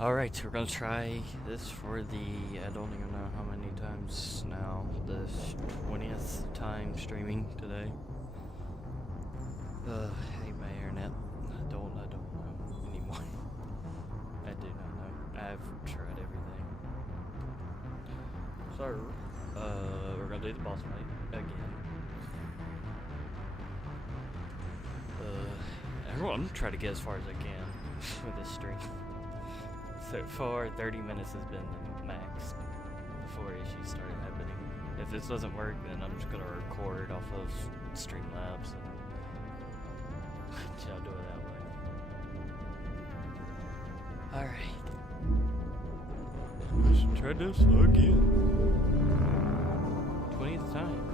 Alright, so we're gonna try this for the, I don't even know how many times now, the 20th time streaming today. Hey my internet, I don't know anymore. I do not know. I've tried everything. So, we're gonna do the boss fight again. Everyone try to get as far as I can with this stream. So far, 30 minutes has been the max before issues started happening. If this doesn't work, then I'm just gonna record off of Streamlabs and I'll do it that way. Alright. Let's try this again. 20th time.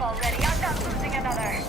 Already, I'm not losing another.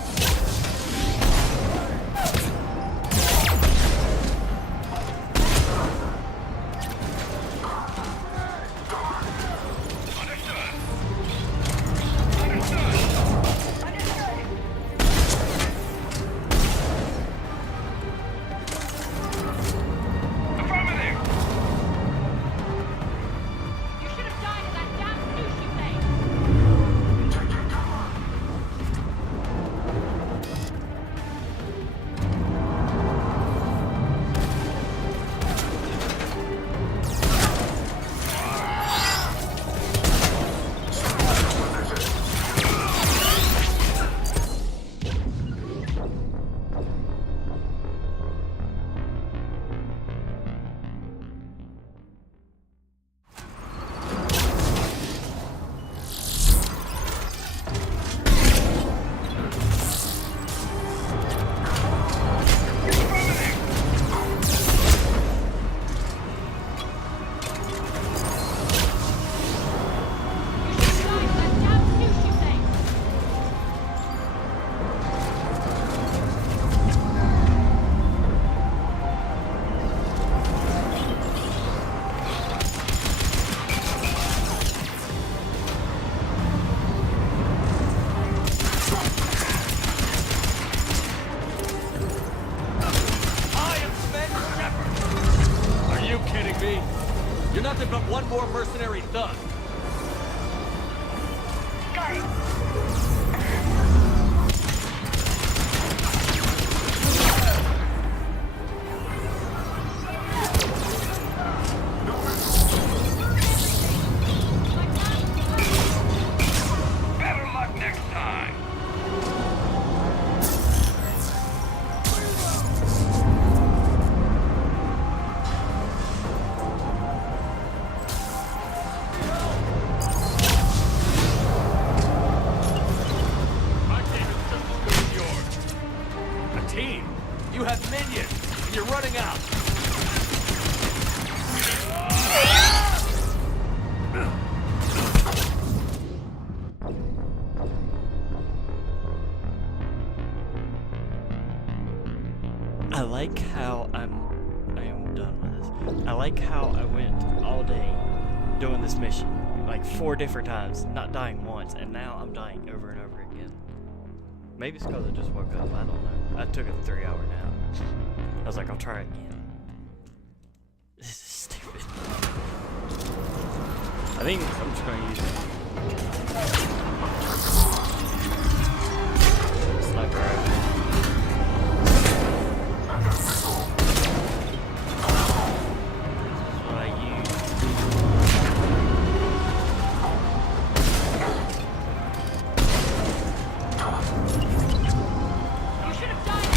You're nothing but one more mercenary thug. Got it. Better luck next time. You have minions, and you're running out. I like how I am done with this. I like how I went all day doing this mission, like 4 different times, not dying once, and now I'm dying over and over again. Maybe it's because I just woke up, I don't know. I took a 3-hour nap. I was like, I'll try it again. This is stupid. I think I'm just going to use sniper rifle. What I use. You should have died.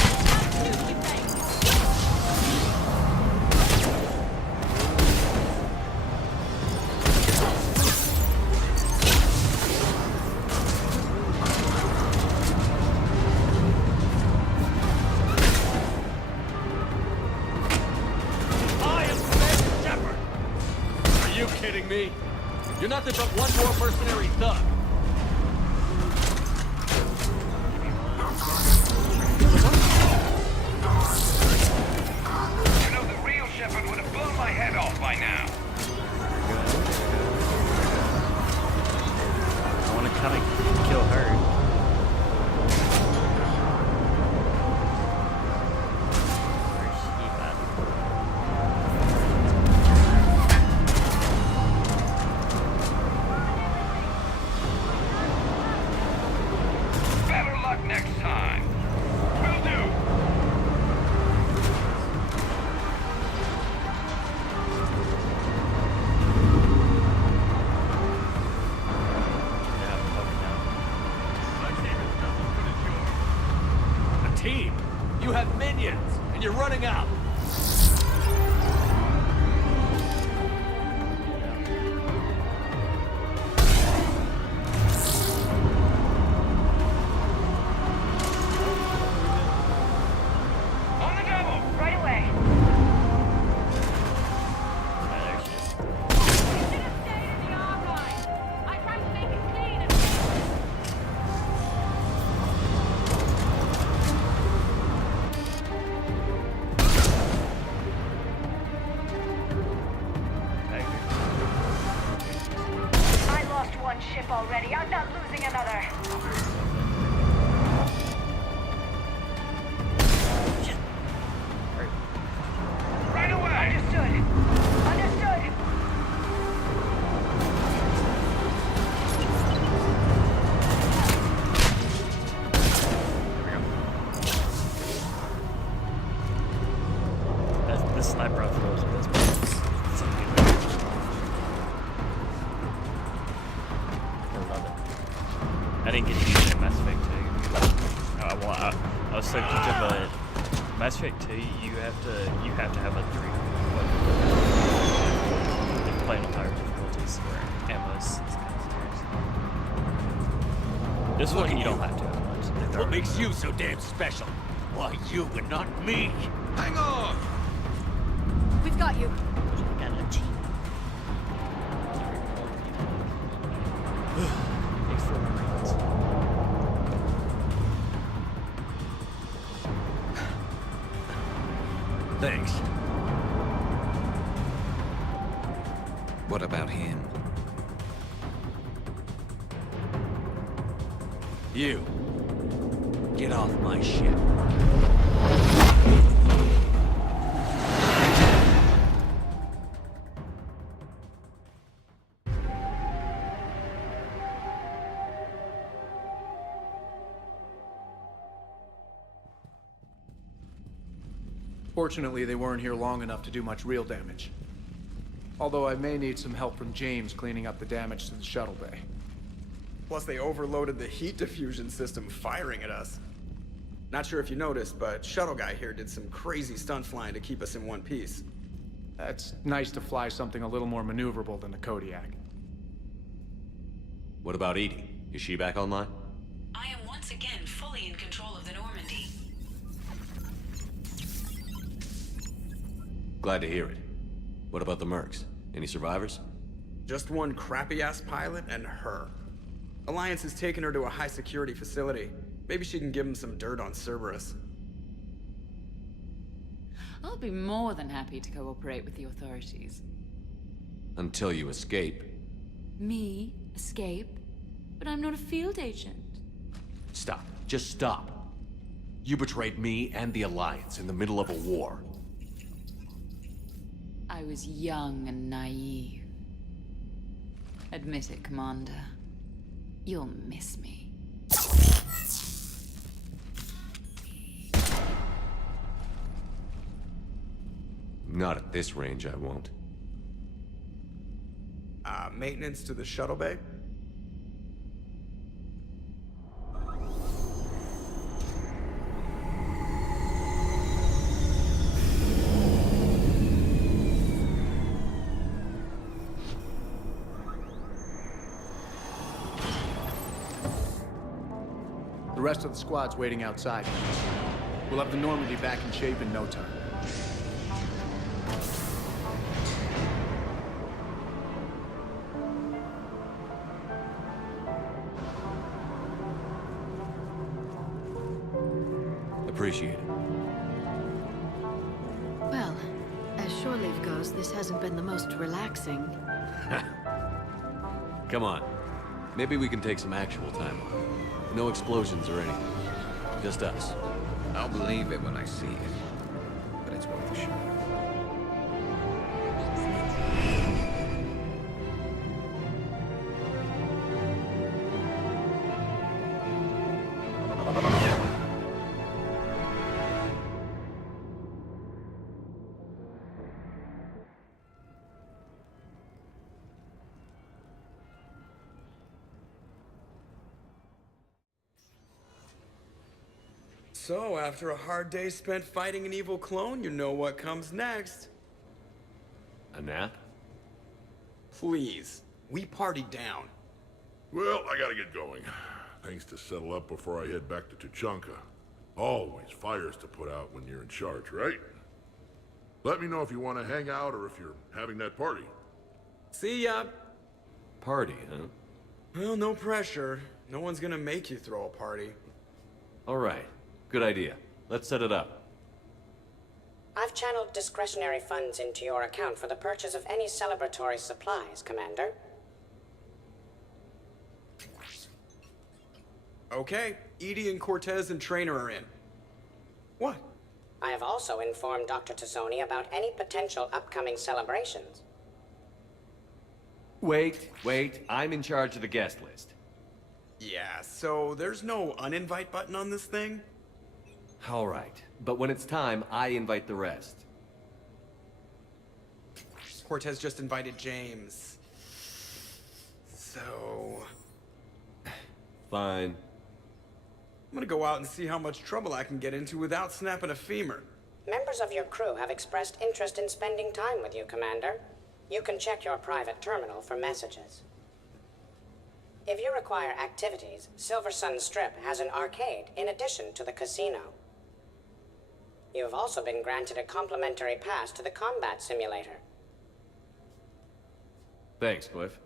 You're nothing but one more mercenary thug. You know, the real Shepard would have blown my head off by now. I want to kind of kill her. Where's she at? Better luck next time. Will do. Yeah, fucking hell. A team. You have minions, and you're running out. On the double. Right away. Yeah, there she is. You should have stayed in the arm line. I tried to make it clean and... I lost one ship already. I'm not losing another. Right away. Understood. Understood. The sniper rifle is the best part. It's so good. I love it. I didn't get to use it in Mass Effect 2. I was so tempted, but Mass Effect 2, you have to have a 3. Like playing on higher difficulties where ammo's is kind of serious. This one you don't have to have much. What makes you so damn special? Why you and not me? Hang on. We've got you. Got a team. Thanks for the rounds. Thanks. What about him? You. Get off my ship. Fortunately, they weren't here long enough to do much real damage. Although I may need some help from James cleaning up the damage to the shuttle bay. Plus, they overloaded the heat diffusion system firing at us. Not sure if you noticed, but Shuttle Guy here did some crazy stunt flying to keep us in one piece. It's nice to fly something a little more maneuverable than the Kodiak. What about Edie? Is she back online? I am once again fully in control of the Normandy. Glad to hear it. What about the Mercs? Any survivors? Just one crappy-ass pilot and her. Alliance has taken her to a high-security facility. Maybe she can give them some dirt on Cerberus. I'll be more than happy to cooperate with the authorities. Until you escape. Me? Escape? But I'm not a field agent. Stop. Just stop. You betrayed me and the Alliance in the middle of a war. I was young and naive. Admit it, Commander. You'll miss me. Not at this range, I won't. Maintenance to the shuttle bay? The rest of the squad's waiting outside. We'll have the Normandy back in shape in no time. Appreciate it. Well, as shore leave goes, this hasn't been the most relaxing. Come on. Maybe we can take some actual time off. No explosions or anything. Just us. I'll believe it when I see it. But it's worth a shot. So, after a hard day spent fighting an evil clone, you know what comes next. A nap? Please. We partied down. Well, I gotta get going. Things to settle up before I head back to Tuchanka. Always fires to put out when you're in charge, right? Let me know if you want to hang out or if you're having that party. See ya. Party, huh? Well, no pressure. No one's gonna make you throw a party. All right. Good idea. Let's set it up. I've channeled discretionary funds into your account for the purchase of any celebratory supplies, Commander. Okay, Edie and Cortez and Traynor are in. What? I have also informed Dr. Tassoni about any potential upcoming celebrations. Wait. I'm in charge of the guest list. Yeah, so there's no uninvite button on this thing? All right. But when it's time, I invite the rest. Cortez just invited James. So... Fine. I'm gonna go out and see how much trouble I can get into without snapping a femur. Members of your crew have expressed interest in spending time with you, Commander. You can check your private terminal for messages. If you require activities, Silver Sun Strip has an arcade in addition to the casino. You have also been granted a complimentary pass to the combat simulator. Thanks, Cliff.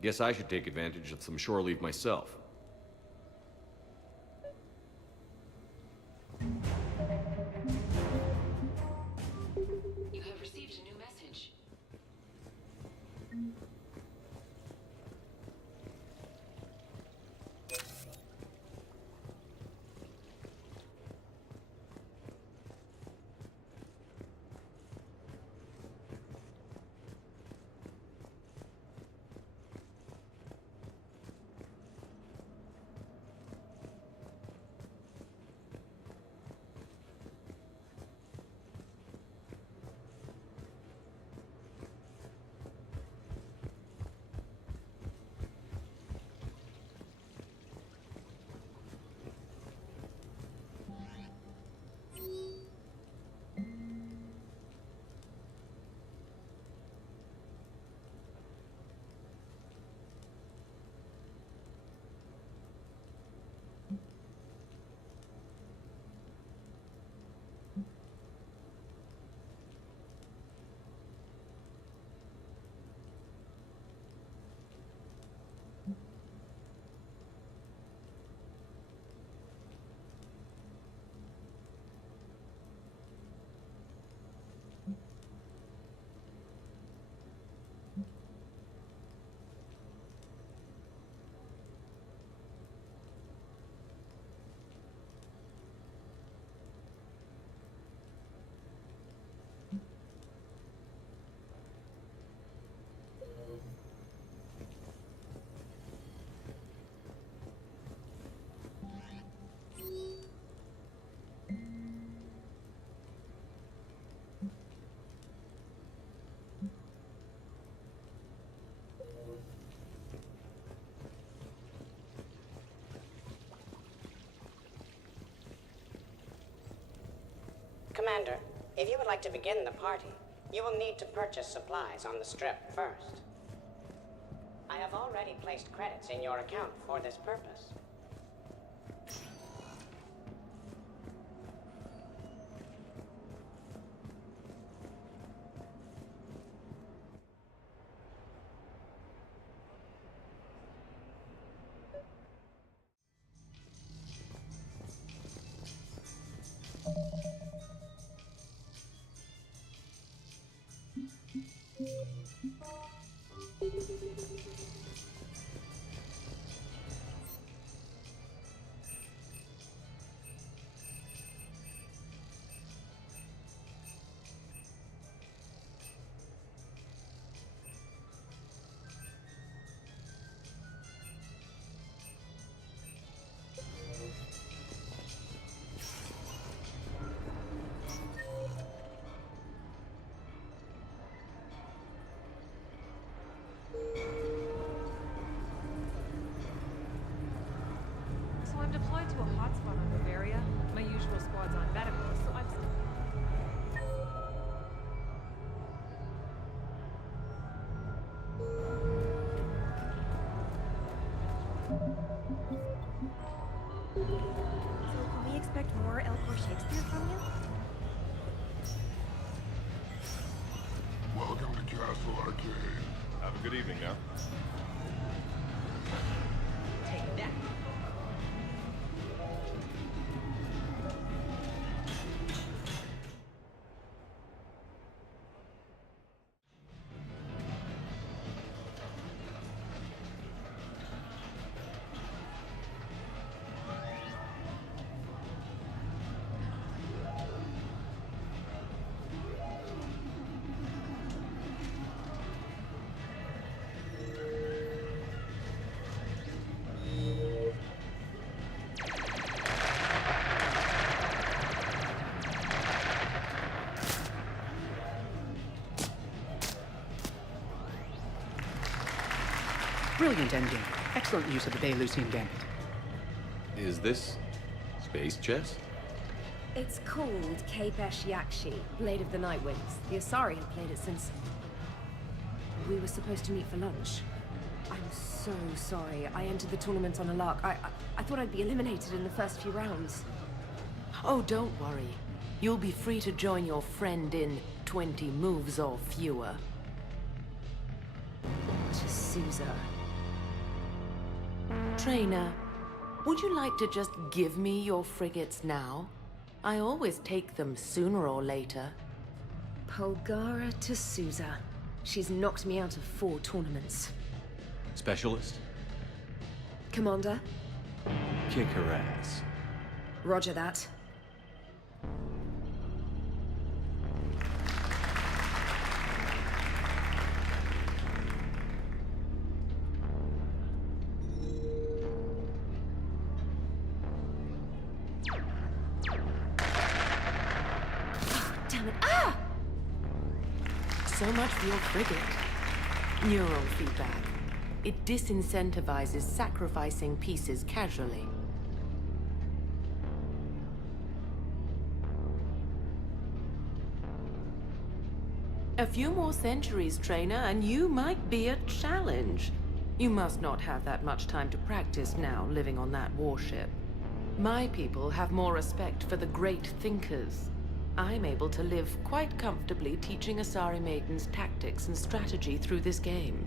Guess I should take advantage of some shore leave myself. You have received a new message. Commander, if you would like to begin the party, you will need to purchase supplies on the Strip first. I have already placed credits in your account for this purpose. So I'm deployed to a hotspot on Bavaria. My usual squad's on medical, so I'm... So can we expect more Elcor Shakespeare from you? Welcome to Castle Arcade. Have a good evening now. Take that. Brilliant endgame. Excellent use of the Baylusian Gambit. Is this space chess? It's called Kapesh Yakshi, Blade of the Night Winds. The Asari have played it since... we were supposed to meet for lunch. I'm so sorry. I entered the tournament on a lark. I thought I'd be eliminated in the first few rounds. Oh, don't worry. You'll be free to join your friend in 20 moves or fewer. To Sousa. Trainer, would you like to just give me your frigates now? I always take them sooner or later. Polgara to Sousa. She's knocked me out of 4 tournaments. Specialist? Commander? Kick her ass. Roger that. So much for your frigate. Neural feedback. It disincentivizes sacrificing pieces casually. A few more centuries, Trainer, and you might be a challenge. You must not have that much time to practice now, living on that warship. My people have more respect for the great thinkers. I'm able to live quite comfortably teaching Asari maidens tactics and strategy through this game.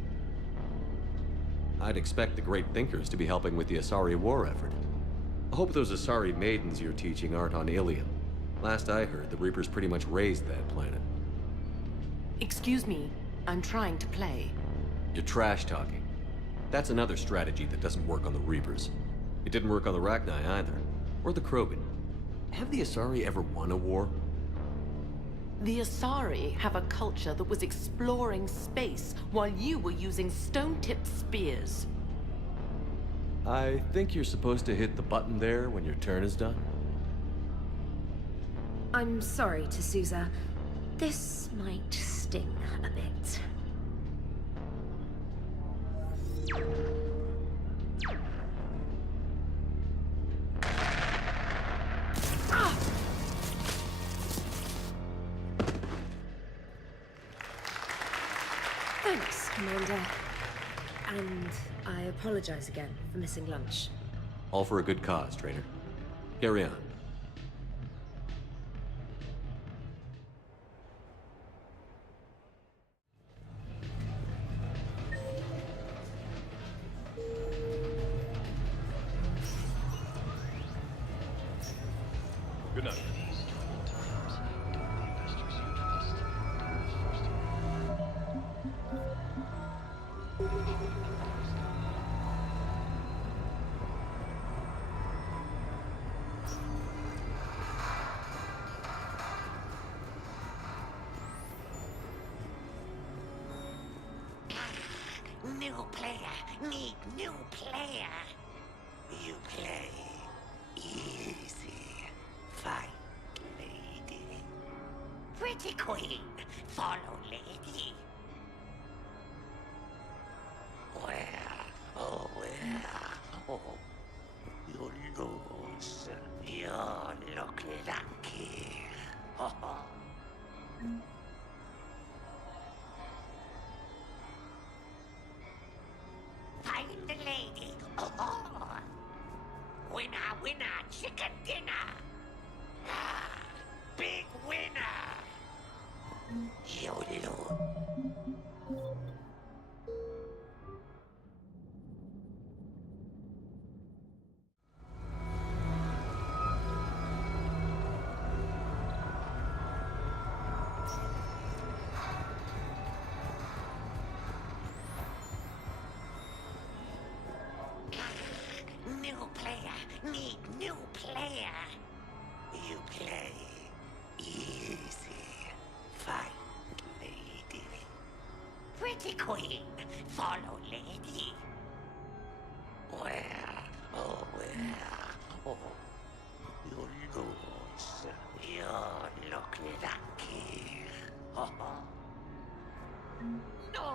I'd expect the great thinkers to be helping with the Asari war effort. I hope those Asari maidens you're teaching aren't on Ilium. Last I heard, the Reapers pretty much raised that planet. Excuse me, I'm trying to play. You're trash-talking. That's another strategy that doesn't work on the Reapers. It didn't work on the Rachni either, or the Krogan. Have the Asari ever won a war? The Asari have a culture that was exploring space while you were using stone-tipped spears. I think you're supposed to hit the button there when your turn is done. I'm sorry, to Sousa. This might sting a bit. Thanks, Commander. And I apologize again for missing lunch. All for a good cause, Trainer. Carry on. Good night. New player. Need new player. You play easy. Fight, lady. Pretty queen. Follow, lady. Where? Oh, where? Oh, you lose. You look lucky. Find the lady. Winner, winner, chicken dinner. Big winner. You lose. New player. Need new player. You play easy. Fight, lady. Pretty queen. Follow, lady. Where? Oh, where? Oh, you lose. You look lucky. No.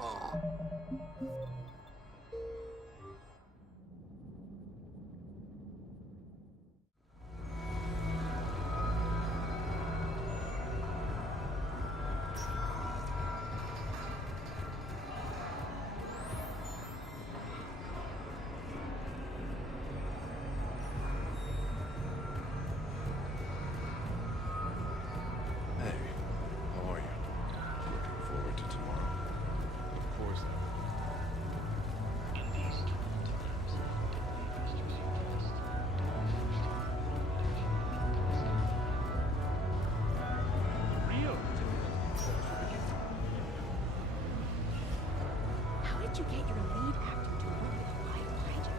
How did you get your lead actor to work with a White Ranger?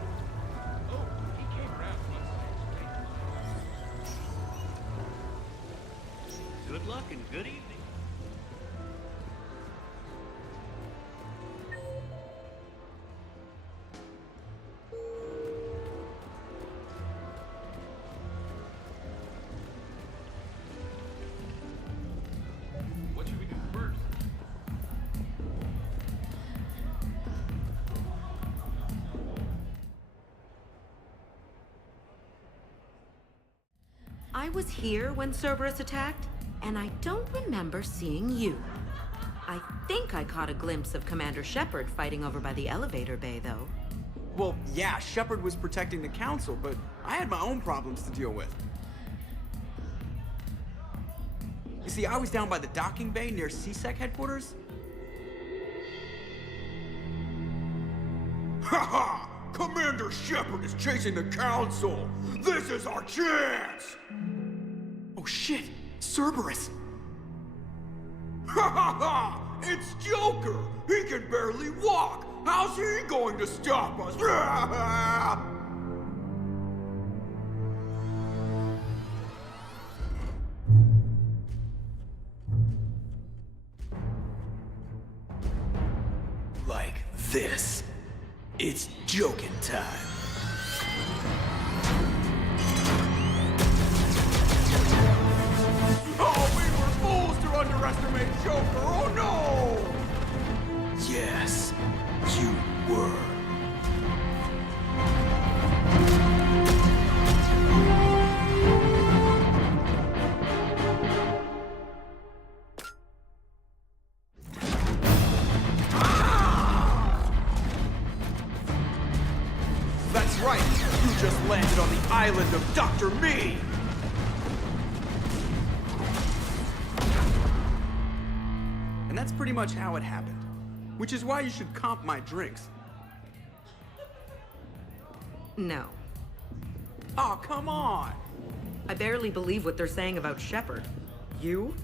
Oh, he came around once. Good luck and good evening. What should we do first? I was here when Cerberus attacked, and I don't remember seeing you. I think I caught a glimpse of Commander Shepard fighting over by the elevator bay, though. Well, yeah, Shepard was protecting the council, but I had my own problems to deal with. You see, I was down by the docking bay near CSEC headquarters. Ha! Commander Shepard is chasing the council! This is our chance! Oh shit! Cerberus! Ha ha ha! It's Joker! He can barely walk! How's he going to stop us? Like this. It's joking time. Oh, we were fools to underestimate Joker! Oh no! Yes, you were. That's right! You just landed on the island of Dr. Me! And that's pretty much how it happened. Which is why you should comp my drinks. No. Oh, come on! I barely believe what they're saying about Shepard. You?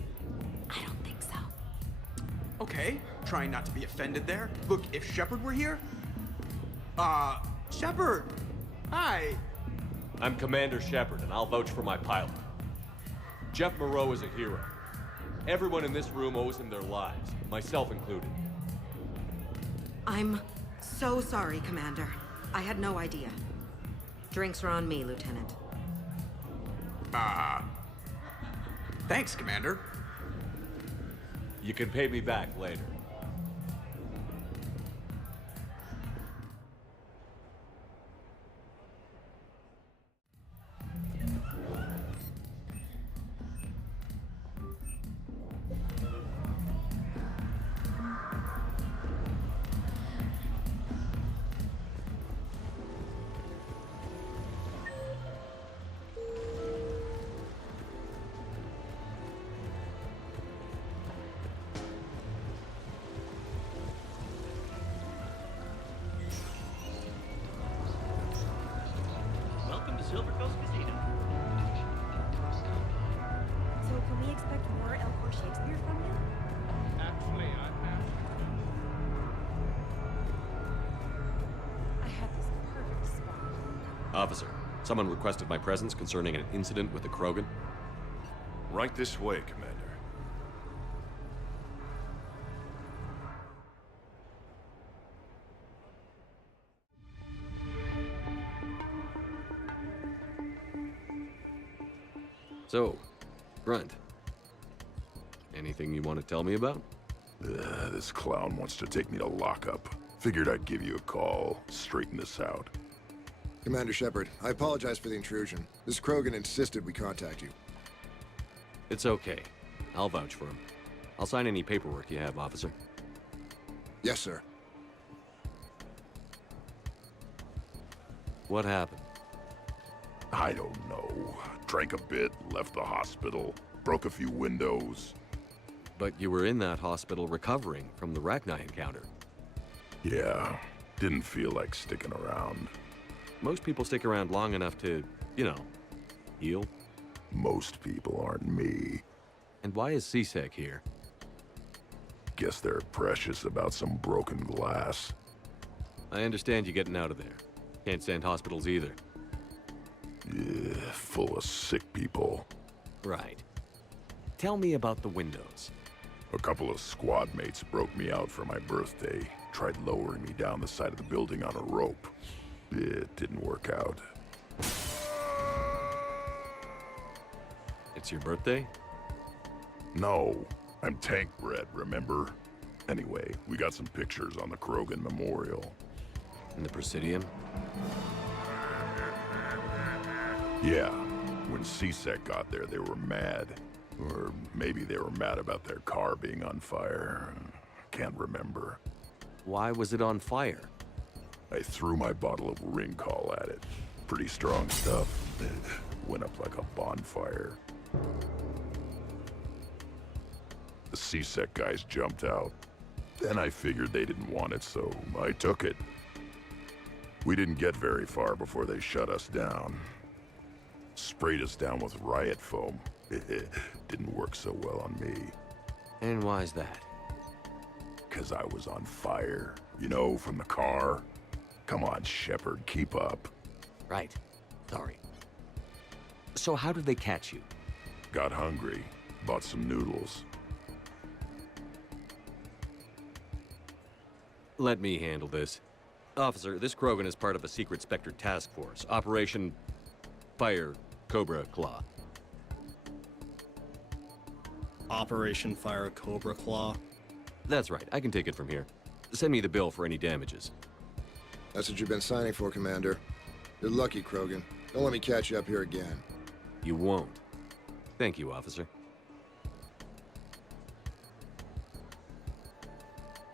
I don't think so. Okay, trying not to be offended there. Look, if Shepard were here... Shepard! Hi! I'm Commander Shepard, and I'll vouch for my pilot. Jeff Moreau is a hero. Everyone in this room owes him their lives, myself included. I'm So sorry, Commander. I had no idea. Drinks are on me, Lieutenant. Thanks, Commander. You can pay me back later. Welcome to Silver Coast Casino. So can we expect more Elcor Shakespeare from you? Actually, I have. I had this perfect spot. Officer, someone requested my presence concerning an incident with the Krogan. Right this way, Commander. So, Grunt. Anything you want to tell me about? This clown wants to take me to lockup. Figured I'd give you a call, straighten this out. Commander Shepard, I apologize for the intrusion. This Krogan insisted we contact you. It's okay. I'll vouch for him. I'll sign any paperwork you have, officer. Yes, sir. What happened? I don't know. Drank a bit, left the hospital, broke a few windows. But you were in that hospital recovering from the Rachni encounter. Yeah, didn't feel like sticking around. Most people stick around long enough to, you know, heal. Most people aren't me. And why is CSEC here? Guess they're precious about some broken glass. I understand you getting out of there. Can't stand hospitals either. Yeah, full of sick people. Right. Tell me about the windows. A couple of squad mates broke me out for my birthday. Tried lowering me down the side of the building on a rope. It didn't work out. It's your birthday? No, I'm tank bred, remember? Anyway, we got some pictures on the Krogan Memorial. In the Presidium? Yeah, when CSEC got there, they were mad. Or maybe they were mad about their car being on fire. Can't remember. Why was it on fire? I threw my bottle of Ringcall at it. Pretty strong stuff. It went up like a bonfire. The CSEC guys jumped out. Then I figured they didn't want it, so I took it. We didn't get very far before they shut us down. Sprayed us down with riot foam. Didn't work so well on me. And why's that? 'Cause I was on fire. You know, from the car. Come on, Shepard, keep up. Right. Sorry. So how did they catch you? Got hungry. Bought some noodles. Let me handle this. Officer, this Krogan is part of a secret Spectre task force. Operation Fire Cobra Claw. Operation Fire Cobra Claw? That's right. I can take it from here. Send me the bill for any damages. That's what you've been signing for, Commander. You're lucky, Krogan. Don't let me catch you up here again. You won't. Thank you, officer.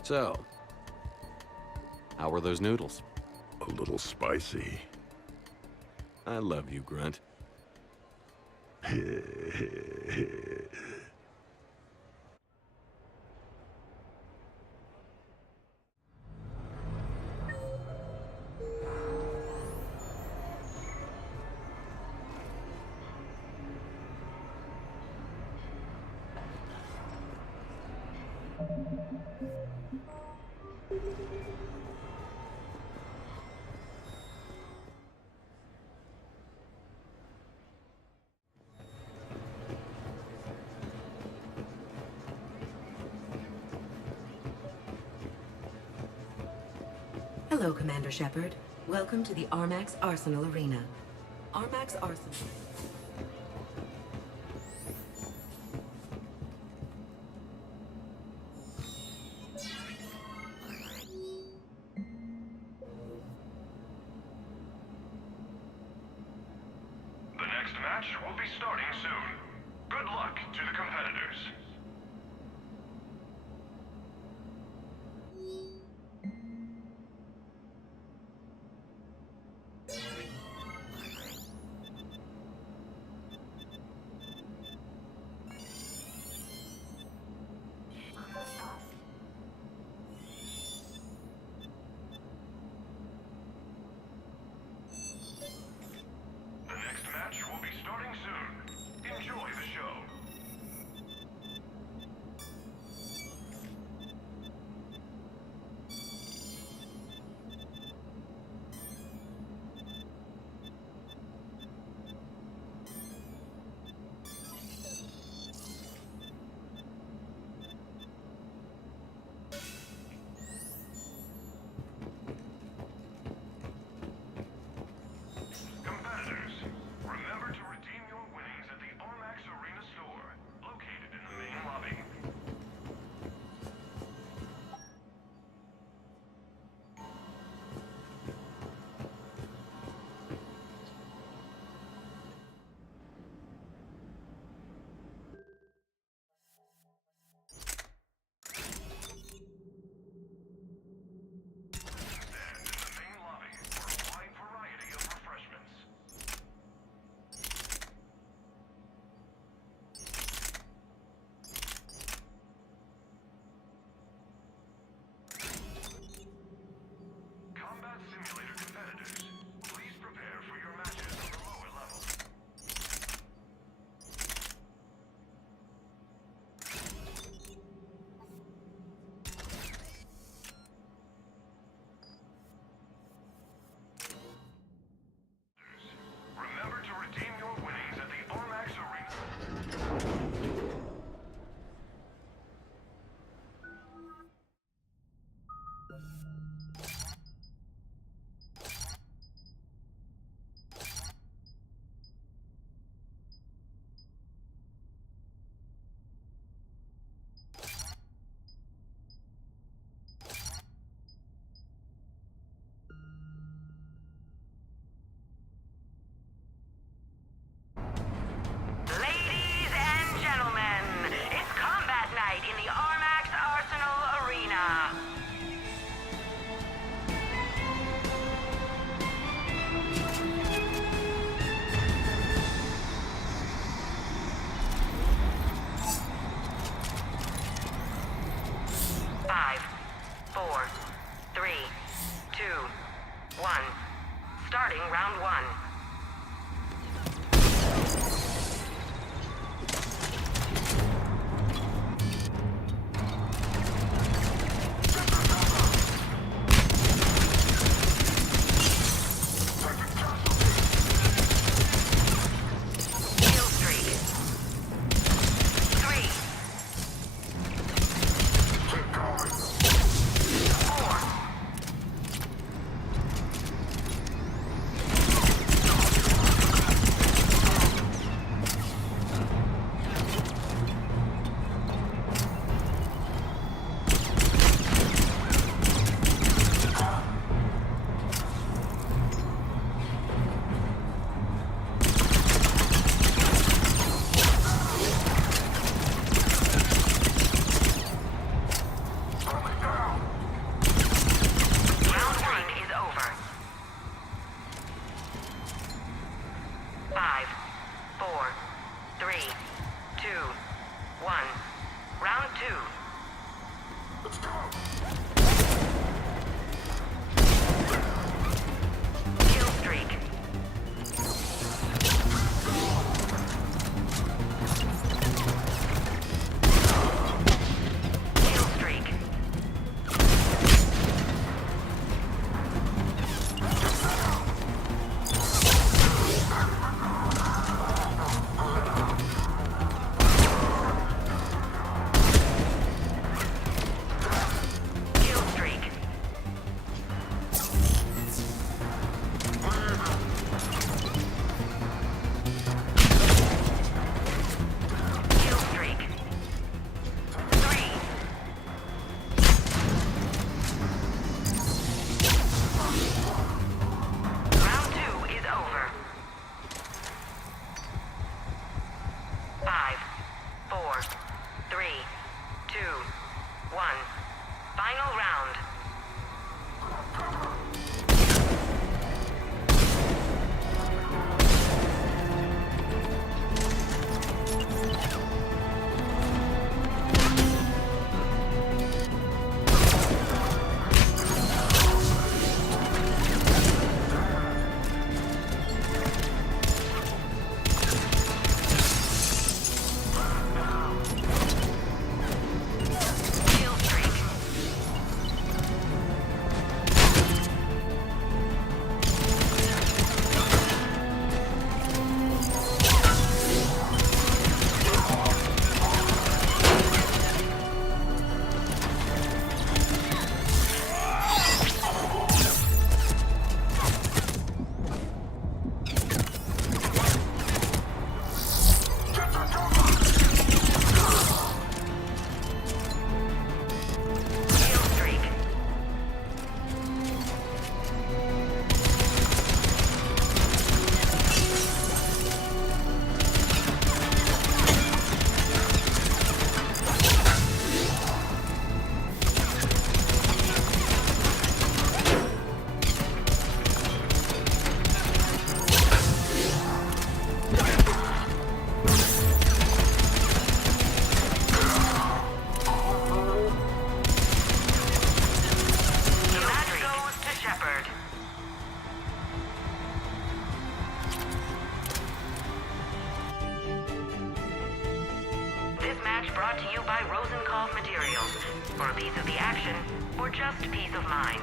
So, how were those noodles? A little spicy. I love you, Grunt. Hello, Commander Shepard. Welcome to the Armax Arsenal Arena. Armax Arsenal. The next match will be starting soon. Good luck to the competitors. The next match will be starting soon. Enjoy the show. Competitors, remember to redeem your winnings at the Armax Arena store, located in the main lobby. Stand in the main lobby for a wide variety of refreshments. Combat Simulator competitors, please prepare for your matches on the lower level. Remember to redeem your winnings at the Armax Arena. Ladies and gentlemen, it's combat night in the Armax Arsenal Arena. Five, four, three, two, one. Starting round one. Kill streak. 3. Keep going. 4. Round 1 is over. 5, 4, 3, 2, 1. Round 2. Let's go. Kill streak. Kill streak. 3, 2, 1. Final round. Brought to you by Rosenkopf Materials. For a piece of the action, or just peace of mind.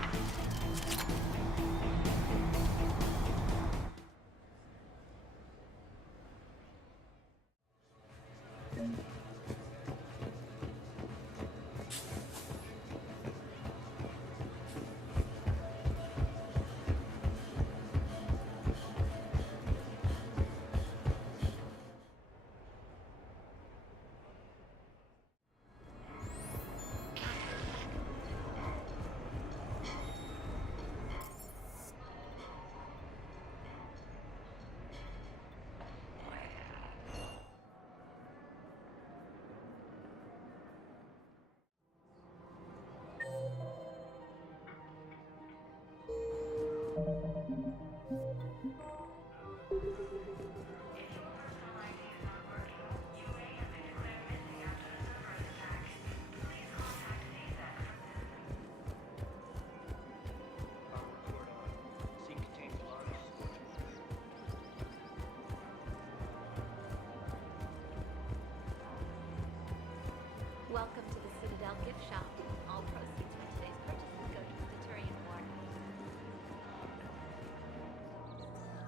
Welcome to the Citadel gift shop. All proceeds from today's purchases go to the Turian War.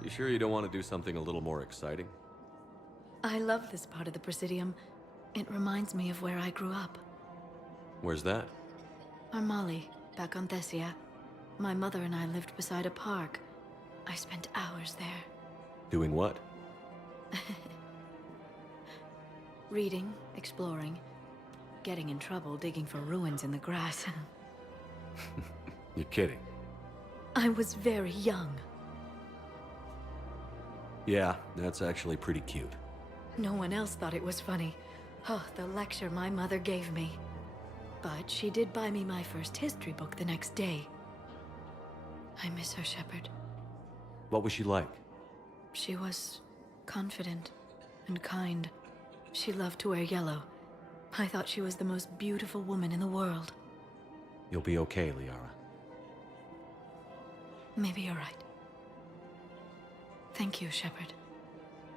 You sure you don't want to do something a little more exciting? I love this part of the Presidium. It reminds me of where I grew up. Where's that? Armali, back on Thessia. My mother and I lived beside a park. I spent hours there. Doing what? Reading, exploring, getting in trouble digging for ruins in the grass. You're kidding. I was very young. Yeah, that's actually pretty cute. No one else thought it was funny. Oh, the lecture my mother gave me. But she did buy me my first history book the next day. I miss her, Shepard. What was she like? She was confident and kind. She loved to wear yellow. I thought she was the most beautiful woman in the world. You'll be okay, Liara. Maybe you're right. Thank you, Shepard.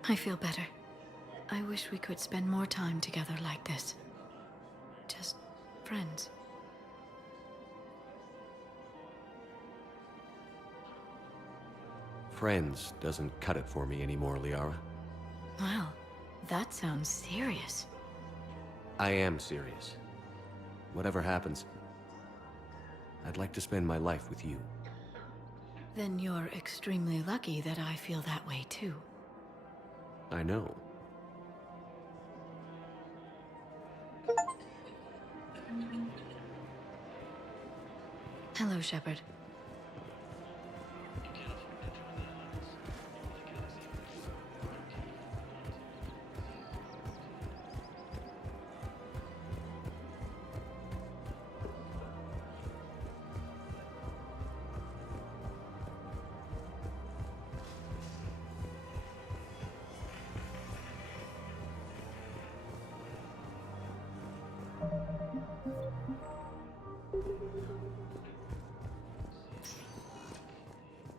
I feel better. I wish we could spend more time together like this. Just friends. Friends doesn't cut it for me anymore, Liara. Well, that sounds serious. I am serious. Whatever happens, I'd like to spend my life with you. Then you're extremely lucky that I feel that way too. I know. Hello, Shepard.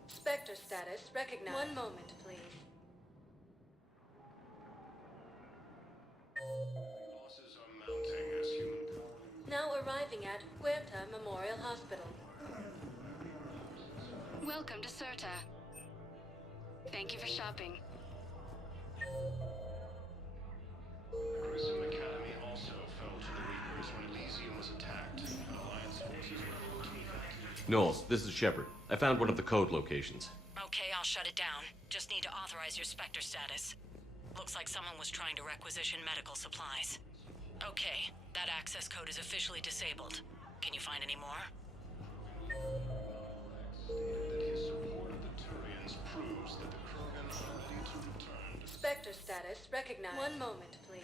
Spectre status recognized. One moment, please. Losses are mounting as human. Now arriving at Huerta Memorial Hospital. Welcome to Certa. Thank you for shopping. Grissom Academy also fell to the Reapers when Elysium was attacked. Alliance forces were able to evacuate. Knowles, this is Shepard. I found one of the code locations. Okay, I'll shut it down. Just need to authorize your Spectre status. Looks like someone was trying to requisition medical supplies. Okay, that access code is officially disabled. Can you find any more? Stated that his support of the Turians proves that the Krogan are ready to return to Spectre status recognized. One moment, please.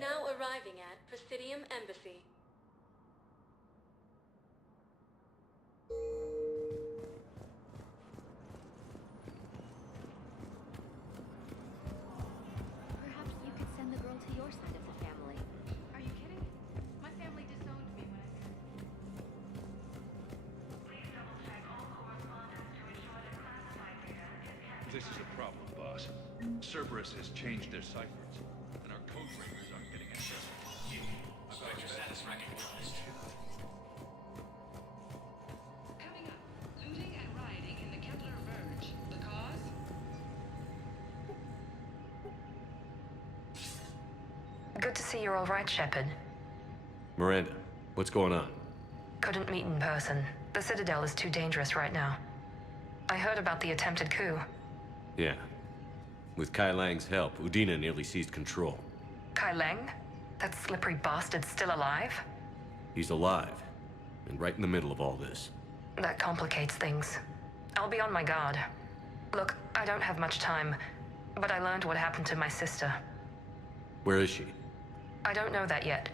Now arriving at Presidium Embassy. Perhaps you could send the girl to your side of the family. Are you kidding? My family disowned me when I married. Please double-check all correspondence to ensure that classified data is kept. This is a problem, boss. Cerberus has changed their ciphers, and our code breakers aren't getting access. Spectre status recognized. Coming up, looting and rioting in the Kepler Verge. The cause? Good to see you're all right, Shepard. Miranda, what's going on? Couldn't meet in person. The Citadel is too dangerous right now. I heard about the attempted coup. Yeah. With Kai Lang's help, Udina nearly seized control. Kai Leng? That slippery bastard's still alive? He's alive, and right in the middle of all this. That complicates things. I'll be on my guard. Look, I don't have much time, but I learned what happened to my sister. Where is she? I don't know that yet,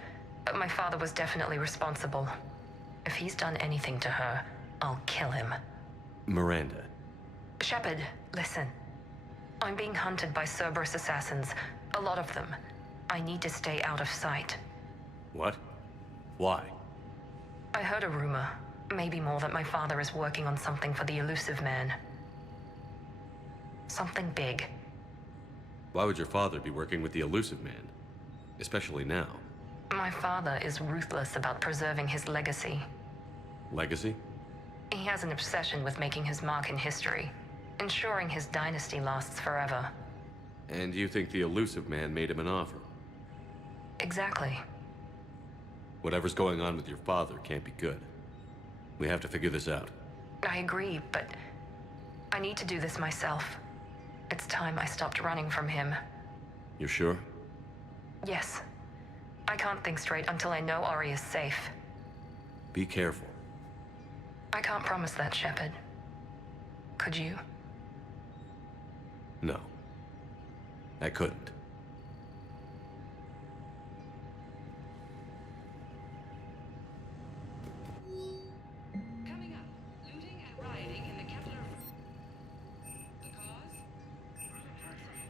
but my father was definitely responsible. If he's done anything to her, I'll kill him. Miranda. Shepard, listen. I'm being hunted by Cerberus assassins. A lot of them. I need to stay out of sight. What? Why? I heard a rumor, maybe more, that my father is working on something for the Elusive Man. Something big. Why would your father be working with the Elusive Man? Especially now. My father is ruthless about preserving his legacy. Legacy? He has an obsession with making his mark in history, ensuring his dynasty lasts forever. And you think the Elusive Man made him an offer? Exactly. Whatever's going on with your father can't be good. We have to figure this out. I agree, but I need to do this myself. It's time I stopped running from him. You're sure? Yes. I can't think straight until I know Ori is safe. Be careful. I can't promise that, Shepard. Could you? No. I couldn't. Coming up, looting and rioting in the Kepler. The cause?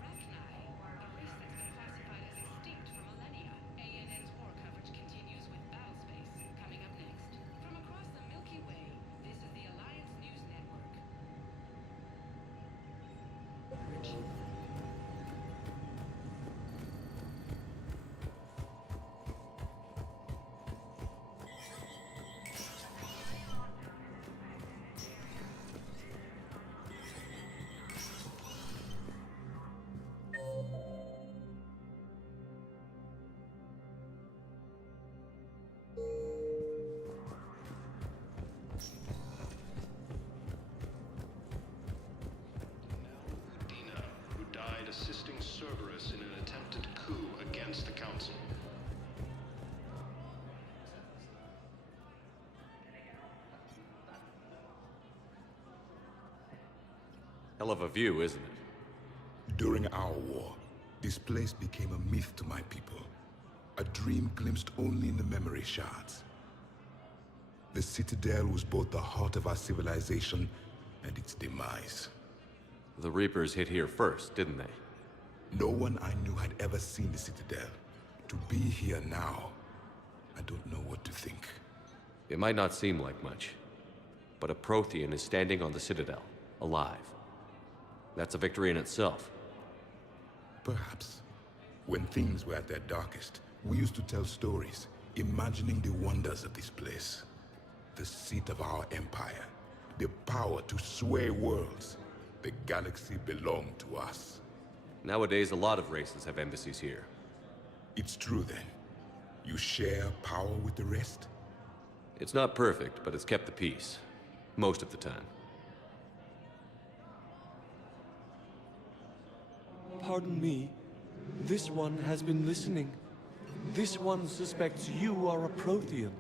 Rachni, a race that's been classified as extinct for millennia. ANN's war coverage continues with Battlespace. Coming up next, from across the Milky Way, this is the Alliance News Network. Udina, who died assisting Cerberus in an attempted coup against the Council. Hell of a view, isn't it? During our war, this place became a myth to my people. A dream glimpsed only in the memory shards. The Citadel was both the heart of our civilization and its demise. The Reapers hit here first, didn't they? No one I knew had ever seen the Citadel. To be here now, I don't know what to think. It might not seem like much, but a Prothean is standing on the Citadel, alive. That's a victory in itself. Perhaps. When things were at their darkest, we used to tell stories, imagining the wonders of this place. The seat of our empire, the power to sway worlds. The galaxy belonged to us. Nowadays, a lot of races have embassies here. It's true then. You share power with the rest? It's not perfect, but it's kept the peace. Most of the time. Pardon me. This one has been listening. This one suspects you are a Prothean.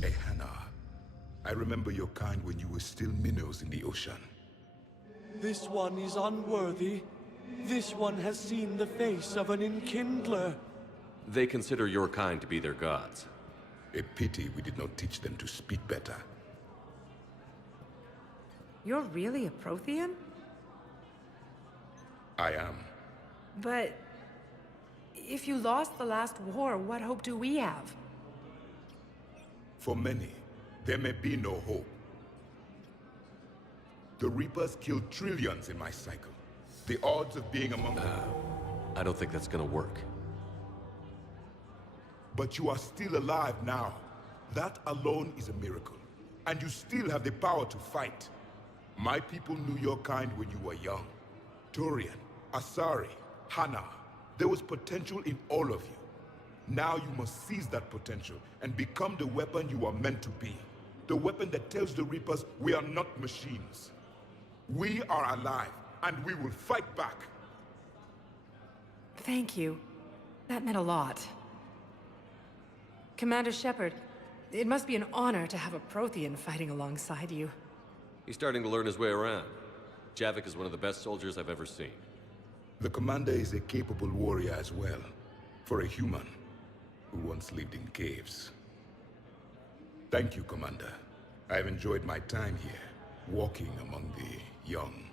Hey, Hannah. I remember your kind when you were still minnows in the ocean. This one is unworthy. This one has seen the face of an enkindler. They consider your kind to be their gods. A pity we did not teach them to speak better. You're really a Prothean? I am. But if you lost the last war, what hope do we have? For many, there may be no hope. The Reapers killed trillions in my cycle. The odds of being among them... I don't think that's gonna work. But you are still alive now. That alone is a miracle. And you still have the power to fight. My people knew your kind when you were young. Turian, Asari, Hana. There was potential in all of you. Now you must seize that potential and become the weapon you are meant to be. The weapon that tells the Reapers we are not machines. We are alive, and we will fight back. Thank you. That meant a lot. Commander Shepard, it must be an honor to have a Prothean fighting alongside you. He's starting to learn his way around. Javik is one of the best soldiers I've ever seen. The commander is a capable warrior as well, for a human who once lived in caves. Thank you, Commander. I have enjoyed my time here, walking among the young.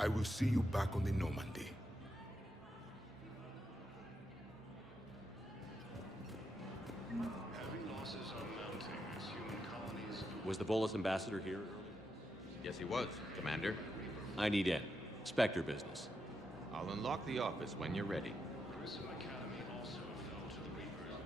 I will see you back on the Normandy. Heavy losses are mounting as human colonies... Was the Volus ambassador here earlier? Yes, he was, Commander. I need in. Spectre business. I'll unlock the office when you're ready. Grissom Academy also fell to the Reapers.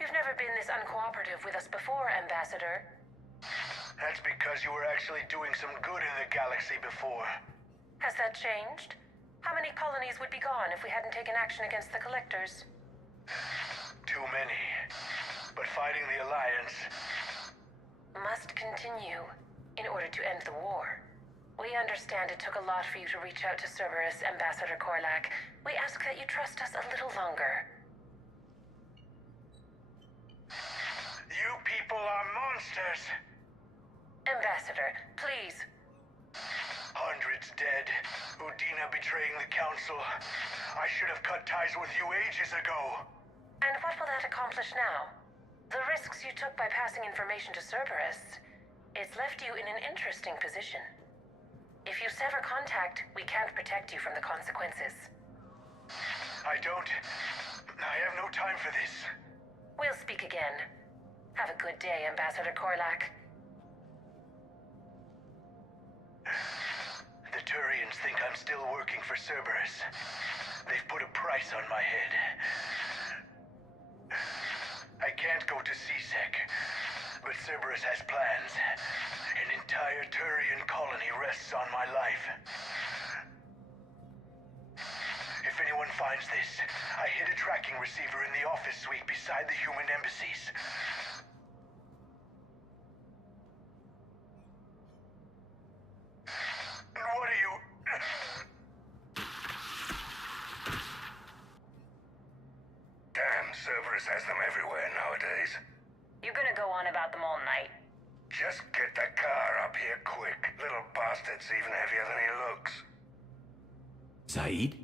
You've never been this uncooperative with us before, Ambassador. That's because you were actually doing some good in the galaxy before. Has that changed? How many colonies would be gone if we hadn't taken action against the Collectors? Too many. But fighting the Alliance... Must continue in order to end the war. We understand it took a lot for you to reach out to Cerberus, Ambassador Korlak. We ask that you trust us a little longer. You people are monsters! Ambassador, please. Hundreds dead. Udina betraying the Council. I should have cut ties with you ages ago. And what will that accomplish now? The risks you took by passing information to Cerberus, it's left you in an interesting position. If you sever contact, we can't protect you from the consequences. I have no time for this. We'll speak again. Have a good day, Ambassador Korlak. The Turians think I'm still working for Cerberus. They've put a price on my head. I can't go to CSEC, but Cerberus has plans. An entire Turian colony rests on my life. If anyone finds this, I hid a tracking receiver in the office suite beside the human embassies. What are you... Damn, Cerberus has them everywhere nowadays. You gonna go on about them all night? Just get the car up here quick. Little bastard's even heavier than he looks. Zaid?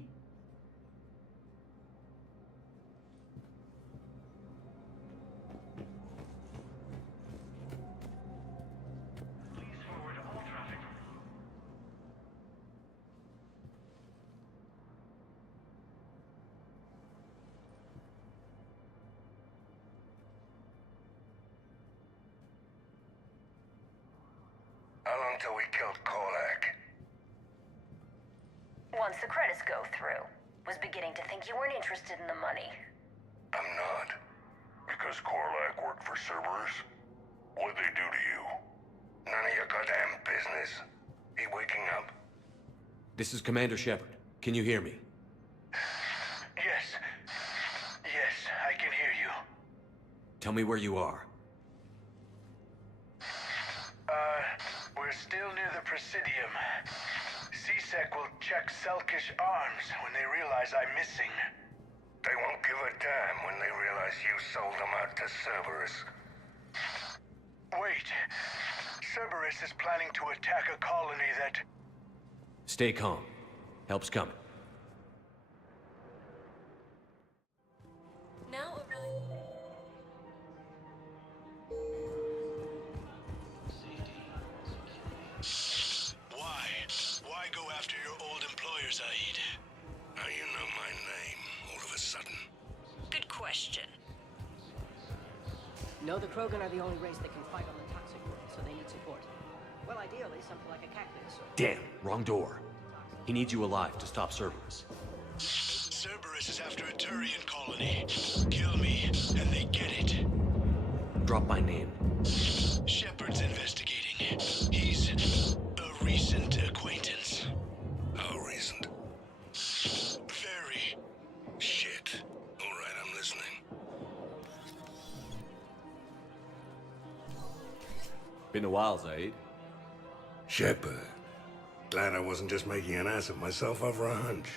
How long till we killed Korlak? Once the credits go through. Was beginning to think you weren't interested in the money. I'm not. Because Korlak worked for Cerberus? What'd they do to you? None of your goddamn business. He waking up? This is Commander Shepard. Can you hear me? Yes. Yes, I can hear you. Tell me where you are. We're still near the Presidium. CSEC will check Selkish arms when they realize I'm missing. They won't give a damn when they realize you sold them out to Cerberus. Wait. Cerberus is planning to attack a colony that... Stay calm. Help's coming. Now Why go after your old employer, Zaid? How you know my name, all of a sudden? Good question. No, the Krogan are the only race that can fight on the toxic world, so they need support. Well, ideally, something like a cactus. Damn, wrong door. He needs you alive to stop Cerberus. Cerberus is after a Turian colony. Kill me, and they get it. Drop my name. Shepard's investigating. He's a recent acquaintance. How recent? Very. Shit. All right, I'm listening. Been a while, Zaid. Shepard. Glad I wasn't just making an ass of myself over a hunch.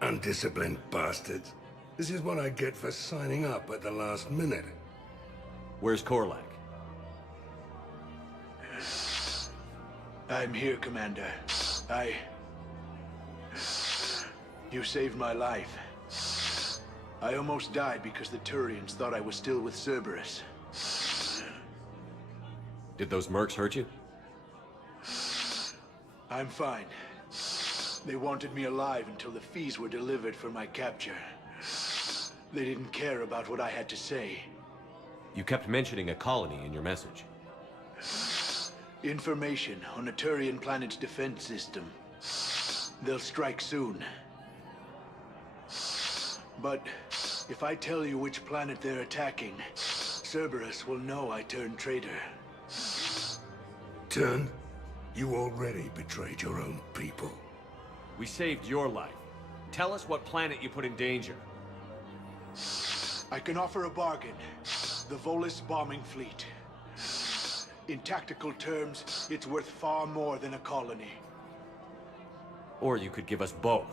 Undisciplined bastards. This is what I get for signing up at the last minute. Where's Korlak? I'm here, Commander. You saved my life. I almost died because the Turians thought I was still with Cerberus. Did those mercs hurt you? I'm fine. They wanted me alive until the fees were delivered for my capture. They didn't care about what I had to say. You kept mentioning a colony in your message. Information on a Turian planet's defense system. They'll strike soon. But if I tell you which planet they're attacking, Cerberus will know I turned traitor. Turned? You already betrayed your own people. We saved your life. Tell us what planet you put in danger. I can offer a bargain. The Volus bombing fleet. In tactical terms, it's worth far more than a colony. Or you could give us both.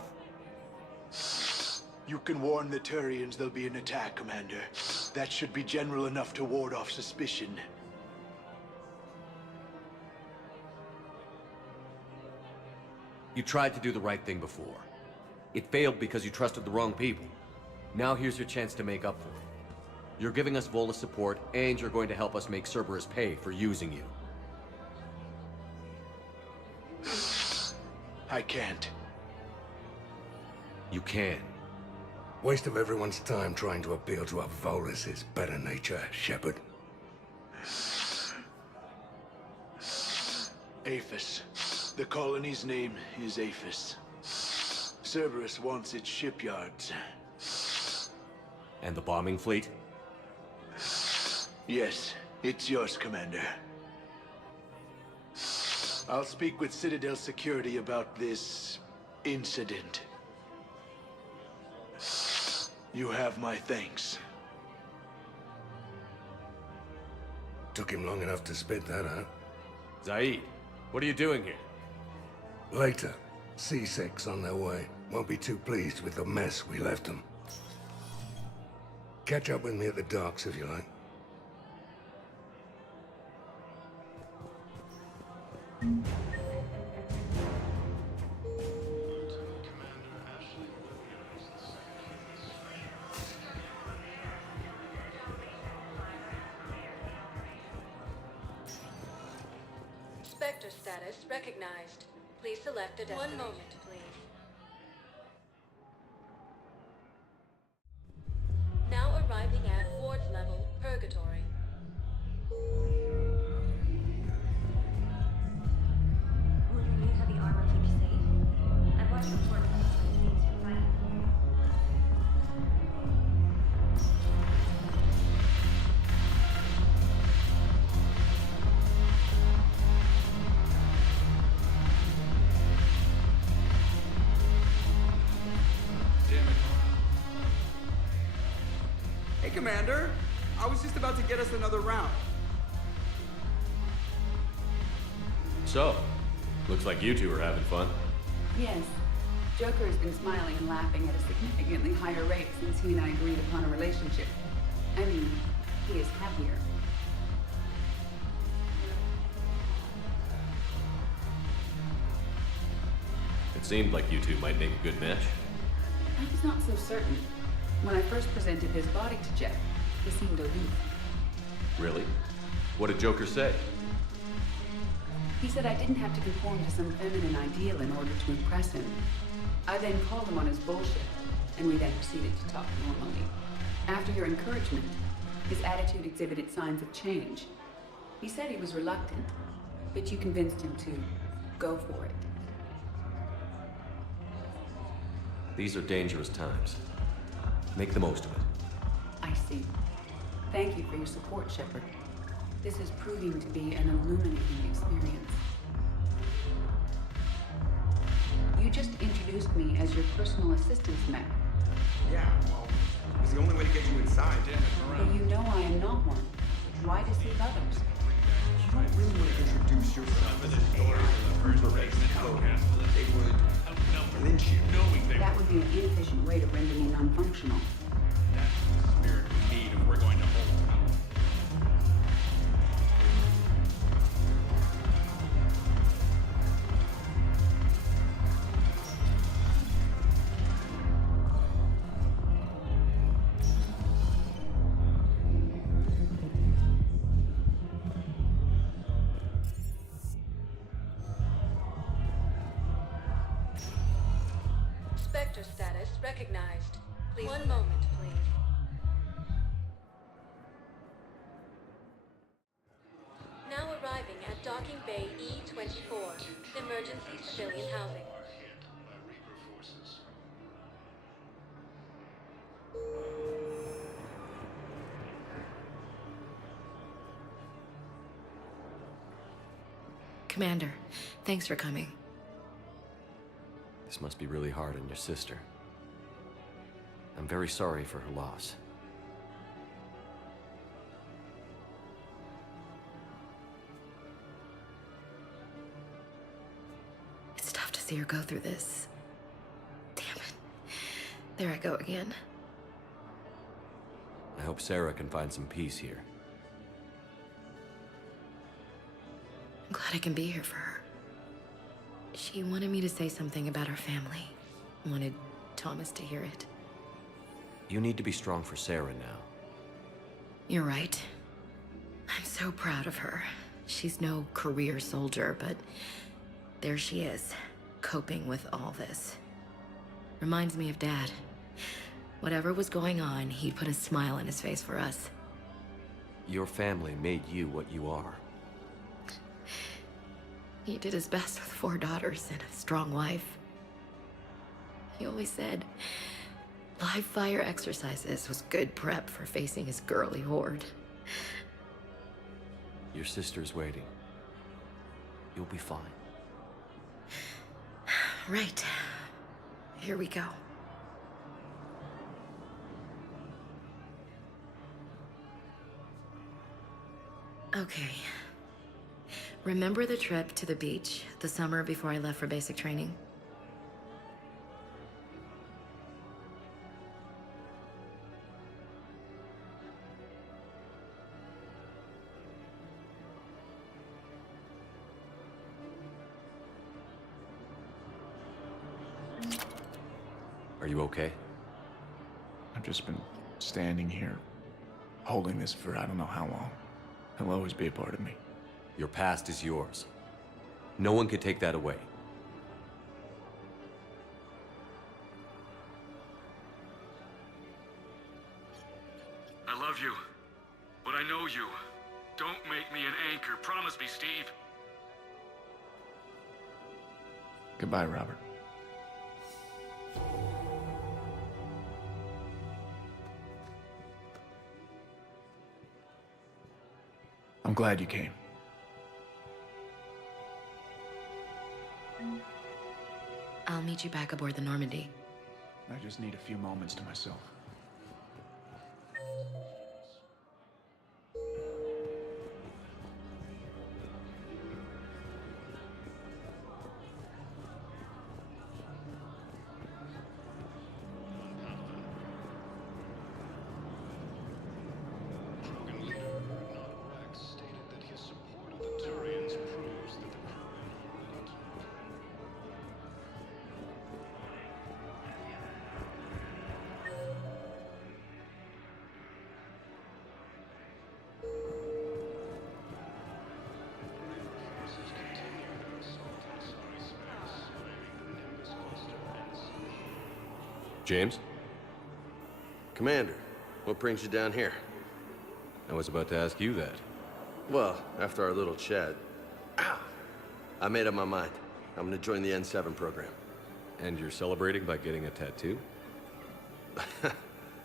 You can warn the Turians there'll be an attack, Commander. That should be general enough to ward off suspicion. You tried to do the right thing before. It failed because you trusted the wrong people. Now here's your chance to make up for it. You're giving us Volus support, and you're going to help us make Cerberus pay for using you. I can't. You can. Waste of everyone's time trying to appeal to a Volus' better nature, Shepard. Aphis. The colony's name is Aphis. Cerberus wants its shipyards. And the bombing fleet? Yes, it's yours, Commander. I'll speak with Citadel Security about this incident. You have my thanks. Took him long enough to spit that out. Zaid, what are you doing here? Later. C-Sec's on their way. Won't be too pleased with the mess we left them. Catch up with me at the docks if you like. Spectre status recognized. Please select a destination. 1 moment, please. Now arriving at Ward's level, Purgatory. Will your new heavy armor keep you safe? I've watched reports of some of the things you're fighting. Hey, Commander. I was just about to get us another round. So, looks like you two are having fun. Yes. Joker has been smiling and laughing at a significantly higher rate since he and I agreed upon a relationship. I mean, he is happier. It seemed like you two might make a good match. I was not so certain. When I first presented his body to Jeff, he seemed aloof. Really? What did Joker say? He said I didn't have to conform to some feminine ideal in order to impress him. I then called him on his bullshit, and we then proceeded to talk normally. After your encouragement, his attitude exhibited signs of change. He said he was reluctant, but you convinced him to go for it. These are dangerous times. Make the most of it. I see. Thank you for your support, Shepard. This is proving to be an illuminating experience. You just introduced me as your personal assistant, Matt. Yeah, well, it was the only way to get you inside. But you know I am not one. Why deceive others? You don't really want to introduce yourself as an AI Uber-based code. They would lynch you. That would be an inefficient way to render me non-functional. That's the spirit we need if we're going to hold power. Spectre status recognized. Please. 1 moment, please. Now arriving at Docking Bay E-24, emergency civilian housing. Commander, thanks for coming. This must be really hard on your sister. I'm very sorry for her loss. It's tough to see her go through this. Damn it. There I go again. I hope Sarah can find some peace here. I'm glad I can be here for her. She wanted me to say something about her family. Wanted Thomas to hear it. You need to be strong for Sarah now. You're right. I'm so proud of her. She's no career soldier, but there she is, coping with all this. Reminds me of Dad. Whatever was going on, he'd put a smile on his face for us. Your family made you what you are. He did his best with 4 daughters and a strong wife. He always said live fire exercises was good prep for facing his girly horde. Your sister's waiting. You'll be fine. Right. Here we go. Okay. Remember the trip to the beach the summer before I left for basic training? you okay? I've just been standing here, holding this for I don't know how long. He'll always be a part of me. Your past is yours. No one can take that away. I love you, but I know you. Don't make me an anchor. Promise me, Steve. Goodbye, Robert. I'm glad you came. I'll meet you back aboard the Normandy. I just need a few moments to myself. James? Commander, what brings you down here? I was about to ask you that. Well, after our little chat, I made up my mind. I'm gonna join the N7 program. And you're celebrating by getting a tattoo?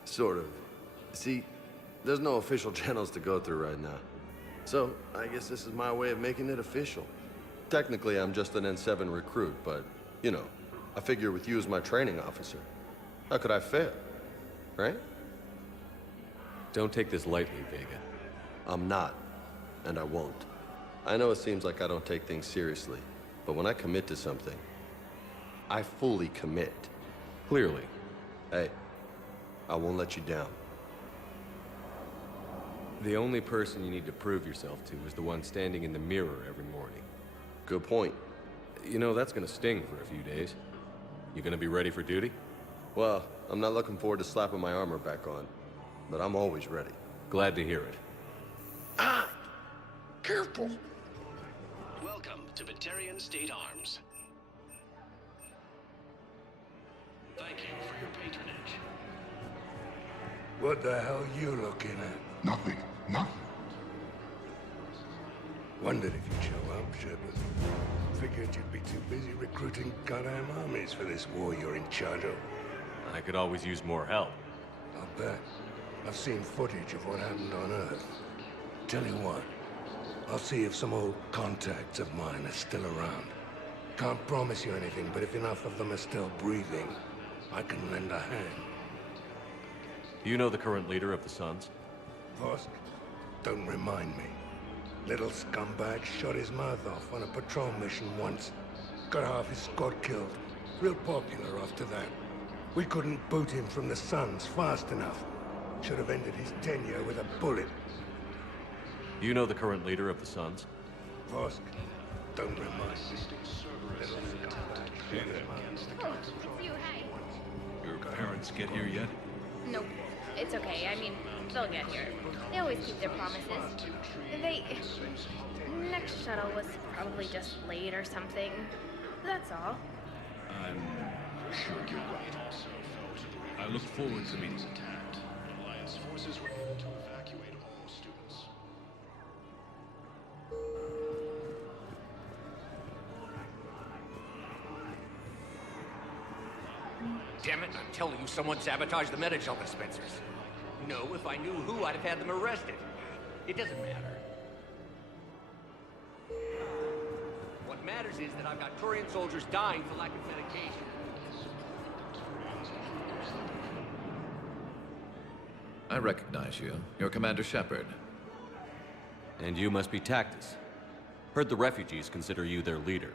Sort of. See, there's no official channels to go through right now. So, I guess this is my way of making it official. Technically, I'm just an N7 recruit, but, you know, I figure with you as my training officer, how could I fail? Right? Don't take this lightly, Vega. I'm not, and I won't. I know it seems like I don't take things seriously, but when I commit to something, I fully commit. Clearly. Hey, I won't let you down. The only person you need to prove yourself to is the one standing in the mirror every morning. Good point. You know, that's gonna sting for a few days. You gonna be ready for duty? Well, I'm not looking forward to slapping my armor back on, but I'm always ready. Glad to hear it. Ah! Careful! Welcome to Batarian State Arms. Thank you for your patronage. What the hell you looking at? Nothing. Nothing. Wondered if you'd show up, Shepard. Figured you'd be too busy recruiting goddamn armies for this war you're in charge of. I could always use more help. I'll bet. I've seen footage of what happened on Earth. Tell you what, I'll see if some old contacts of mine are still around. Can't promise you anything, but if enough of them are still breathing, I can lend a hand. Do you know the current leader of the Suns? Vosk? Don't remind me. Little scumbag shot his mouth off on a patrol mission once. Got half his squad killed. Real popular after that. We couldn't boot him from the Suns fast enough. Should have ended his tenure with a bullet. Do you know the current leader of the Suns? Vosk? Don't remind me. Little scumbag shot his mouth off. It's you, hey. Your parents get here yet? Nope. It's okay. I mean, they'll get here. They always keep their promises. Next shuttle was probably just late or something. That's all. I'm sure you're right. I look forward to meeting attacked. Alliance forces were able to evacuate all students. Damn it, I'm telling you, someone sabotaged the Metagel dispensers. No, if I knew who, I'd have had them arrested. It doesn't matter. What matters is that I've got Turian soldiers dying for lack of medication. I recognize you. You're Commander Shepard. And you must be Tactus. Heard the refugees consider you their leader.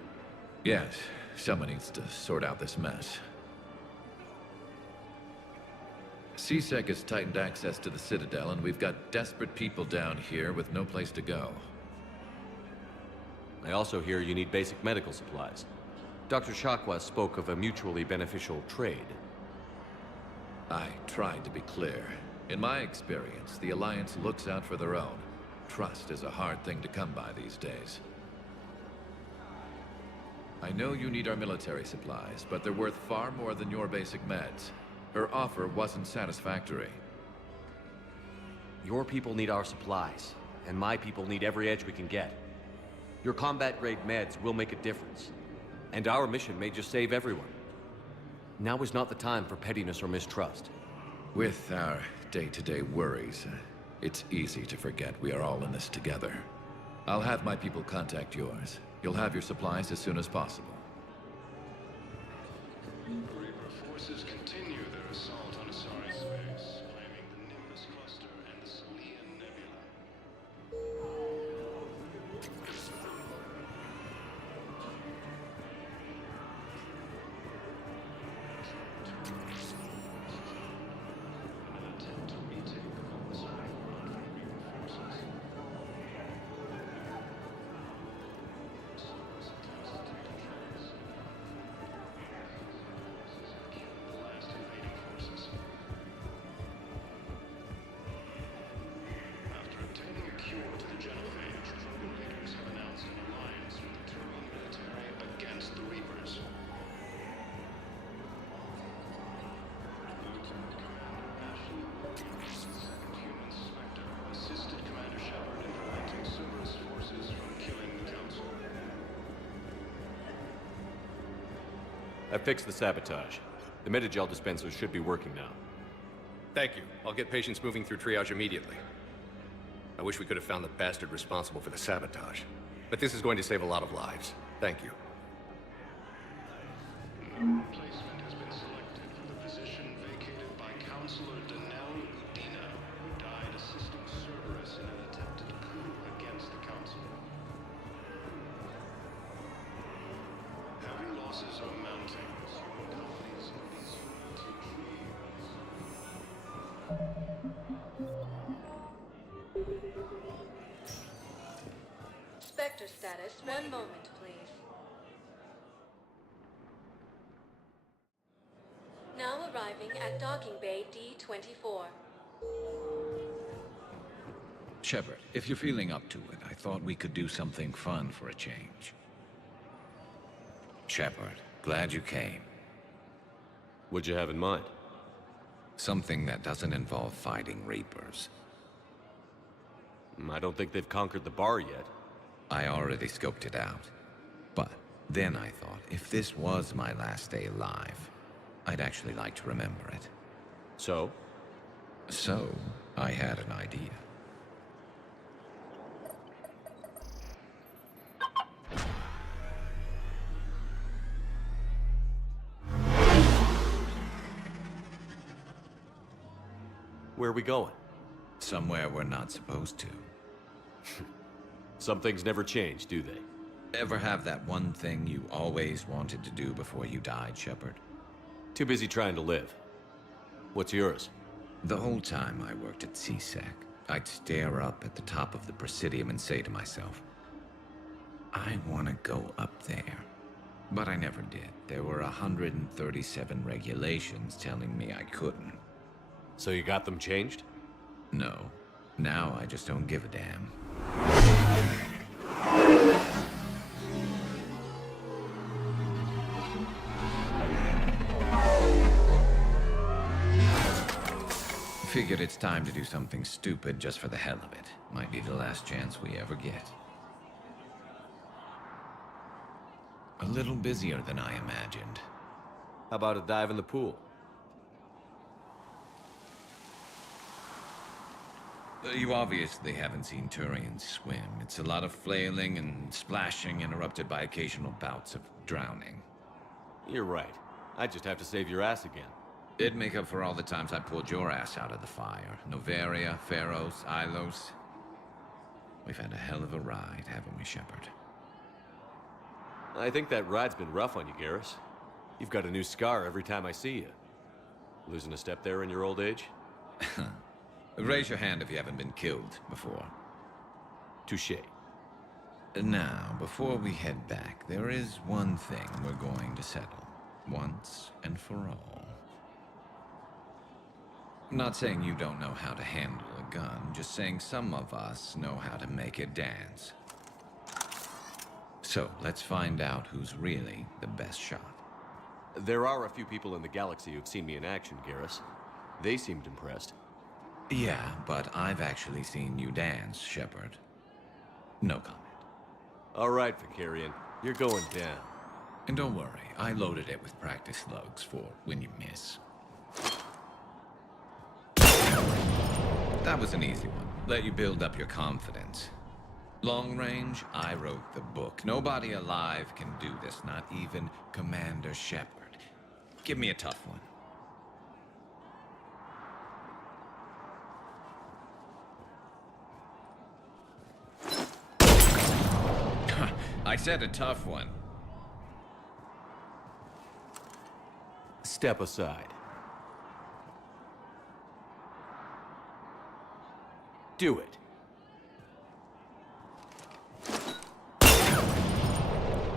Yes, someone needs to sort out this mess. CSEC has tightened access to the Citadel, and we've got desperate people down here with no place to go. I also hear you need basic medical supplies. Dr. Chakwas spoke of a mutually beneficial trade. I tried to be clear. In my experience, the Alliance looks out for their own. Trust is a hard thing to come by these days. I know you need our military supplies, but they're worth far more than your basic meds. Her offer wasn't satisfactory. Your people need our supplies, and my people need every edge we can get. Your combat-grade meds will make a difference, and our mission may just save everyone. Now is not the time for pettiness or mistrust. With our day-to-day worries, it's easy to forget we are all in this together. I'll have my people contact yours. You'll have your supplies as soon as possible. Reaper forces continue their assault on Asari space, claiming the Nimbus Cluster and the Salian Nebula. An attempt to retake the Asari front from Reaper forces. After obtaining a cure to the genophage, Krogan leaders have announced an alliance with the Turian military against the Reapers. Lieutenant Commander Ashley, second human Spectre, assisted Commander Shepard in preventing Cerberus forces from killing the Council. I fixed the sabotage. The Metagel dispensers should be working now. Thank you. I'll get patients moving through triage immediately. I wish we could have found the bastard responsible for the sabotage. But this is going to save a lot of lives. Thank you. No replacement has been selected for the position vacated by Counselor Danelle Udina, who died assisting Cerberus in an attempted coup against the Council. Heavy losses are mounting as human colonies of these unity trees. Spectre status, one moment, please. Now arriving at docking bay D-24. Shepard, if you're feeling up to it, I thought we could do something fun for a change. Shepard, glad you came. What'd you have in mind? Something that doesn't involve fighting Reapers. I don't think they've conquered the bar yet. I already scoped it out. But then I thought, if this was my last day alive, I'd actually like to remember it. So? So, I had an idea. Where are we going? Somewhere we're not supposed to. Some things never change, do they? Ever have that one thing you always wanted to do before you died, Shepard? Too busy trying to live. What's yours? The whole time I worked at CSEC, I'd stare up at the top of the Presidium and say to myself, I want to go up there. But I never did. There were 137 regulations telling me I couldn't. So you got them changed? No. Now I just don't give a damn. Figured it's time to do something stupid just for the hell of it. Might be the last chance we ever get. A little busier than I imagined. How about a dive in the pool? You obviously haven't seen Turians swim. It's a lot of flailing and splashing, interrupted by occasional bouts of drowning. You're right. I just have to save your ass again. It'd make up for all the times I pulled your ass out of the fire. Noveria, Pharos, Ilos. We've had a hell of a ride, haven't we, Shepard? I think that ride's been rough on you, Garrus. You've got a new scar every time I see you. Losing a step there in your old age? Raise your hand if you haven't been killed before. Touché. Now, before we head back, there is one thing we're going to settle. Once and for all. Not saying you don't know how to handle a gun, just saying some of us know how to make it dance. So, let's find out who's really the best shot. There are a few people in the galaxy who've seen me in action, Garrus. They seemed impressed. Yeah, but I've actually seen you dance, Shepard. No comment. All right, Vakarian. You're going down. And don't worry, I loaded it with practice slugs for when you miss. That was an easy one. Let you build up your confidence. Long range, I wrote the book. Nobody alive can do this, not even Commander Shepard. Give me a tough one. I said a tough one. Step aside. Do it.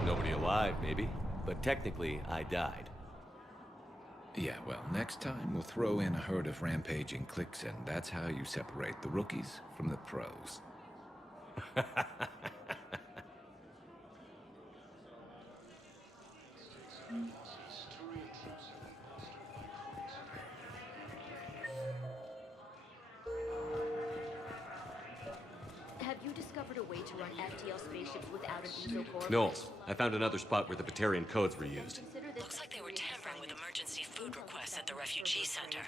Nobody alive, maybe. But technically, I died. Yeah, well, next time we'll throw in a herd of rampaging cliques, and that's how you separate the rookies from the pros. Have you discovered a way to run FTL spaceships without an ESO core? Knowles, I found another spot where the Batarian codes were used. Looks like they were tampering with emergency food requests at the refugee center.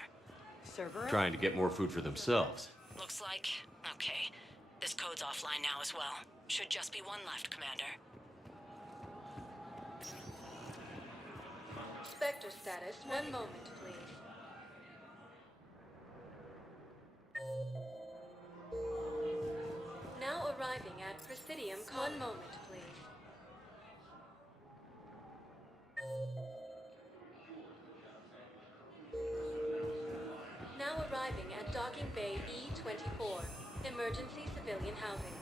Trying to get more food for themselves. Looks like... okay. This code's offline now as well. Should just be one left, Commander. Spectre status, 1 moment, please. Now arriving at Presidium, 1 moment, please. Now arriving at Docking Bay E-24, emergency civilian housing.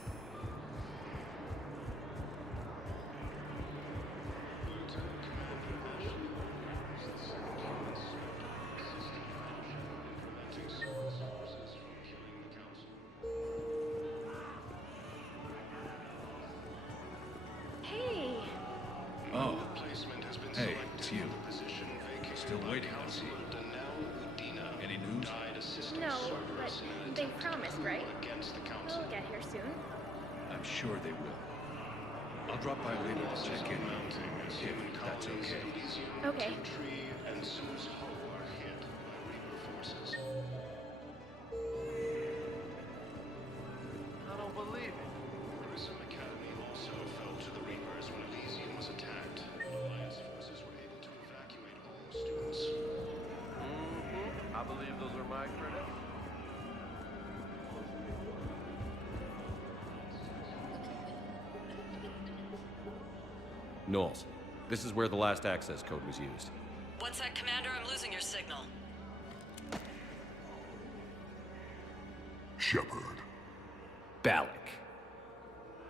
Hey! Oh. Hey, it's you. Still waiting, I see. Any news? No, but they promised, right? They'll get here soon. I'm sure they will. I'll drop by later to check in, if that's okay. Okay. And Sue's Hull are hit by Reaper forces. I don't believe it. Grissom Academy also fell to the Reapers when Elysium was attacked. Alliance forces were able to evacuate all students. I believe those are my credits. Knowles, this is where the last access code was used. What's that, Commander? I'm losing your signal. Shepard. Balak.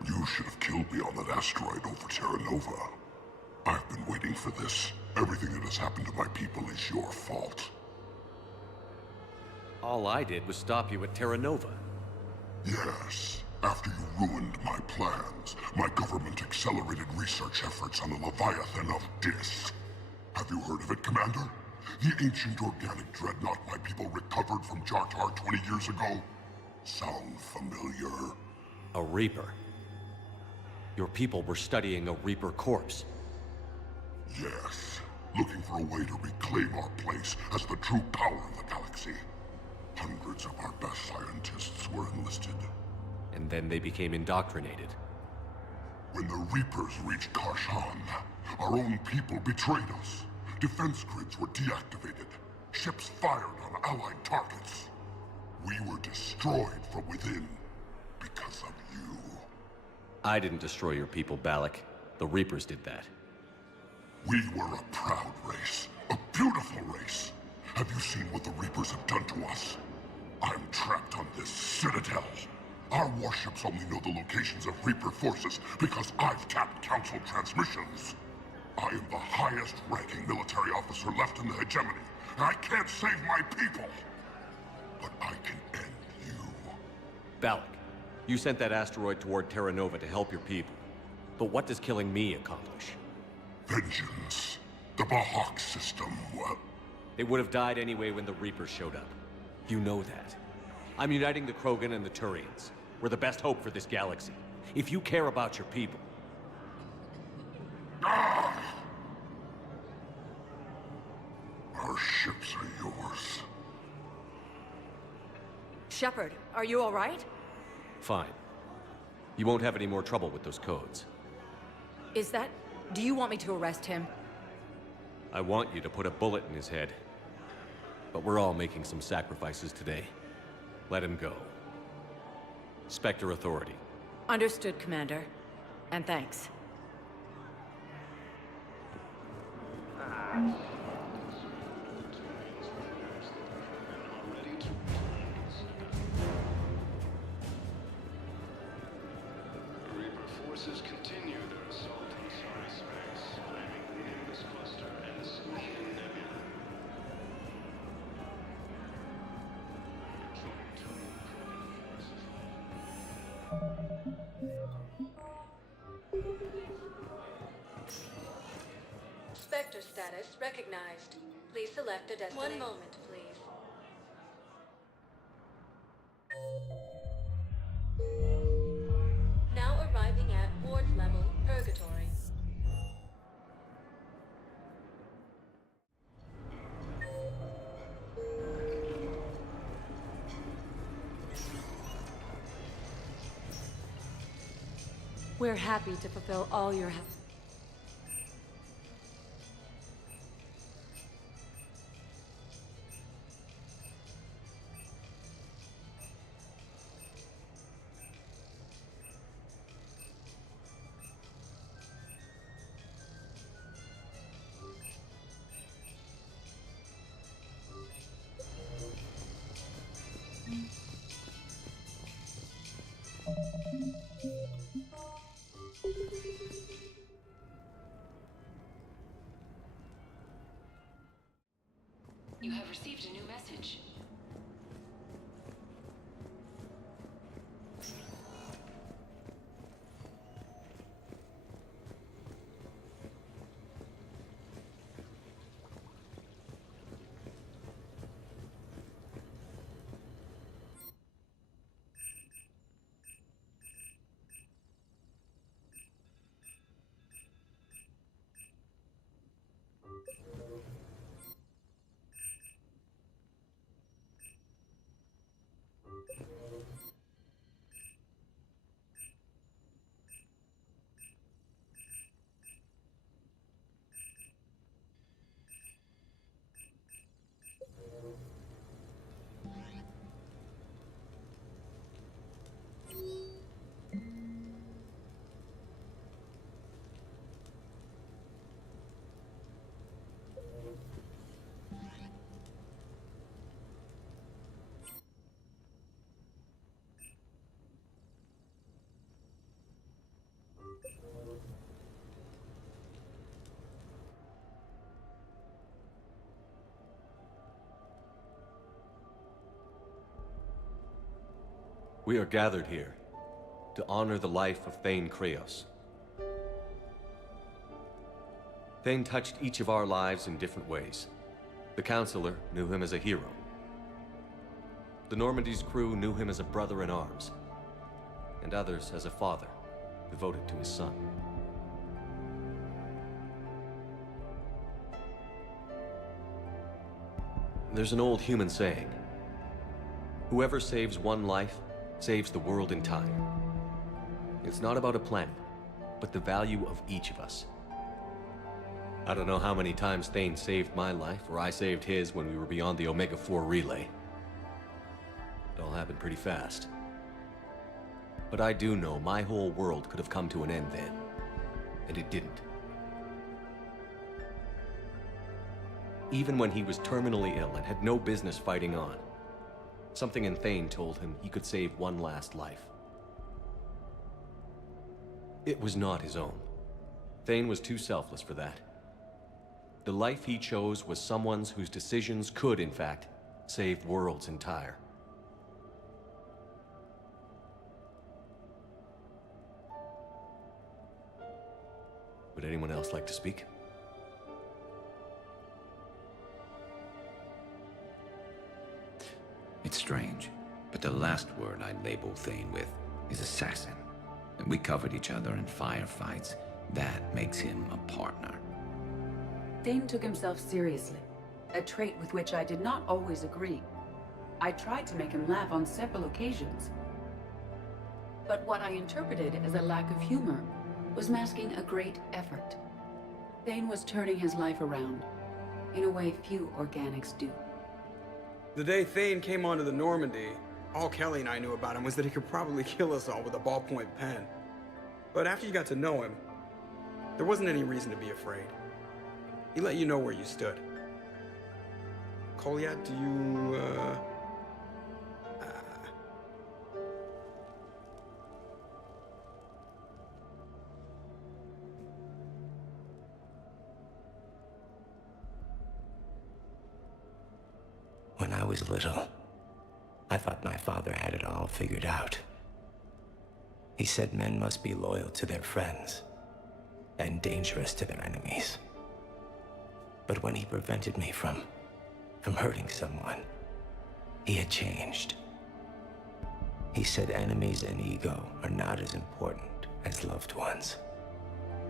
You should have killed me on that asteroid over Terra Nova. I've been waiting for this. Everything that has happened to my people is your fault. All I did was stop you at Terra Nova. Yes. After you ruined my plans, my government accelerated research efforts on the Leviathan of Dis. Have you heard of it, Commander? The ancient organic dreadnought my people recovered from Jartar 20 years ago? Sound familiar? A Reaper. Your people were studying a Reaper corpse. Yes. Looking for a way to reclaim our place as the true power of the galaxy. Hundreds of our best scientists were enlisted. And then they became indoctrinated. When the Reapers reached Karshan, our own people betrayed us. Defense grids were deactivated. Ships fired on Allied targets. We were destroyed from within because of you. I didn't destroy your people, Balak. The Reapers did that. We were a proud race. A beautiful race. Have you seen what the Reapers have done to us? I'm trapped on this citadel. Our warships only know the locations of Reaper forces because I've tapped Council transmissions. I am the highest ranking military officer left in the hegemony, and I can't save my people. Balak, you sent that asteroid toward Terra Nova to help your people. But what does killing me accomplish? Vengeance. The Bahak system, well... They would have died anyway when the Reapers showed up. You know that. I'm uniting the Krogan and the Turians. We're the best hope for this galaxy. If you care about your people... Our ships are yours. Shepard, are you all right? Fine. You won't have any more trouble with those codes. Is that... Do you want me to arrest him? I want you to put a bullet in his head. But we're all making some sacrifices today. Let him go. Spectre Authority. Understood, Commander. And thanks. Reaper forces continue their assault on Asari space, claiming the Nimbus Cluster and the Simian Nebula. Spectre status recognized. Please select a destination. One moment, please. Now arriving at ward level Purgatory. We're happy to fulfill all your... You have received a new message. We are gathered here to honor the life of Thane Krios. Thane touched each of our lives in different ways. The Counselor knew him as a hero. The Normandy's crew knew him as a brother in arms, and others as a father devoted to his son. There's an old human saying, whoever saves one life saves the world entire. It's not about a planet, but the value of each of us. I don't know how many times Thane saved my life, or I saved his when we were beyond the Omega-4 relay. It all happened pretty fast. But I do know my whole world could have come to an end then, and it didn't. Even when he was terminally ill and had no business fighting on, something in Thane told him he could save one last life. It was not his own. Thane was too selfless for that. The life he chose was someone's whose decisions could, in fact, save worlds entire. Would anyone else like to speak? It's strange, but the last word I'd label Thane with is assassin. And we covered each other in firefights. That makes him a partner. Thane took himself seriously, a trait with which I did not always agree. I tried to make him laugh on several occasions. But what I interpreted as a lack of humor was masking a great effort. Thane was turning his life around, in a way few organics do. The day Thane came onto the Normandy, all Kelly and I knew about him was that he could probably kill us all with a ballpoint pen. But after you got to know him, there wasn't any reason to be afraid. He let you know where you stood. Kolyat, do you, When I was little, I thought my father had it all figured out. He said men must be loyal to their friends and dangerous to their enemies. But when he prevented me from hurting someone, he had changed. He said enemies and ego are not as important as loved ones.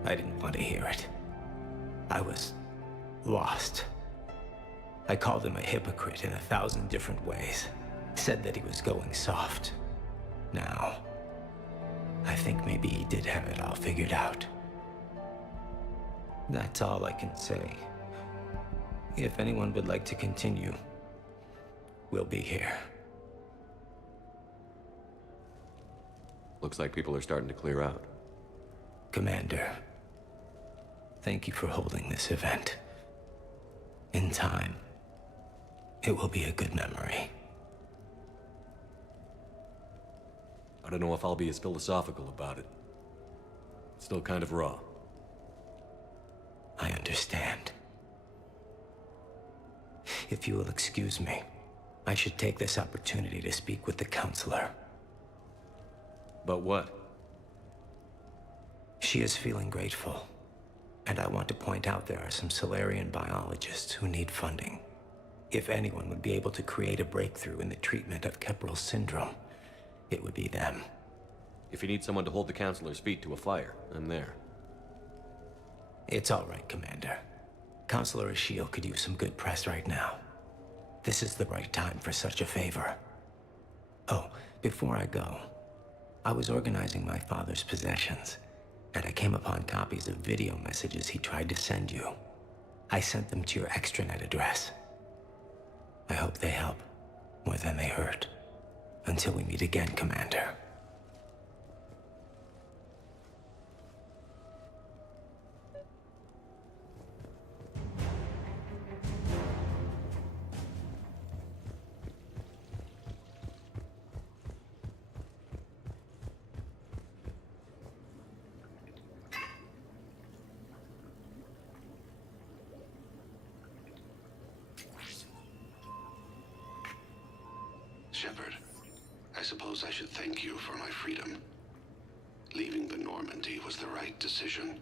I didn't want to hear it. I was lost. I called him a hypocrite in 1,000 different ways. Said that he was going soft. Now, I think maybe he did have it all figured out. That's all I can say. If anyone would like to continue, we'll be here. Looks like people are starting to clear out. Commander, thank you for holding this event. In time, it will be a good memory. I don't know if I'll be as philosophical about it. It's still kind of raw. I understand. If you will excuse me, I should take this opportunity to speak with the counselor. But what? She is feeling grateful, and I want to point out there are some Salarian biologists who need funding. If anyone would be able to create a breakthrough in the treatment of Keppel syndrome, it would be them. If you need someone to hold the counselor's feet to a fire, I'm there. It's all right, Commander. Counselor Ashiel could use some good press right now. This is the right time for such a favor. Oh, before I go, I was organizing my father's possessions, and I came upon copies of video messages he tried to send you. I sent them to your extranet address. I hope they help more than they hurt. Until we meet again, Commander. Shepard, I suppose I should thank you for my freedom. Leaving the Normandy was the right decision.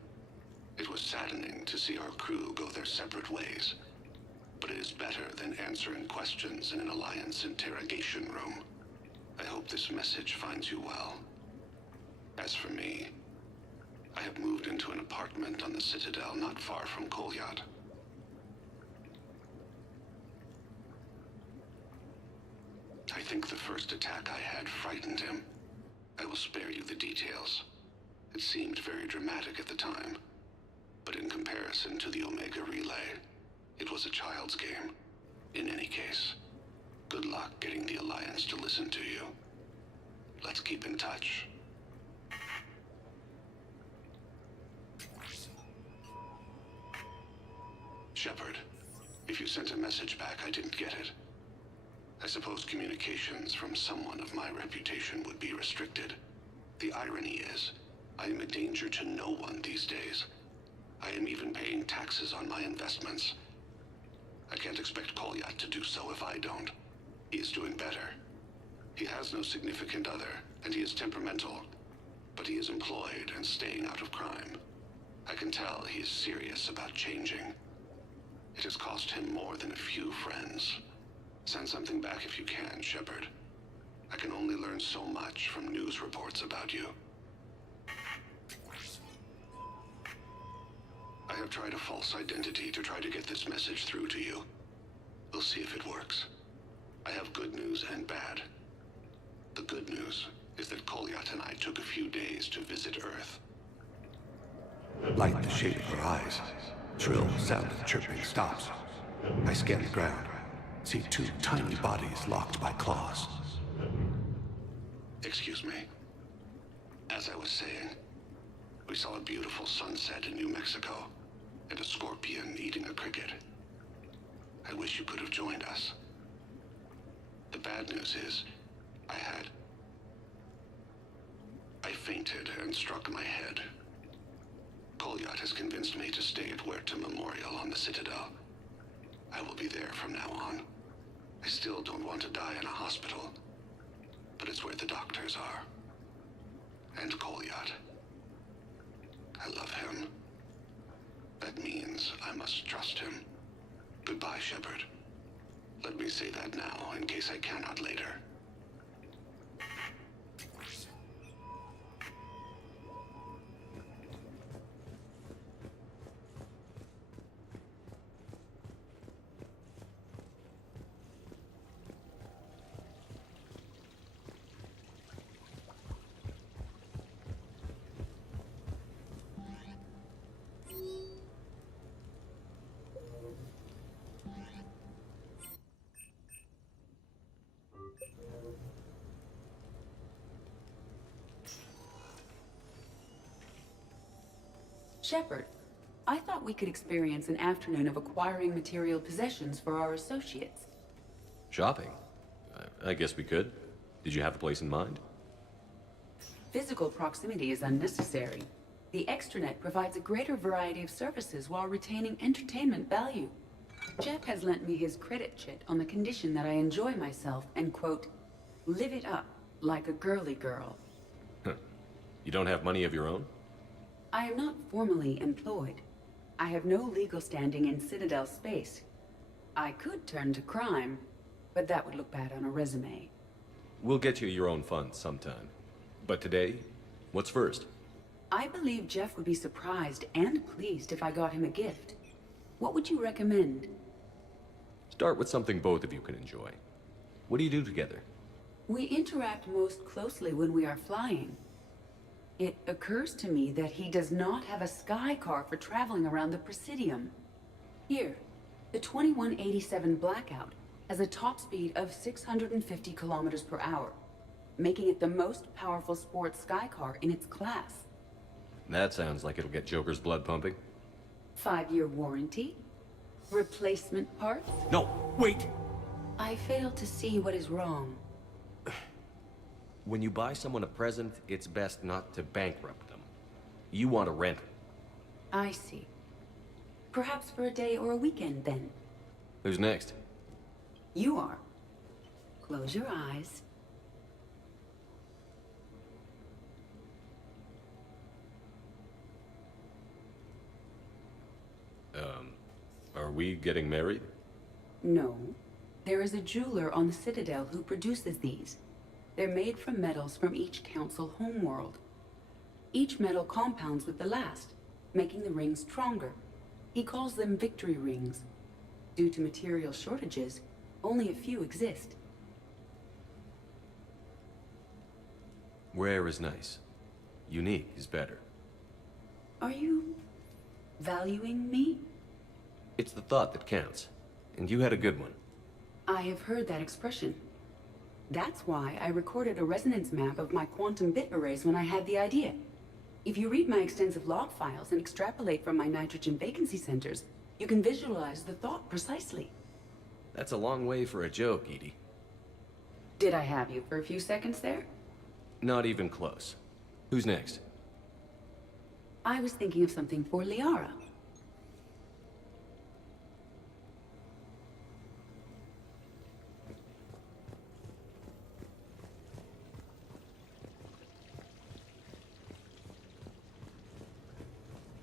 It was saddening to see our crew go their separate ways, but it is better than answering questions in an Alliance interrogation room. I hope this message finds you well. As for me, I have moved into an apartment on the Citadel not far from Kolyat. I think the first attack I had frightened him. I will spare you the details. It seemed very dramatic at the time, but in comparison to the Omega Relay, it was a child's game. In any case, good luck getting the Alliance to listen to you. Let's keep in touch. Shepard, if you sent a message back, I didn't get it. I suppose communications from someone of my reputation would be restricted. The irony is, I am a danger to no one these days. I am even paying taxes on my investments. I can't expect Kolyat to do so if I don't. He is doing better. He has no significant other, and he is temperamental. But he is employed and staying out of crime. I can tell he is serious about changing. It has cost him more than a few friends. Send something back if you can, Shepard. I can only learn so much from news reports about you. I have tried a false identity to try to get this message through to you. We'll see if it works. I have good news and bad. The good news is that Kolyat and I took a few days to visit Earth. Light the shape of her eyes. Shrill sound of chirping stops. I scan the ground. See two tiny bodies locked by claws. Excuse me. As I was saying, we saw a beautiful sunset in New Mexico, and a scorpion eating a cricket. I wish you could have joined us. The bad news is, I fainted and struck my head. Kolyat has convinced me to stay at Huerta Memorial on the Citadel. I will be there from now on. I still don't want to die in a hospital, but it's where the doctors are. And Kolyat. I love him. That means I must trust him. Goodbye, Shepard. Let me say that now, in case I cannot later. Shepard, I thought we could experience an afternoon of acquiring material possessions for our associates. Shopping? I guess we could. Did you have a place in mind? Physical proximity is unnecessary. The extranet provides a greater variety of services while retaining entertainment value. Jeff has lent me his credit chit on the condition that I enjoy myself and, quote, live it up like a girly girl. You don't have money of your own? I am not formally employed. I have no legal standing in Citadel space. I could turn to crime, but that would look bad on a resume. We'll get you your own funds sometime. But today, what's first? I believe Jeff would be surprised and pleased if I got him a gift. What would you recommend? Start with something both of you can enjoy. What do you do together? We interact most closely when we are flying. It occurs to me that he does not have a sky car for traveling around the Presidium. Here, the 2187 Blackout has a top speed of 650 kilometers per hour, making it the most powerful sports sky car in its class. That sounds like it'll get Joker's blood pumping. 5-year warranty? Replacement parts? No, wait! I fail to see what is wrong. When you buy someone a present, it's best not to bankrupt them. You want to rent it. I see. Perhaps for a day or a weekend, then. Who's next? You are. Close your eyes. Are we getting married? No. There is a jeweler on the Citadel who produces these. They're made from metals from each council homeworld. Each metal compounds with the last, making the rings stronger. He calls them victory rings. Due to material shortages, only a few exist. Rare is nice. Unique is better. Are you valuing me? It's the thought that counts. And you had a good one. I have heard that expression. That's why I recorded a resonance map of my quantum bit arrays when I had the idea. If you read my extensive log files and extrapolate from my nitrogen vacancy centers, you can visualize the thought precisely. That's a long way for a joke, Edie. Did I have you for a few seconds there? Not even close. Who's next? I was thinking of something for Liara.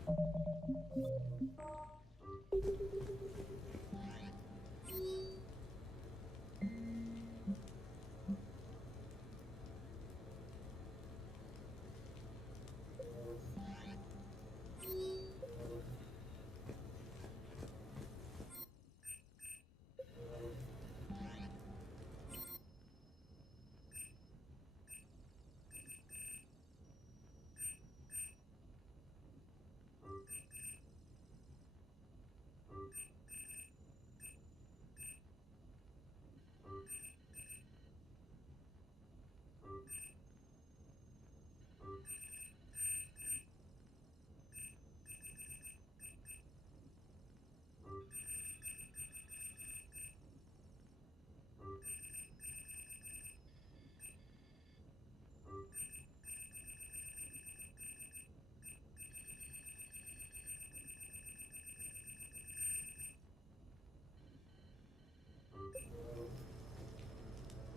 You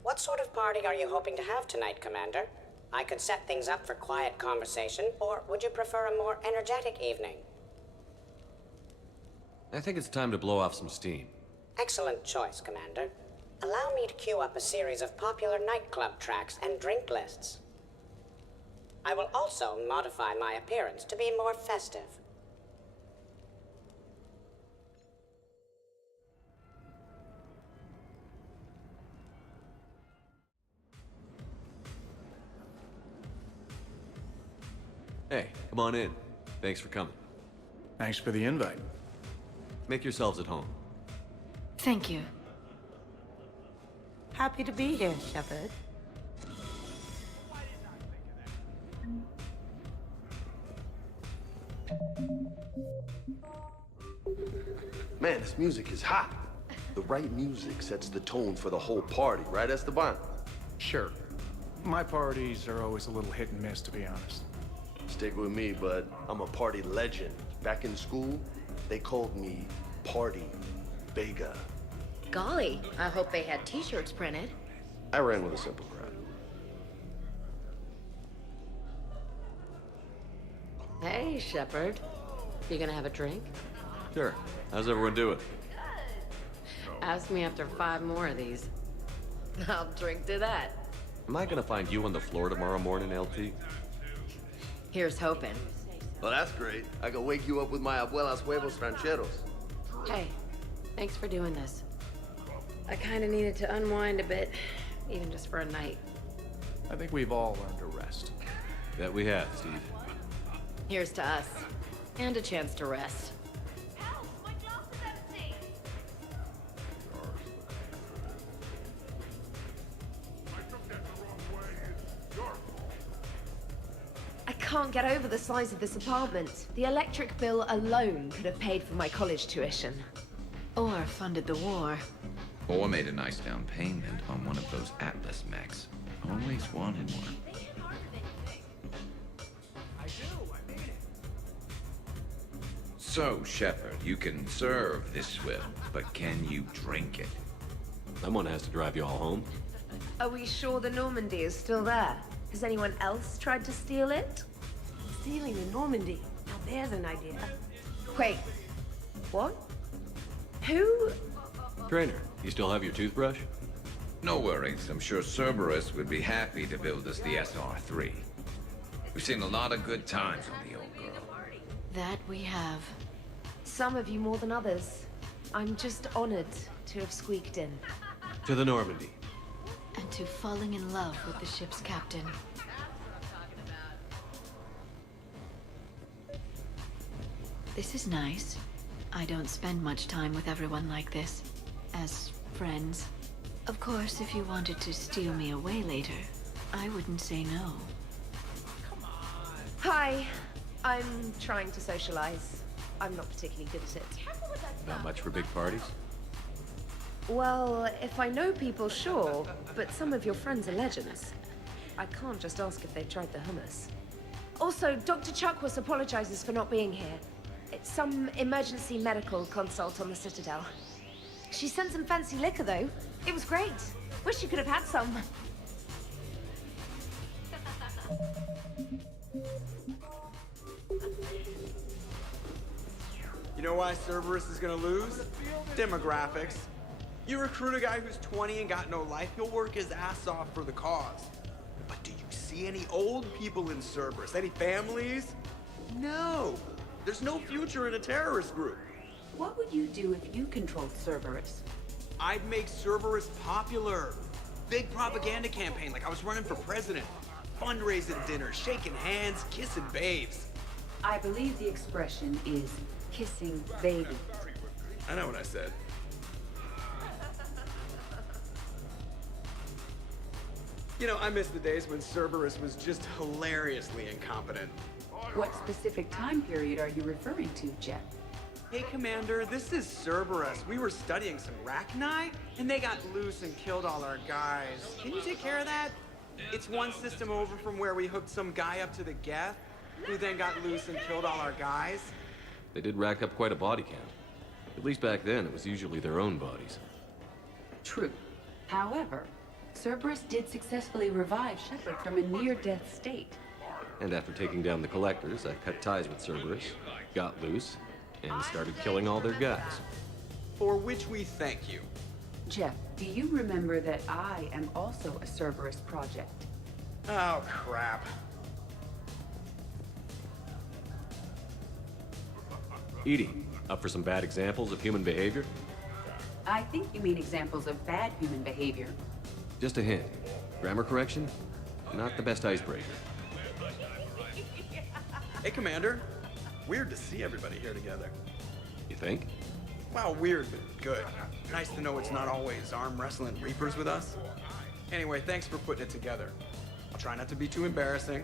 What sort of party are you hoping to have tonight, Commander? I could set things up for quiet conversation, or would you prefer a more energetic evening? I think it's time to blow off some steam. Excellent choice, Commander. Allow me to queue up a series of popular nightclub tracks and drink lists. I will also modify my appearance to be more festive. Hey, come on in. Thanks for coming. Thanks for the invite. Make yourselves at home. Thank you. Happy to be here, Shepard. Man, this music is hot. The right music sets the tone for the whole party, right, Esteban? Sure. My parties are always a little hit and miss, to be honest. Stick with me, bud. I'm a party legend. Back in school, they called me Party Vega. Golly, I hope they had t-shirts printed. I ran with a simple crowd. Hey, Shepard. You gonna have a drink? Sure. How's everyone doing? Ask me after 5 more of these. I'll drink to that. Am I gonna find you on the floor tomorrow morning, LT? Here's hoping. Well, that's great. I can wake you up with my abuela's huevos rancheros. Hey, thanks for doing this. I kinda needed to unwind a bit, even just for a night. I think we've all learned to rest. That we have, Steve. Here's to us. And a chance to rest. Help! My glass is empty! I can't get over the size of this apartment. The electric bill alone could have paid for my college tuition. Or funded the war. Or made a nice down payment on one of those Atlas mechs. Always wanted one. So, Shepard, you can serve this swill, but can you drink it? Someone has to drive you all home. Are we sure the Normandy is still there? Has anyone else tried to steal it? Stealing the Normandy. Now there's an idea. Wait. What? Who? Trainer, you still have your toothbrush? No worries. I'm sure Cerberus would be happy to build us the SR-3. We've seen a lot of good times on the old girl. That we have. Some of you more than others. I'm just honored to have squeaked in. To the Normandy. And to falling in love with the ship's captain. This is nice. I don't spend much time with everyone like this. As friends. Of course, if you wanted to steal me away later, I wouldn't say no. Hi. I'm trying to socialize. I'm not particularly good at it. Not much for big parties? Well, if I know people, sure. But some of your friends are legends. I can't just ask if they've tried the hummus. Also, Dr. Chuckworth apologizes for not being here. It's some emergency medical consult on the Citadel. She sent some fancy liquor, though. It was great. Wish you could have had some. You know why Cerberus is gonna lose? Demographics. You recruit a guy who's 20 and got no life, he'll work his ass off for the cause. But do you see any old people in Cerberus? Any families? No. There's no future in a terrorist group. What would you do if you controlled Cerberus? I'd make Cerberus popular. Big propaganda campaign like I was running for president. Fundraising dinners, shaking hands, kissing babes. I believe the expression is kissing baby. I know what I said. You know, I miss the days when Cerberus was just hilariously incompetent. What specific time period are you referring to, Jeff? Hey, Commander, this is Cerberus. We were studying some Rachni, and they got loose and killed all our guys. Can you take care of that? It's one system over from where we hooked some guy up to the Geth, who then got loose and killed all our guys. They did rack up quite a body count. At least back then, it was usually their own bodies. True. However, Cerberus did successfully revive Shepard from a near-death state. And after taking down the Collectors, I cut ties with Cerberus, got loose, and started killing all their guys. For which we thank you. Jeff, do you remember that I am also a Cerberus project? Oh, crap. EDI, up for some bad examples of human behavior? I think you mean examples of bad human behavior. Just a hint. Grammar correction? Not the best icebreaker. Hey, Commander. Weird to see everybody here together. You think? Well, weird, but good. Nice to know it's not always arm wrestling Reapers with us. Anyway, thanks for putting it together. I'll try not to be too embarrassing.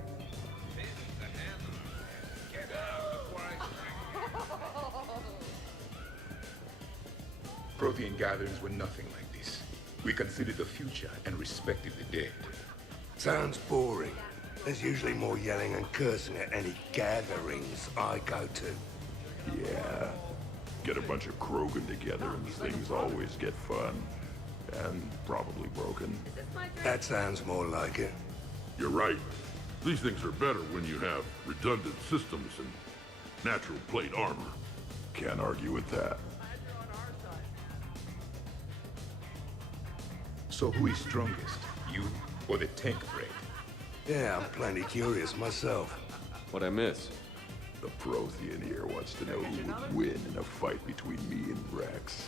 Prothean gatherings were nothing like this. We considered the future and respected the dead. Sounds boring. There's usually more yelling and cursing at any gatherings I go to. Yeah. Get a bunch of Krogan together and things always get fun. And probably broken. That sounds more like it. You're right. These things are better when you have redundant systems and natural plate armor. Can't argue with that. So who is strongest? You or the tank brain? Yeah, I'm plenty curious myself. What'd I miss? The Prothean here wants to know who would win in a fight between me and Rex.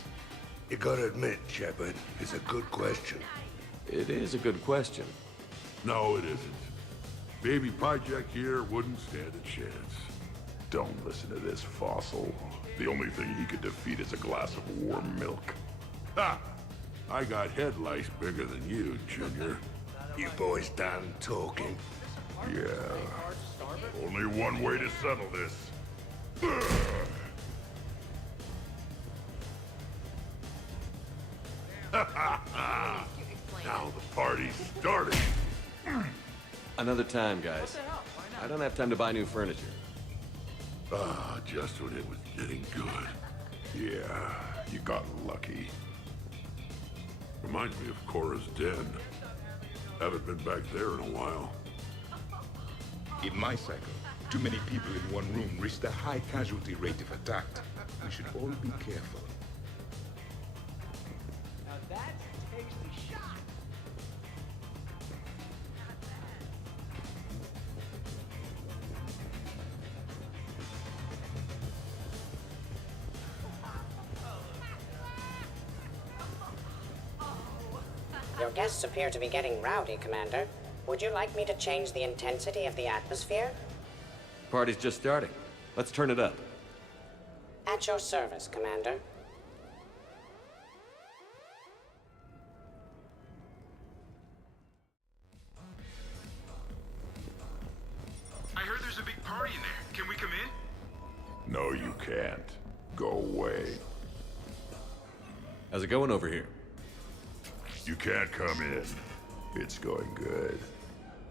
You gotta admit, Shepard, it's a good question. It is a good question. No, it isn't. Baby Pyjak here wouldn't stand a chance. Don't listen to this fossil. The only thing he could defeat is a glass of warm milk. Ha! I got head lice bigger than you, Junior. You boys done talking? Yeah. Only one way to settle this. Now the party's starting. Another time, guys. I don't have time to buy new furniture. Ah, just when it was getting good. Yeah, you got lucky. Reminds me of Cora's den. Haven't been back there in a while. In my cycle, too many people in one room risk a high casualty rate if attacked. We should all be careful. Now that's a tasty shot. Your guests appear to be getting rowdy, Commander. Would you like me to change the intensity of the atmosphere? Party's just starting. Let's turn it up. At your service, Commander. I heard there's a big party in there. Can we come in? No, you can't. Go away. How's it going over here? You can't come in. It's going good.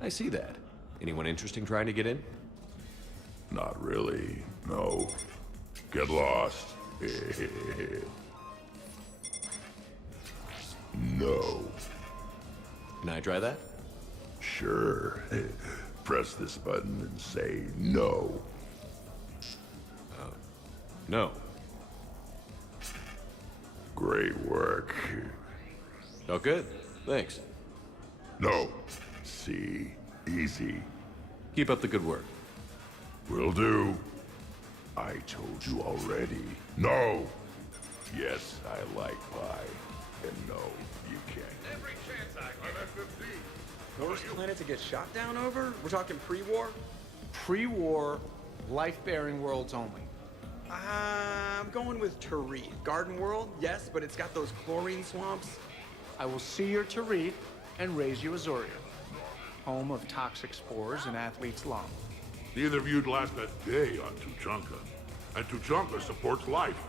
I see that. Anyone interesting trying to get in? Not really, no. Get lost. No. Can I try that? Sure. Press this button and say no. No. Great work. Oh, good. Thanks. No. See? Easy. Keep up the good work. Will do. I told you already. No! Yes, I like pie. And no, you can't. Every chance I get. Worst planet to get shot down over? We're talking pre-war? Pre-war, life-bearing worlds only. I'm going with Tarit. Garden World, yes, but it's got those chlorine swamps. I will see your Tarit and raise you Azoria, home of toxic spores and athlete's lung. Neither of you'd last a day on Tuchanka. And Tuchanka supports life.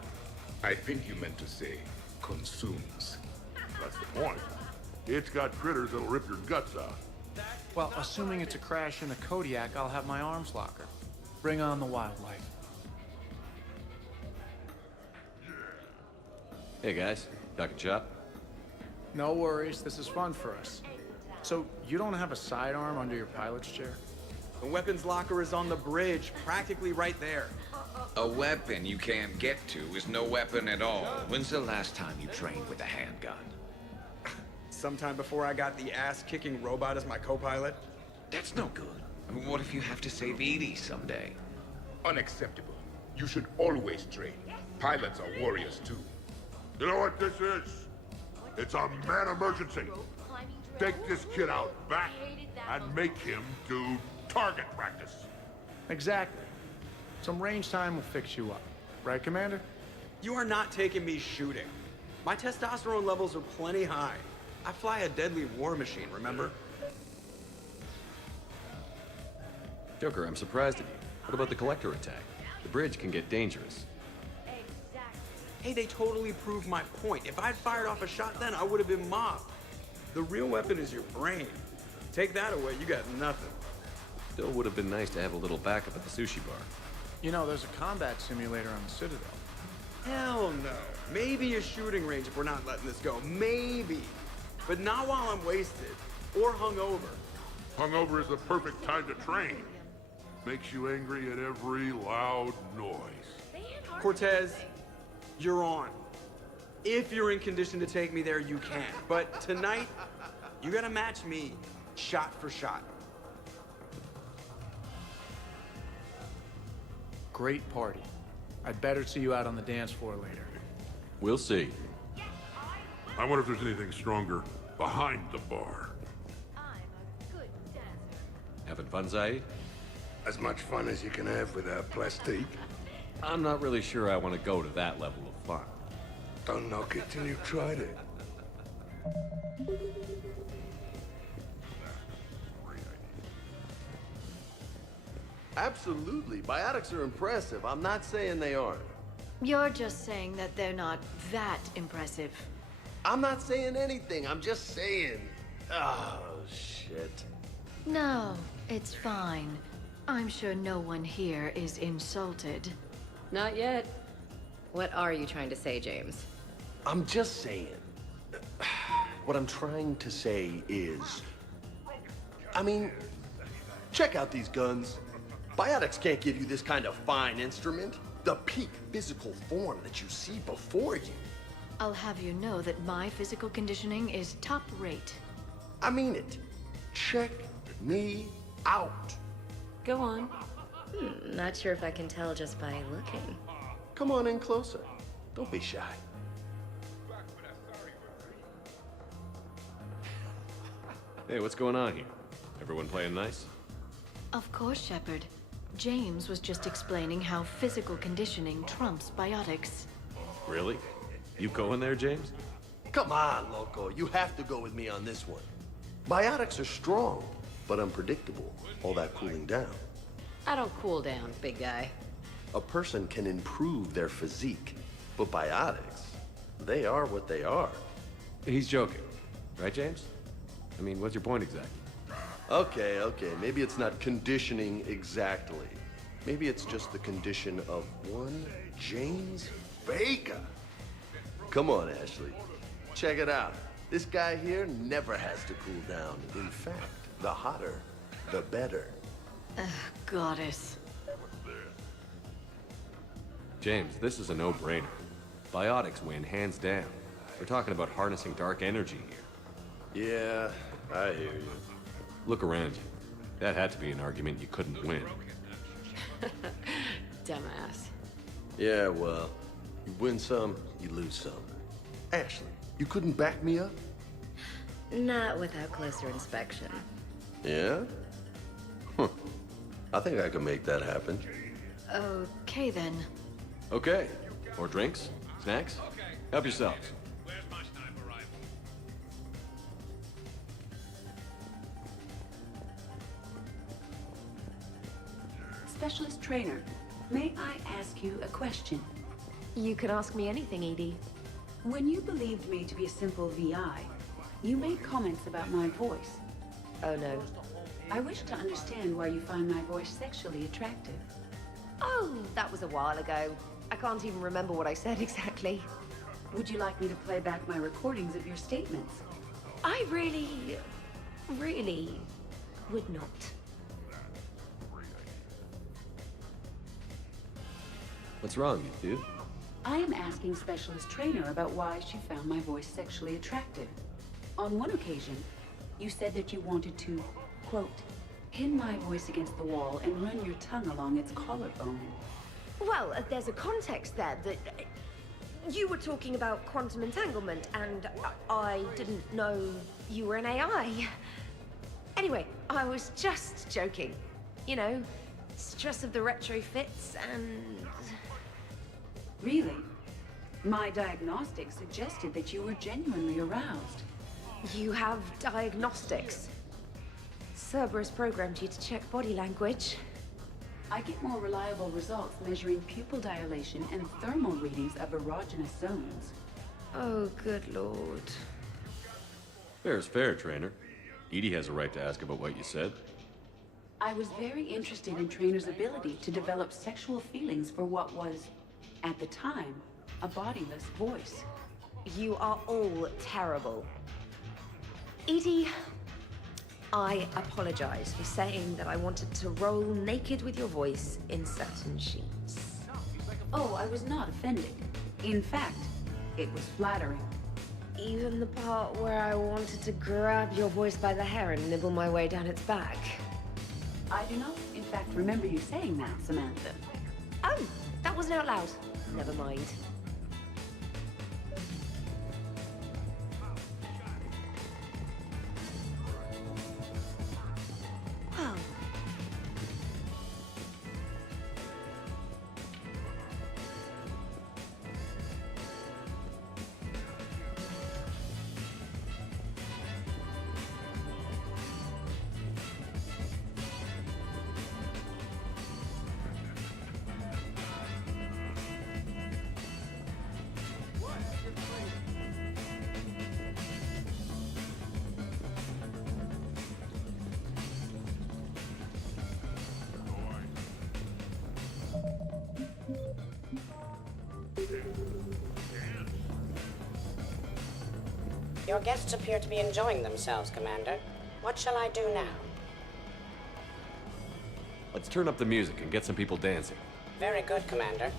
I think you meant to say consumes. That's the point. It's got critters that'll rip your guts out. Well, assuming it's a crash in a Kodiak, I'll have my arms locker. Bring on the wildlife. Hey guys, talking shop? No worries, this is fun for us. So, you don't have a sidearm under your pilot's chair? The weapons locker is on the bridge, practically right there. A weapon you can't get to is no weapon at all. When's the last time you trained with a handgun? Sometime before I got the ass-kicking robot as my co-pilot. That's no good. What if you have to save Edie someday? Unacceptable. You should always train. Pilots are warriors too. You know what this is? It's a man emergency. Take this kid out back and make him do target practice. Exactly. Some range time will fix you up. Right, Commander? You are not taking me shooting. My testosterone levels are plenty high. I fly a deadly war machine, remember? Joker, I'm surprised at you. What about the Collector attack? The bridge can get dangerous. Hey, they totally proved my point. If I'd fired off a shot then, I would have been mobbed. The real weapon is your brain. Take that away, you got nothing. Still would have been nice to have a little backup at the sushi bar. You know, there's a combat simulator on the Citadel. Hell no. Maybe a shooting range if we're not letting this go. Maybe. But not while I'm wasted. Or hungover. Hungover is the perfect time to train. Makes you angry at every loud noise. Cortez, you're on. If you're in condition to take me there, you can. But tonight, you gotta match me, shot for shot. Great party. I'd better see you out on the dance floor later. We'll see. I wonder if there's anything stronger behind the bar. Having fun, Zaid? As much fun as you can have without plastique. I'm not really sure I want to go to that level of fun. Don't knock it till you've tried it. Absolutely. Biotics are impressive. I'm not saying they aren't. You're just saying that they're not that impressive. I'm not saying anything. I'm just saying. Oh, shit. No, it's fine. I'm sure no one here is insulted. Not yet. What are you trying to say, James? I'm just saying. What I'm trying to say is... I mean, check out these guns. Biotics can't give you this kind of fine instrument. The peak physical form that you see before you. I'll have you know that my physical conditioning is top rate. I mean it. Check me out. Go on. Not sure if I can tell just by looking. Come on in closer. Don't be shy. Hey, what's going on here? Everyone playing nice? Of course, Shepard. James was just explaining how physical conditioning trumps biotics. Really? You going there, James? Come on, Loco. You have to go with me on this one. Biotics are strong, but unpredictable. All that cooling down. I don't cool down, big guy. A person can improve their physique, but biotics, they are what they are. He's joking. Right, James? I mean, what's your point exactly? Okay. Maybe it's not conditioning exactly. Maybe it's just the condition of one James Vega. Come on, Ashley. Check it out. This guy here never has to cool down. In fact, the hotter, the better. Goddess. James, this is a no-brainer. Biotics win hands down. We're talking about harnessing dark energy here. Yeah, I hear you. Look around you. That had to be an argument you couldn't win. Dumbass. Yeah, well, you win some, you lose some. Ashley, you couldn't back me up? Not without closer inspection. Yeah? Huh. I think I can make that happen. Okay, then. Okay. More drinks? Snacks? Help yourselves. Specialist trainer, may I ask you a question? You can ask me anything, Edie. When you believed me to be a simple VI, you made comments about my voice. Oh no. I wish to understand why you find my voice sexually attractive. Oh, that was a while ago. I can't even remember what I said exactly. Would you like me to play back my recordings of your statements? I really would not. What's wrong, you dude? I am asking Specialist Trainer about why she found my voice sexually attractive. On one occasion, you said that you wanted to, quote, pin my voice against the wall and run your tongue along its collarbone. Well, there's a context there that you were talking about quantum entanglement, and I didn't know you were an AI. Anyway, I was just joking. You know, stress of the retrofits and... Really? My diagnostics suggested that you were genuinely aroused. You have diagnostics. Cerberus programmed you to check body language. I get more reliable results measuring pupil dilation and thermal readings of erogenous zones. Oh, good lord. Fair is fair, trainer. Edie has a right to ask about what you said. I was very interested in Trainer's ability to develop sexual feelings for what was, at the time, a bodiless voice. You are all terrible. Edie, I apologize for saying that I wanted to roll naked with your voice in certain sheets. Oh, I was not offended. In fact, it was flattering. Even the part where I wanted to grab your voice by the hair and nibble my way down its back. I do not, in fact, remember you saying that, Samantha. Oh, that wasn't out loud. Never mind. Well. Your guests appear to be enjoying themselves, Commander. What shall I do now? Let's turn up the music and get some people dancing. Very good, Commander.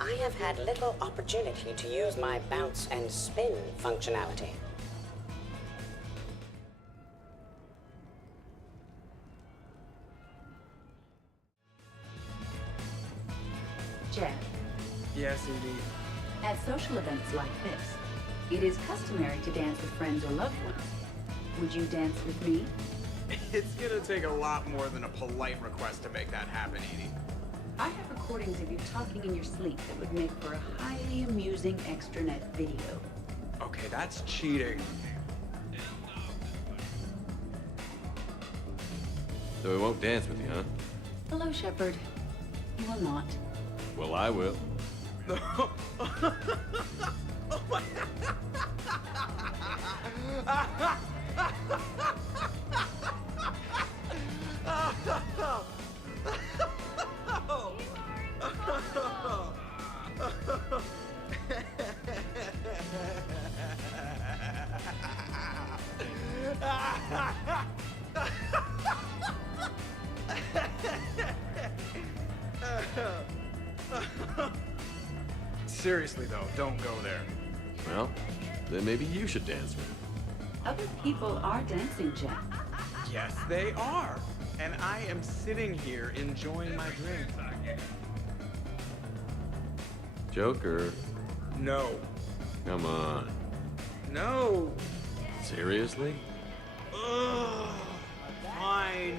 I have had little opportunity to use my bounce and spin functionality. Jeff, Yes, Edie. at social events like this, it is customary to dance with friends or loved ones. Would you dance with me? It's gonna take a lot more than a polite request to make that happen, Edie. I have recordings of you talking in your sleep that would make for a highly amusing extranet video. Okay, that's cheating. So we won't dance with you, huh? Hello, Shepard. You will not. Well, I will. Seriously though, don't go there. Well, Then maybe you should dance with him. Other people are dancing, Jack. Yes, they are. And I am sitting here enjoying my drink. Joker, No. come on. No. Seriously? Ugh. Fine.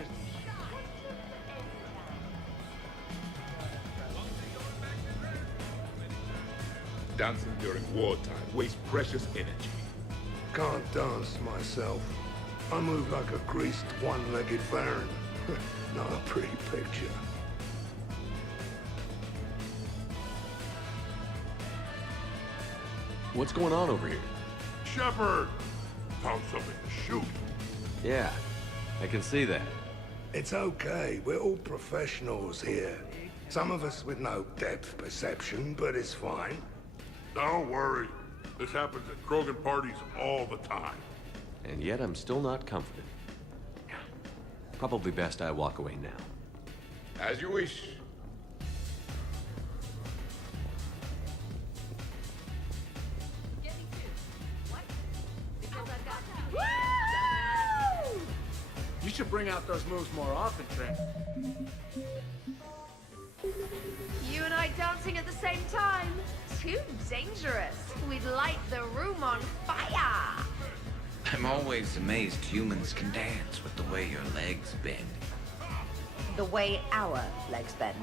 Dancing during wartime wastes precious energy. Can't dance myself. I move like a greased one-legged baron. Not a pretty picture. What's going on over here? Shepard! Found something to shoot. Yeah, I can see that. It's okay. We're all professionals here. Some of us with no depth perception, but it's fine. Don't worry. This happens at Krogan parties all the time. And yet I'm still not comforted. Probably best I walk away now. As you wish. You should bring out those moves more often, Trent. You and I dancing at the same time? Too dangerous. We'd light the room on fire. I'm always amazed humans can dance with the way your legs bend. The way our legs bend.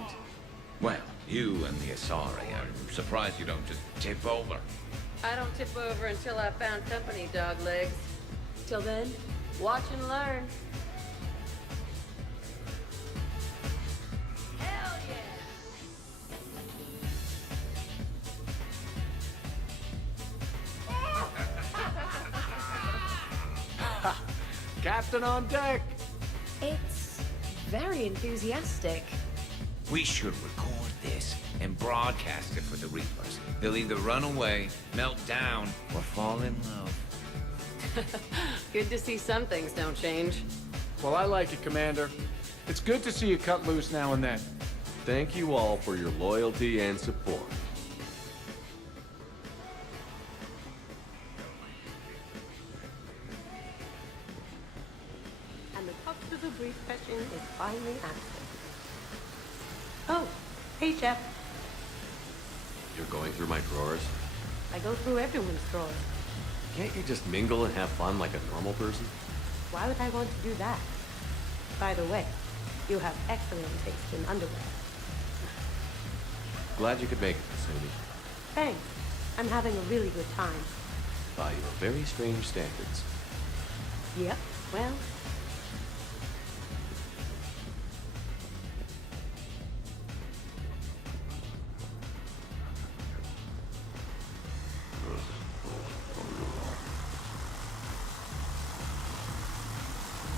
Well, you and the Asari. I'm surprised you don't just tip over. I don't tip over until I found company, dog legs. Till then, watch and learn. Hell yeah! Captain on deck! It's very enthusiastic. We should record this and broadcast it for the Reapers. They'll either run away, melt down, or fall in love. Good to see some things don't change. Well, I like it, Commander. It's good to see you cut loose now and then. Thank you all for your loyalty and support. And the top to the brief question is finally answered. Oh, hey, Jeff. You're going through my drawers? I go through everyone's drawers. Can't you just mingle and have fun like a normal person? Why would I want to do that? By the way, you have excellent taste in underwear. Glad you could make it, Sumi. Thanks. I'm having a really good time. By your very strange standards. Yep, well,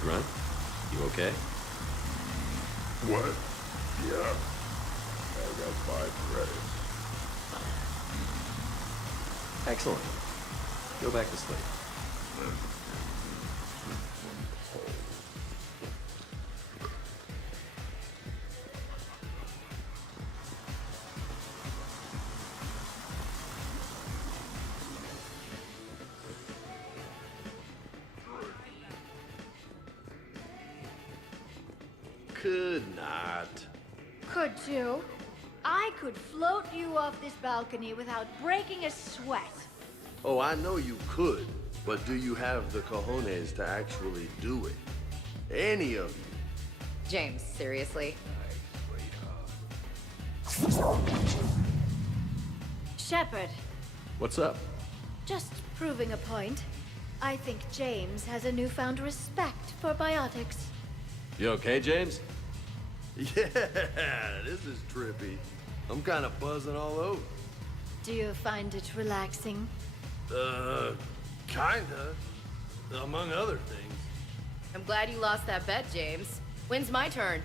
Grunt, you okay? What? Yeah. I got 5 credits. Excellent. Go back to sleep. Could not. Could you? I could float you off this balcony without breaking a sweat. Oh, I know you could, but do you have the cojones to actually do it? Any of you? James, seriously? Shepard, What's up? just proving a point. I think James has a newfound respect for biotics. You okay, James? Yeah, this is trippy. I'm kind of buzzing all over. Do you find it relaxing? Kinda. Among other things. I'm glad you lost that bet, James. When's my turn?